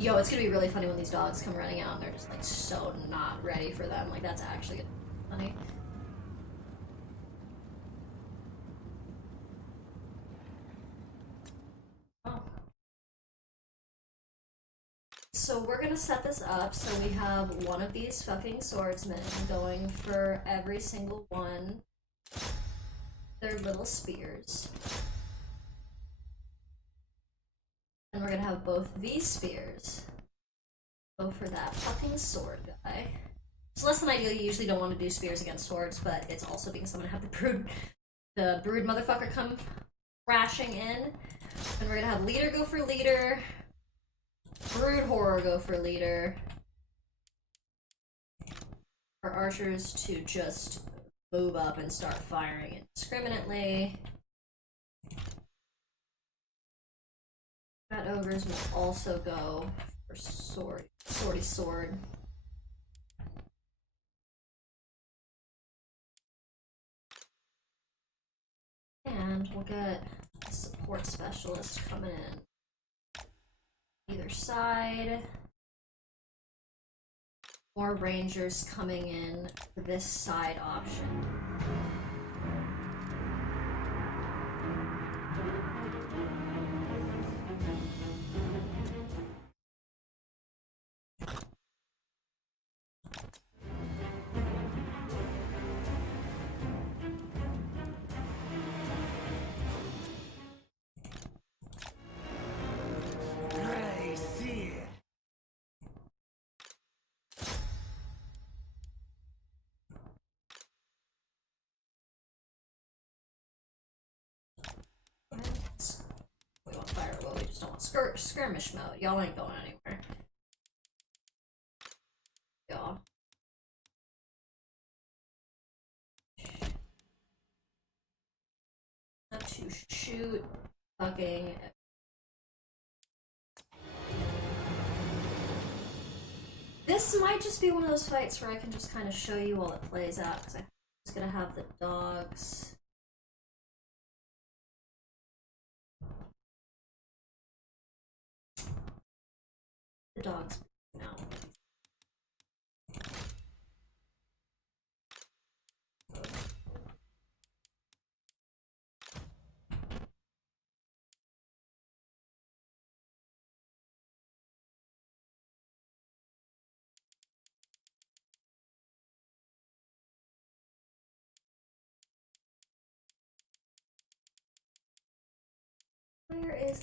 Yo, it's gonna be really funny when these dogs come running out and they're just like so not ready for them. Like, that's actually gonna be funny. Oh. So we're gonna set this up so we have one of these fucking swordsmen going for every single one. Their little spears. And we're gonna have both these spears go for that fucking sword guy. It's less than ideal. You usually don't want to do spears against swords, but it's also because I'm gonna have the brood motherfucker come crashing in. And we're gonna have leader go for leader. Brood horror go for leader. For archers to just move up and start firing indiscriminately. Rat ogres will also go for swordy sword. And we'll get a support specialist coming in. Either side. More rangers coming in for this side option. We want fire at will, we just don't want skirmish mode. Y'all ain't going anywhere. Y'all. Not to shoot fucking. This might just be one of those fights where I can just kind of show you while it plays out, because I'm just gonna have the dogs. The dogs now.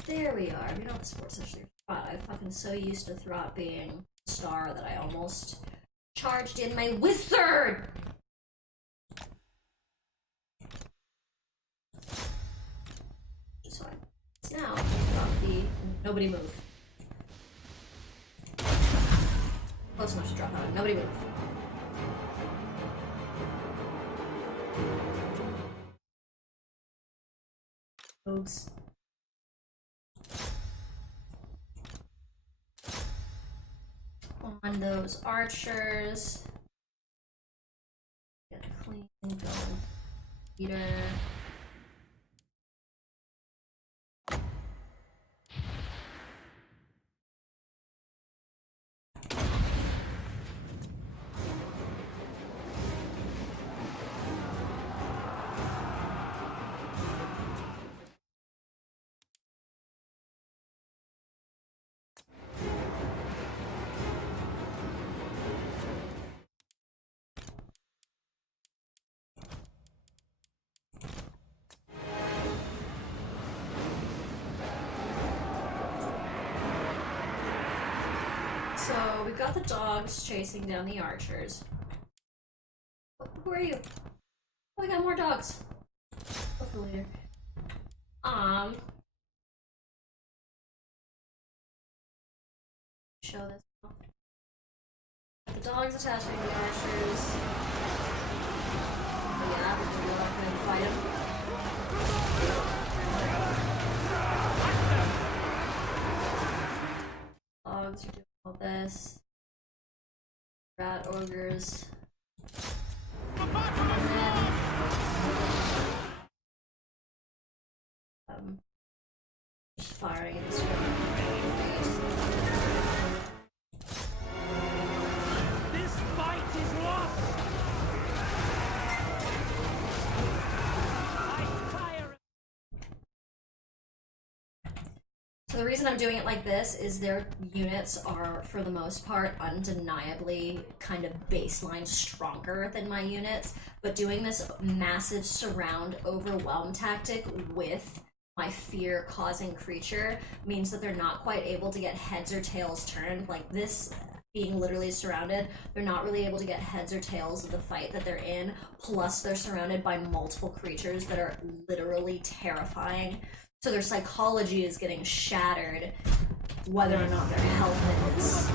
There we are. We don't have the sports issue. Wow, I'm fucking so used to Throt being a star that I almost charged in my wizard! Which is fine. So now, drop the nobody move. Close enough to drop out. Nobody move. Oops. On those archers. Get a clean going. Peter. So we've got the dogs chasing down the archers. Who are you? Oh, we got more dogs. Oh, for later. Show this off. The dogs attaching the archers. Oh, yeah, we're gonna go up and fight him. Dogs are doing all this. Rat ogres. And then, just firing at this one. This fight is lost! I tire. So the reason I'm doing it like this is their units are, for the most part, undeniably kind of baseline stronger than my units, but doing this massive surround overwhelm tactic with my fear-causing creature means that they're not quite able to get heads or tails turned. Like this being literally surrounded, they're not really able to get heads or tails of the fight that they're in, plus they're surrounded by multiple creatures that are literally terrifying. So their psychology is getting shattered, whether or not their health is.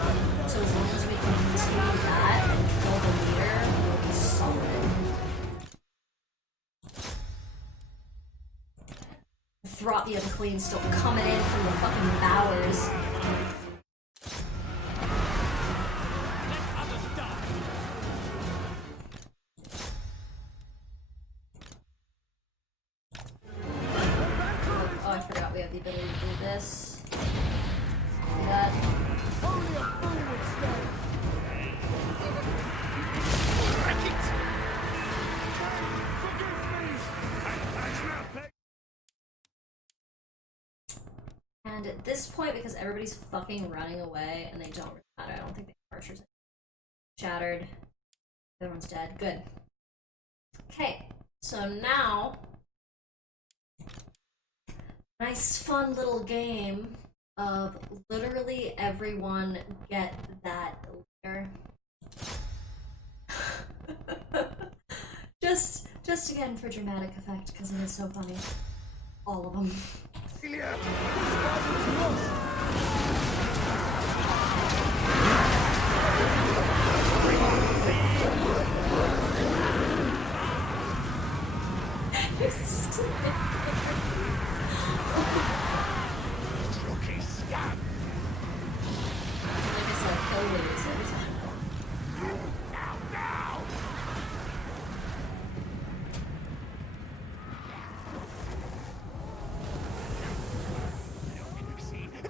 So as long as we can continue that and kill the leader, we'll be solid. Throt the Unclean still coming in from the fucking bowers. Let others die! Oh, I forgot we have the ability to do this. Do that. Only a fool would stay. And at this point, because everybody's fucking running away and they don't really matter, I don't think the archers are shattered. Everyone's dead. Good. Okay, so now nice fun little game of literally everyone get that leader. just again for dramatic effect, because it is so funny. All of them.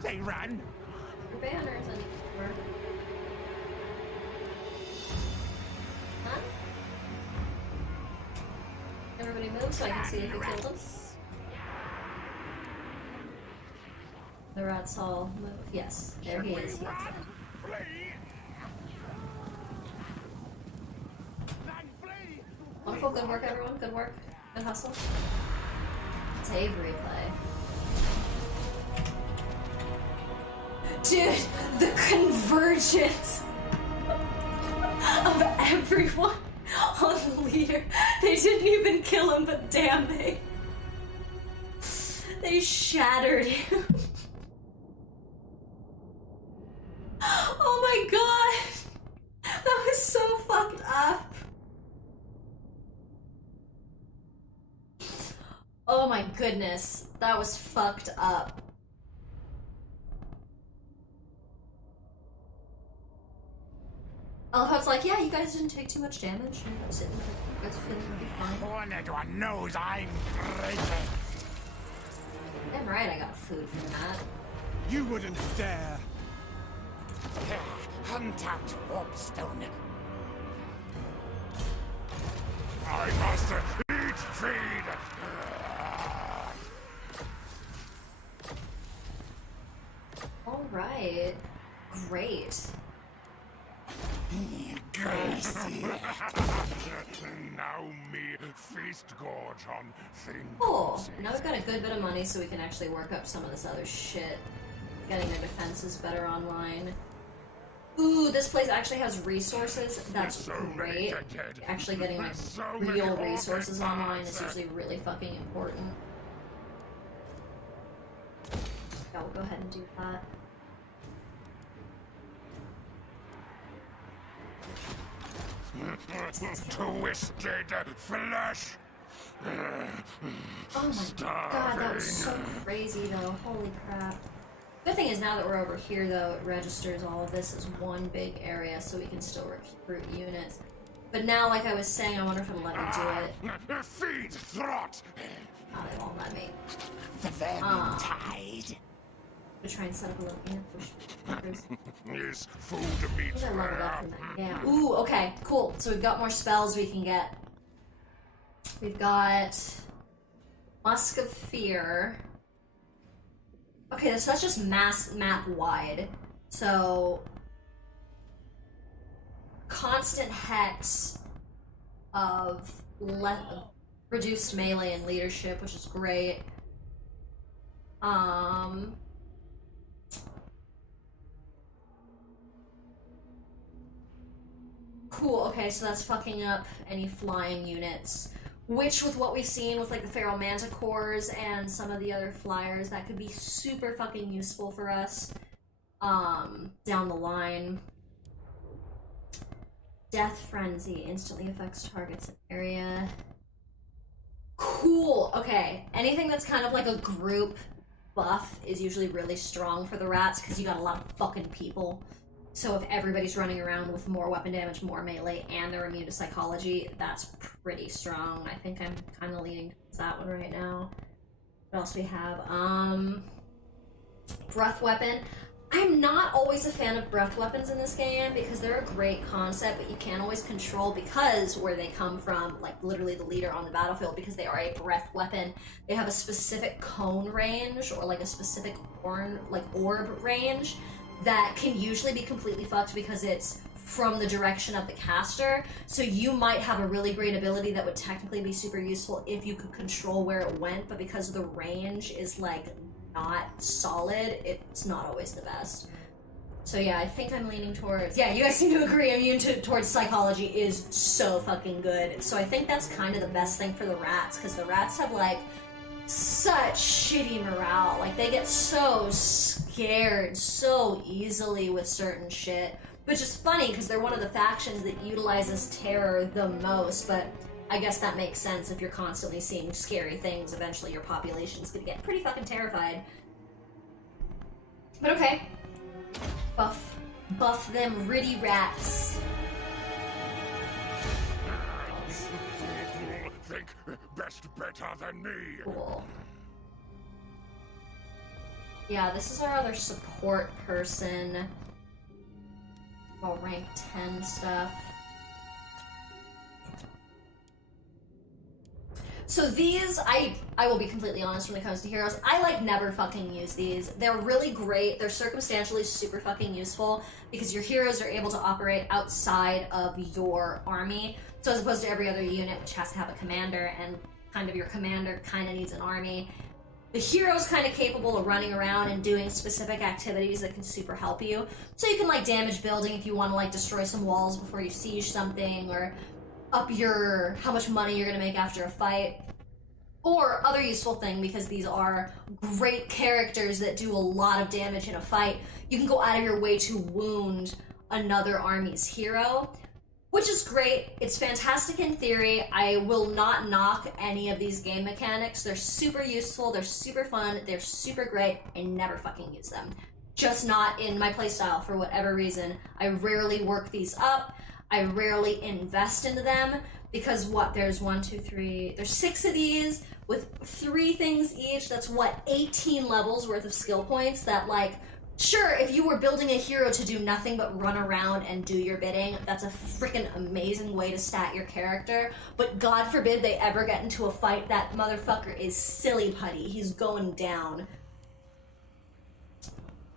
They ran! Your banners anymore. Huh? Everybody move so I can see if you killed them. The rats all move. Yes, there he is. Wonderful, good work everyone, good work. Good hustle. Save replay. Dude, the convergence of everyone on the leader. They didn't even kill him, but damn, they shattered him. Oh my god, that was so fucked up. Oh my goodness, that was fucked up. I was like, yeah, you guys didn't take too much damage. You guys feeling really fine. One everyone knows I'm crazy. Damn right I got food from that. You wouldn't dare. Untapped warpstone. I must eat feed. Alright. Great. Gracie. Now me feast gorge on things. Cool. Now we've got a good bit of money so we can actually work up some of this other shit. Getting their defenses better online. Ooh, this place actually has resources. That's So many great. dead. Actually getting like So many real orphan resources online is parts. usually really fucking important. Yeah, we'll go ahead and do that. Twisted flesh. Oh my god, that was so crazy though. Holy crap. Good thing is now that we're over here though, it registers all of this as one big area so we can still recruit units. But now, like I was saying, I wonder if it'll let me do it. Feed Throt. Oh, they won't let me. The vermin tide. I'm gonna try and set up a little ambush. Is food meat I leveled up rare? from that. Yeah. Ooh, okay, cool. So we've got more spells we can get. We've got Musk of Fear. Okay, so that's just map wide. So constant hex of reduced melee and leadership, which is great. Cool, okay, so that's fucking up any flying units. Which, with what we've seen with like the Feral Manticores and some of the other flyers, that could be super fucking useful for us down the line. Death Frenzy instantly affects targets in area. Cool, okay. Anything that's kind of like a group buff is usually really strong for the rats because you got a lot of fucking people. So if everybody's running around with more weapon damage, more melee, and they're immune to psychology, that's pretty strong. I think I'm kind of leaning towards that one right now. What else we have? Breath weapon. I'm not always a fan of breath weapons in this game because they're a great concept, but you can't always control because where they come from, like literally the leader on the battlefield, because they are a breath weapon, they have a specific cone range or like a specific orb range that can usually be completely fucked because it's from the direction of the caster. So you might have a really great ability that would technically be super useful if you could control where it went, but because the range is like not solid, it's not always the best. So yeah, I think I'm leaning towards, yeah, you guys seem to agree, immune towards psychology is so fucking good. So I think that's kind of the best thing for the rats, because the rats have like such shitty morale. Like they get so scared so easily with certain shit, which is funny because they're one of the factions that utilizes terror the most, but I guess that makes sense. If you're constantly seeing scary things, eventually your population's gonna get pretty fucking terrified. But okay. Buff them riddy rats. Think best better than me. Cool. Yeah, this is our other support person. All rank 10 stuff. So these, I will be completely honest when it comes to heroes, I like never fucking use these. They're really great, they're circumstantially super fucking useful because your heroes are able to operate outside of your army. So as opposed to every other unit which has to have a commander, and kind of your commander kind of needs an army, the hero's kind of capable of running around and doing specific activities that can super help you. So you can like damage building if you want to like destroy some walls before you siege something, or up your how much money you're gonna make after a fight, or other useful thing, because these are great characters that do a lot of damage in a fight. You can go out of your way to wound another army's hero, which is great. It's fantastic in theory. I will not knock any of these game mechanics. They're super useful, they're super fun, they're super great. I never fucking use them. Just not in my playstyle for whatever reason. I rarely work these up. I rarely invest into them because there's 6 of these with 3 things each. That's 18 levels worth of skill points that like, sure, if you were building a hero to do nothing but run around and do your bidding, that's a freaking amazing way to stat your character. But God forbid they ever get into a fight, that motherfucker is silly putty. He's going down.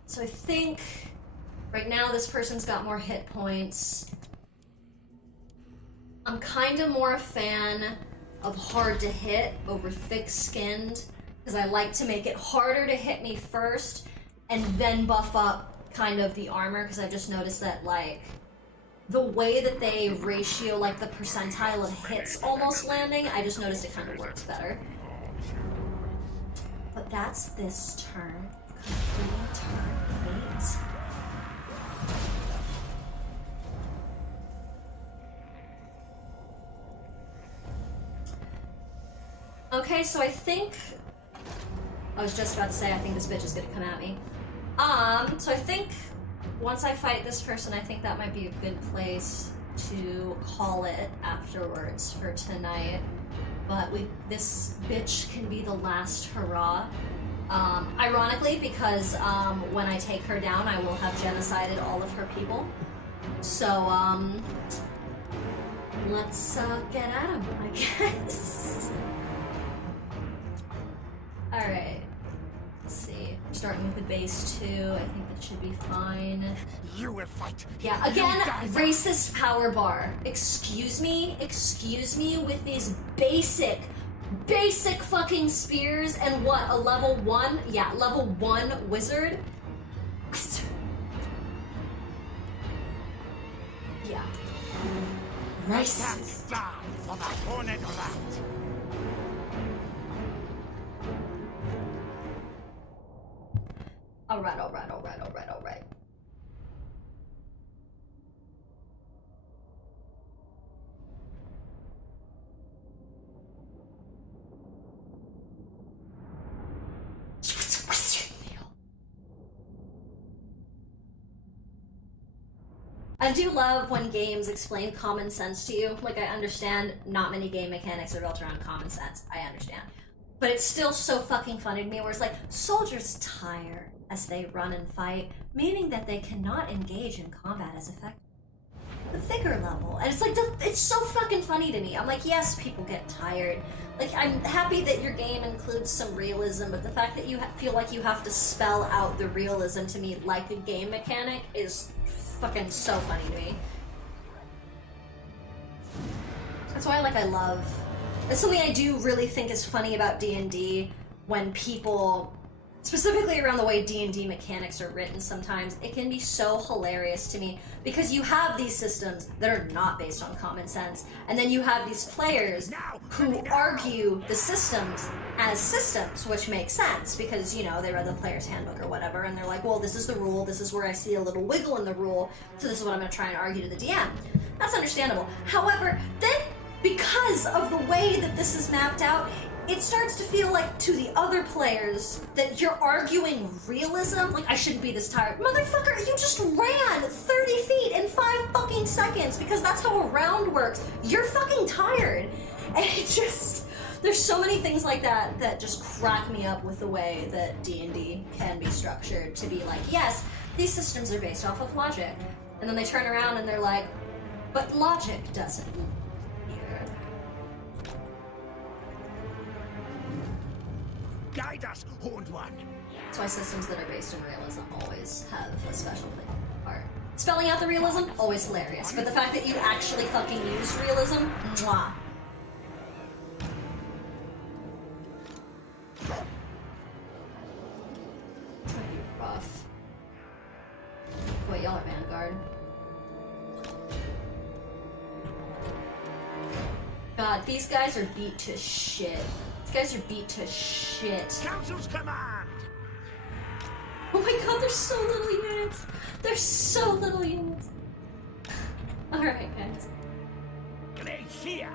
So I think right now this person's got more hit points. I'm kind of more a fan of hard to hit over thick-skinned, because I like to make it harder to hit me first and then buff up kind of the armor, because I've just noticed that, like, the way that they ratio, like, the percentile of hits almost landing, I just noticed it kind of works better. But that's this turn. Completing turn 8. Okay, so I think... I was just about to say, I think this bitch is gonna come at me. So I think once I fight this person, I think that might be a good place to call it afterwards for tonight. But this bitch can be the last hurrah. Ironically, because when I take her down, I will have genocided all of her people. So, let's get at him, I guess. Alright. Let's see. Starting with the base 2, I think that should be fine. You will fight. Yeah, again, racist power bar. Excuse me with these basic fucking spears and what, a level 1? Yeah, level 1 wizard? Yeah. Racist. Die for the horned rat. Alright. I do love when games explain common sense to you. Like, I understand not many game mechanics are built around common sense. I understand. But it's still so fucking funny to me where it's like, soldiers tire as they run and fight, meaning that they cannot engage in combat as effectively. The vigor level. And it's like, it's so fucking funny to me. I'm like, yes, people get tired. Like, I'm happy that your game includes some realism, but the fact that you feel like you have to spell out the realism to me like a game mechanic is fucking so funny to me. That's why, like, I love... That's something I do really think is funny about D&D when people... Specifically around the way D&D mechanics are written sometimes, it can be so hilarious to me because you have these systems that are not based on common sense, and then you have these players who argue the systems as systems, which makes sense because, you know, they read the player's handbook or whatever, and they're like, well, this is the rule, this is where I see a little wiggle in the rule, so this is what I'm going to try and argue to the DM. That's understandable. However, then, because of the way that this is mapped out, it starts to feel like to the other players that you're arguing realism. Like, I shouldn't be this tired. Motherfucker, you just ran 30 feet in 5 fucking seconds because that's how a round works. You're fucking tired. And it just, there's so many things like that that just crack me up with the way that D&D can be structured to be like, yes, these systems are based off of logic. And then they turn around and they're like, but logic doesn't. Guide us, Horned One. That's why systems that are based in realism always have a special part. Spelling out the realism, always hilarious. But the fact that you actually fucking use realism, mwah. Might be rough. Wait, y'all are Vanguard. God, these guys are beat to shit. These guys are beat to shit. Council's command! Oh my god, there's so little units! There's so little units! Alright, guys. Glacier!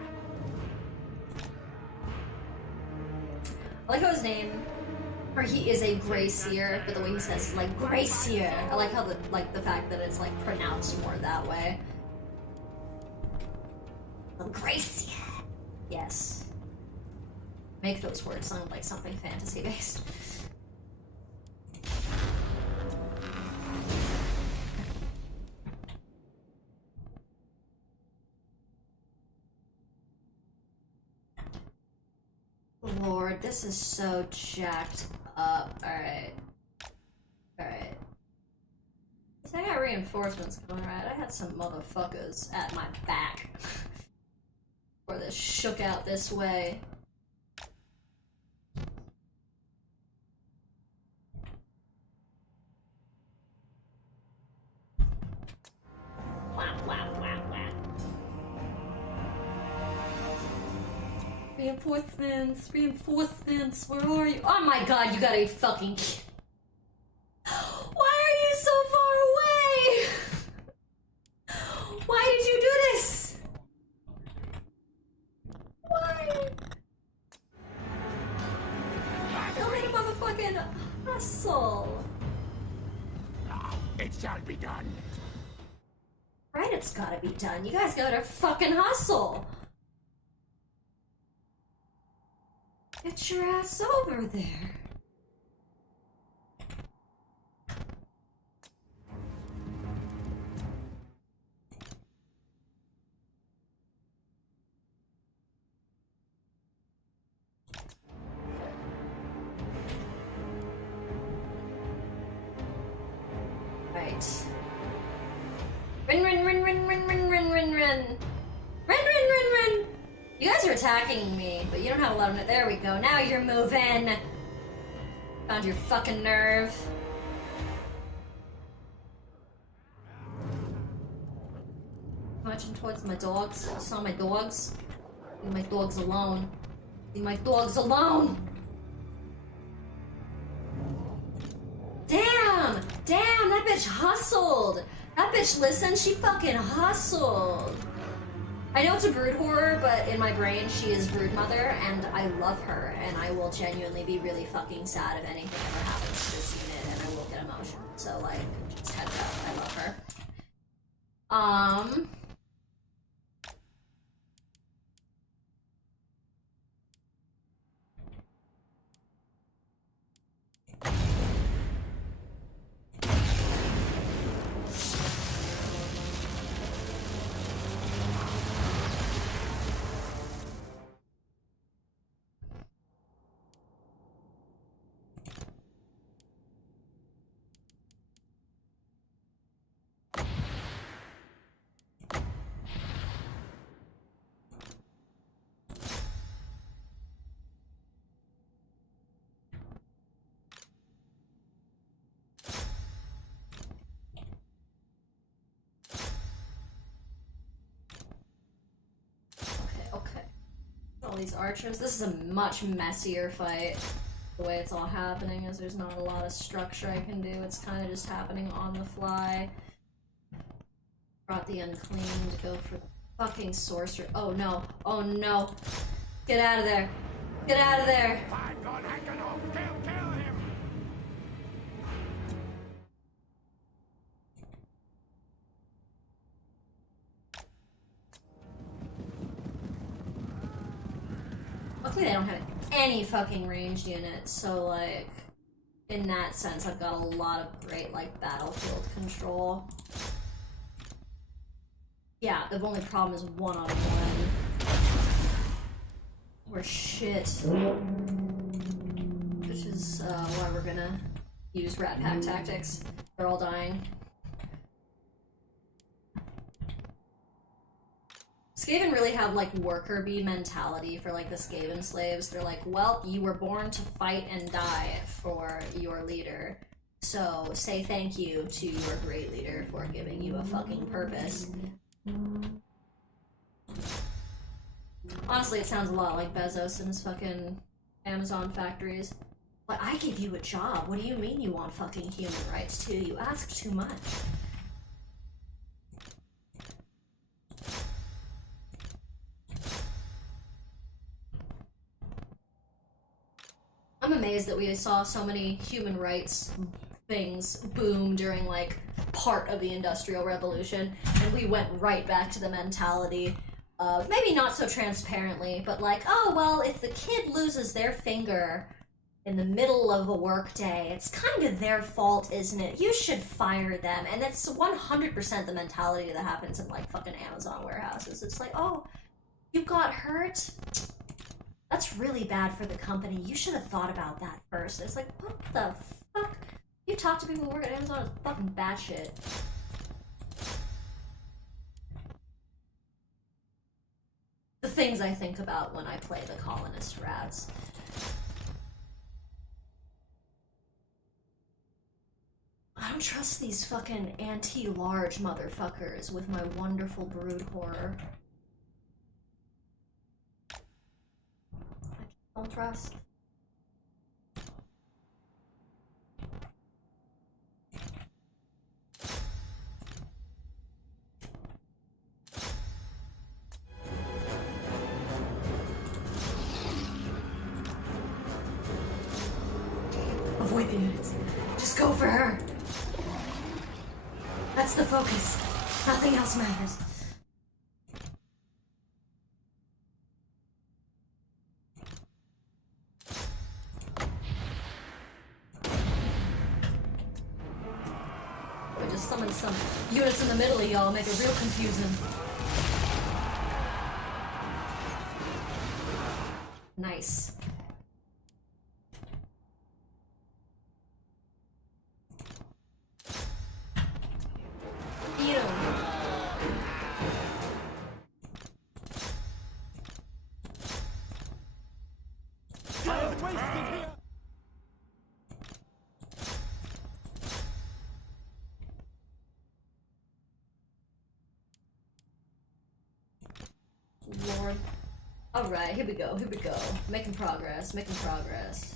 I like how his name, or he is a Gracier, but the way he says is like Gracier. I like how the fact that it's like pronounced more that way. Gracier! Yes. Make those words sound like something fantasy-based. Lord, this is so jacked up. Alright. Alright. So I got reinforcements coming, right? I had some motherfuckers at my back. Before this shook out this way. Reinforcements, reinforcements, where are you? Oh my god, you gotta be fucking... Why are you so far away? Why did you do this? Why? Don't make a motherfucking hustle. It shall be done. Right, it's gotta be done. You guys gotta fucking hustle. Get your ass over there. Right. Rin, rin, rin, rin, rin, rin, rin, rin, rin. Rin, rin, rin, rin. You guys are attacking me, but you don't have a lot of... There we go. Now you're moving. Found your fucking nerve. Marching towards my dogs. I saw my dogs. Leave my dogs alone. Leave my dogs alone! Damn! Damn, that bitch hustled! That bitch, listen, she fucking hustled! I know it's a brood horror, but in my brain, she is brood mother, and I love her, and I will genuinely be really fucking sad if anything ever happens to this unit, and I will get emotional. So, like, just heads up, I love her. Okay. All these archers. This is a much messier fight. The way it's all happening is there's not a lot of structure I can do. It's kind of just happening on the fly. Brought the unclean to go for the fucking sorcerer. Oh no. Oh no. Get out of there. Get out of there. My God, I can kill him. Luckily they don't have any fucking ranged units, so like, in that sense I've got a lot of great like battlefield control. Yeah, the only problem is one-on-one. Or shit. Which is why we're gonna use Rat Pack tactics. They're all dying. Skaven really have like worker bee mentality for like the Skaven slaves. They're like, well, you were born to fight and die for your leader. So say thank you to your great leader for giving you a fucking purpose. Honestly, it sounds a lot like Bezos and his fucking Amazon factories. But I give you a job. What do you mean you want fucking human rights too? You ask too much. I'm amazed that we saw so many human rights things boom during like part of the Industrial Revolution, and we went right back to the mentality of, maybe not so transparently, but like, oh well, if the kid loses their finger in the middle of a work day, it's kind of their fault, isn't it? You should fire them. And that's 100% the mentality that happens in like fucking Amazon warehouses. It's like, oh, you got hurt? That's really bad for the company. You should have thought about that first. It's like, what the fuck? You talk to people who work at Amazon, it's fucking bad shit. The things I think about when I play the colonist rats. I don't trust these fucking anti-large motherfuckers with my wonderful brood horror. Don't trust. Avoid the units. Just go for her. That's the focus. Nothing else matters. We just summoned some units in the middle of y'all, make it real confusing. Nice. Eat 'em. Time wasted here! Lord. Alright, here we go, here we go. Making progress, making progress.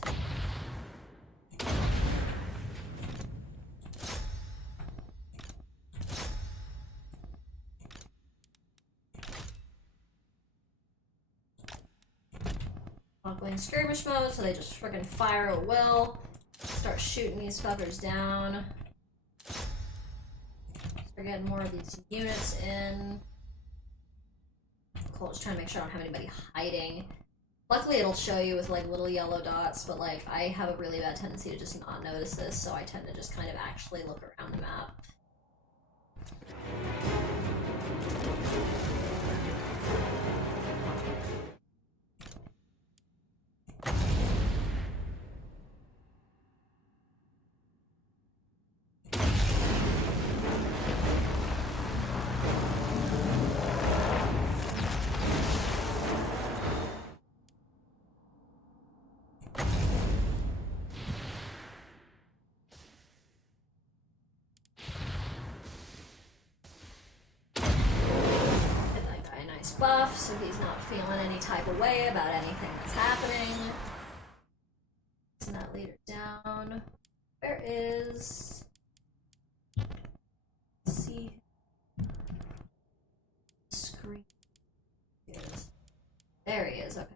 Not going skirmish mode, so they just freaking fire at will. Start shooting these fuckers down. Start getting more of these units in. Cool, just trying to make sure I don't have anybody hiding. Luckily it'll show you with like little yellow dots, but like I have a really bad tendency to just not notice this, so I tend to just kind of actually look around the map. Buff, so he's not feeling any type of way about anything that's happening. Send that leader down. Where is... Let's see. Screen. There he is, okay.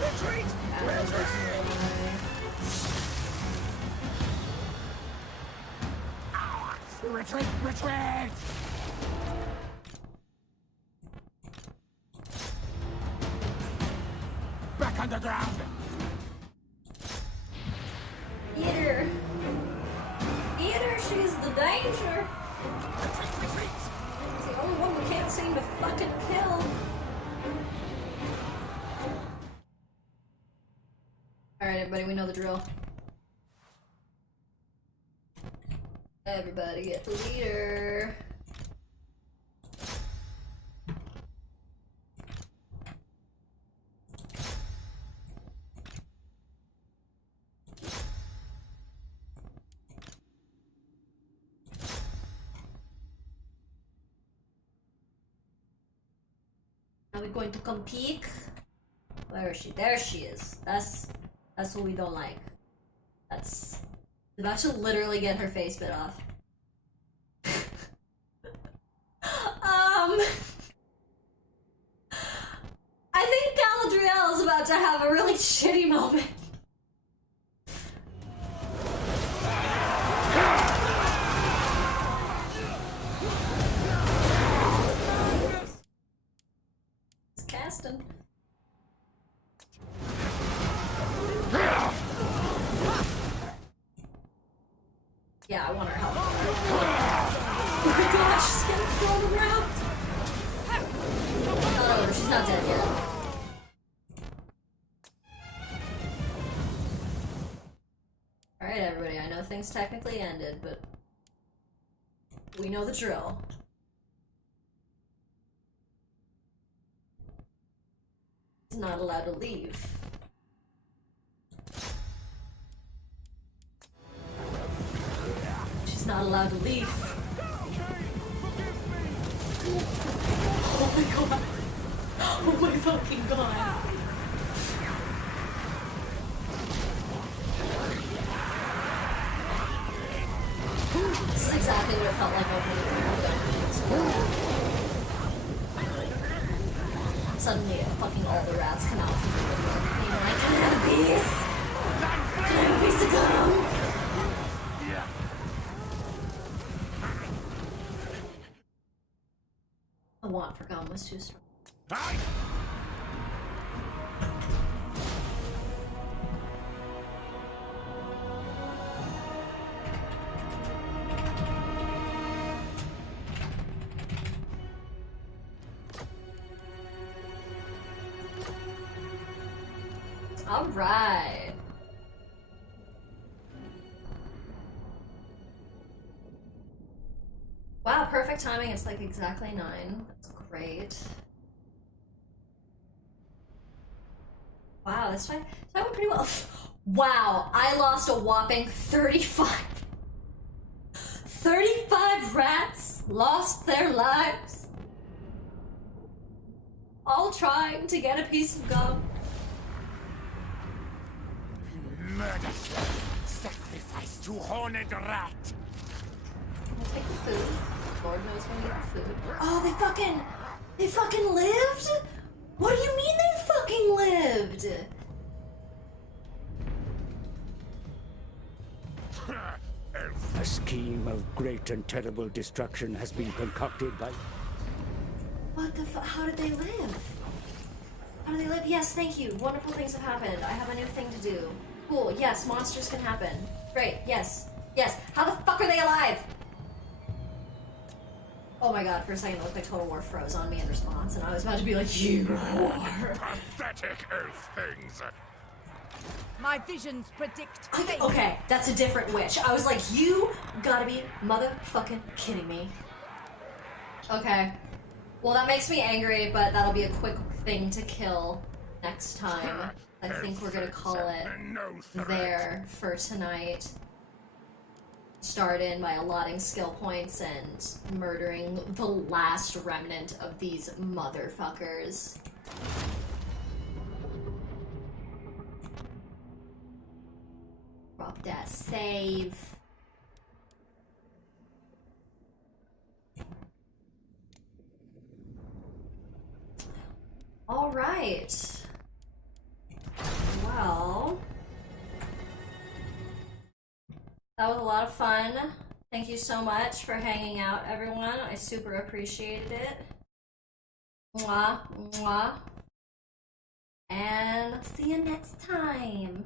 Retreat! Retreat! Retreat! Back underground! Eat her! Eat her, she's the danger! She's the only one we can't seem to fucking kill. Alright, everybody, we know the drill. Everybody get the leader. Are we going to come peek? Where is she? There she is. That's what we don't like. That's about to literally get her face bit off. I think Galadriel is about to have a really shitty moment. It's casting. Yeah, I want her help. Oh my gosh, she's getting thrown around. Oh, she's not dead yet. Alright, everybody, I know things technically ended, but we know the drill. She's not allowed to leave. not allowed to leave. Oh my god. Oh my fucking god. This is exactly what it felt like opening. Suddenly, fucking all the rats come out from the woodwork. Being like, can I have a piece? Can I have a piece of gum? The want for gum was too strong. All right. Wow, perfect timing. It's like exactly 9. That's great. Wow, this time that went pretty well. Wow, I lost a whopping 35. 35 rats lost their lives. All trying to get a piece of gum. Murder! Sacrifice to horned rat! I'll take the food. Lord knows when we get the food. Oh, they fucking lived? What do you mean they fucking lived? A scheme of great and terrible destruction has been concocted by... What the fuck? How did they live? How did they live? Yes, thank you. Wonderful things have happened. I have a new thing to do. Cool, yes, monsters can happen. Great, yes, yes. How the fuck are they alive? Oh my god, for a second it looked like Total War froze on me in response, and I was about to be like, you are. Pathetic elf things! My visions predict fate. Okay, that's a different witch. I was like, you gotta be motherfucking kidding me. Okay. Well, that makes me angry, but that'll be a quick thing to kill next time. I think we're gonna call it there for tonight. Start in by allotting skill points and murdering the last remnant of these motherfuckers. Drop that save. All right. Well, that was a lot of fun. Thank you so much for hanging out, everyone. I super appreciated it. Mwah, mwah. And see you next time.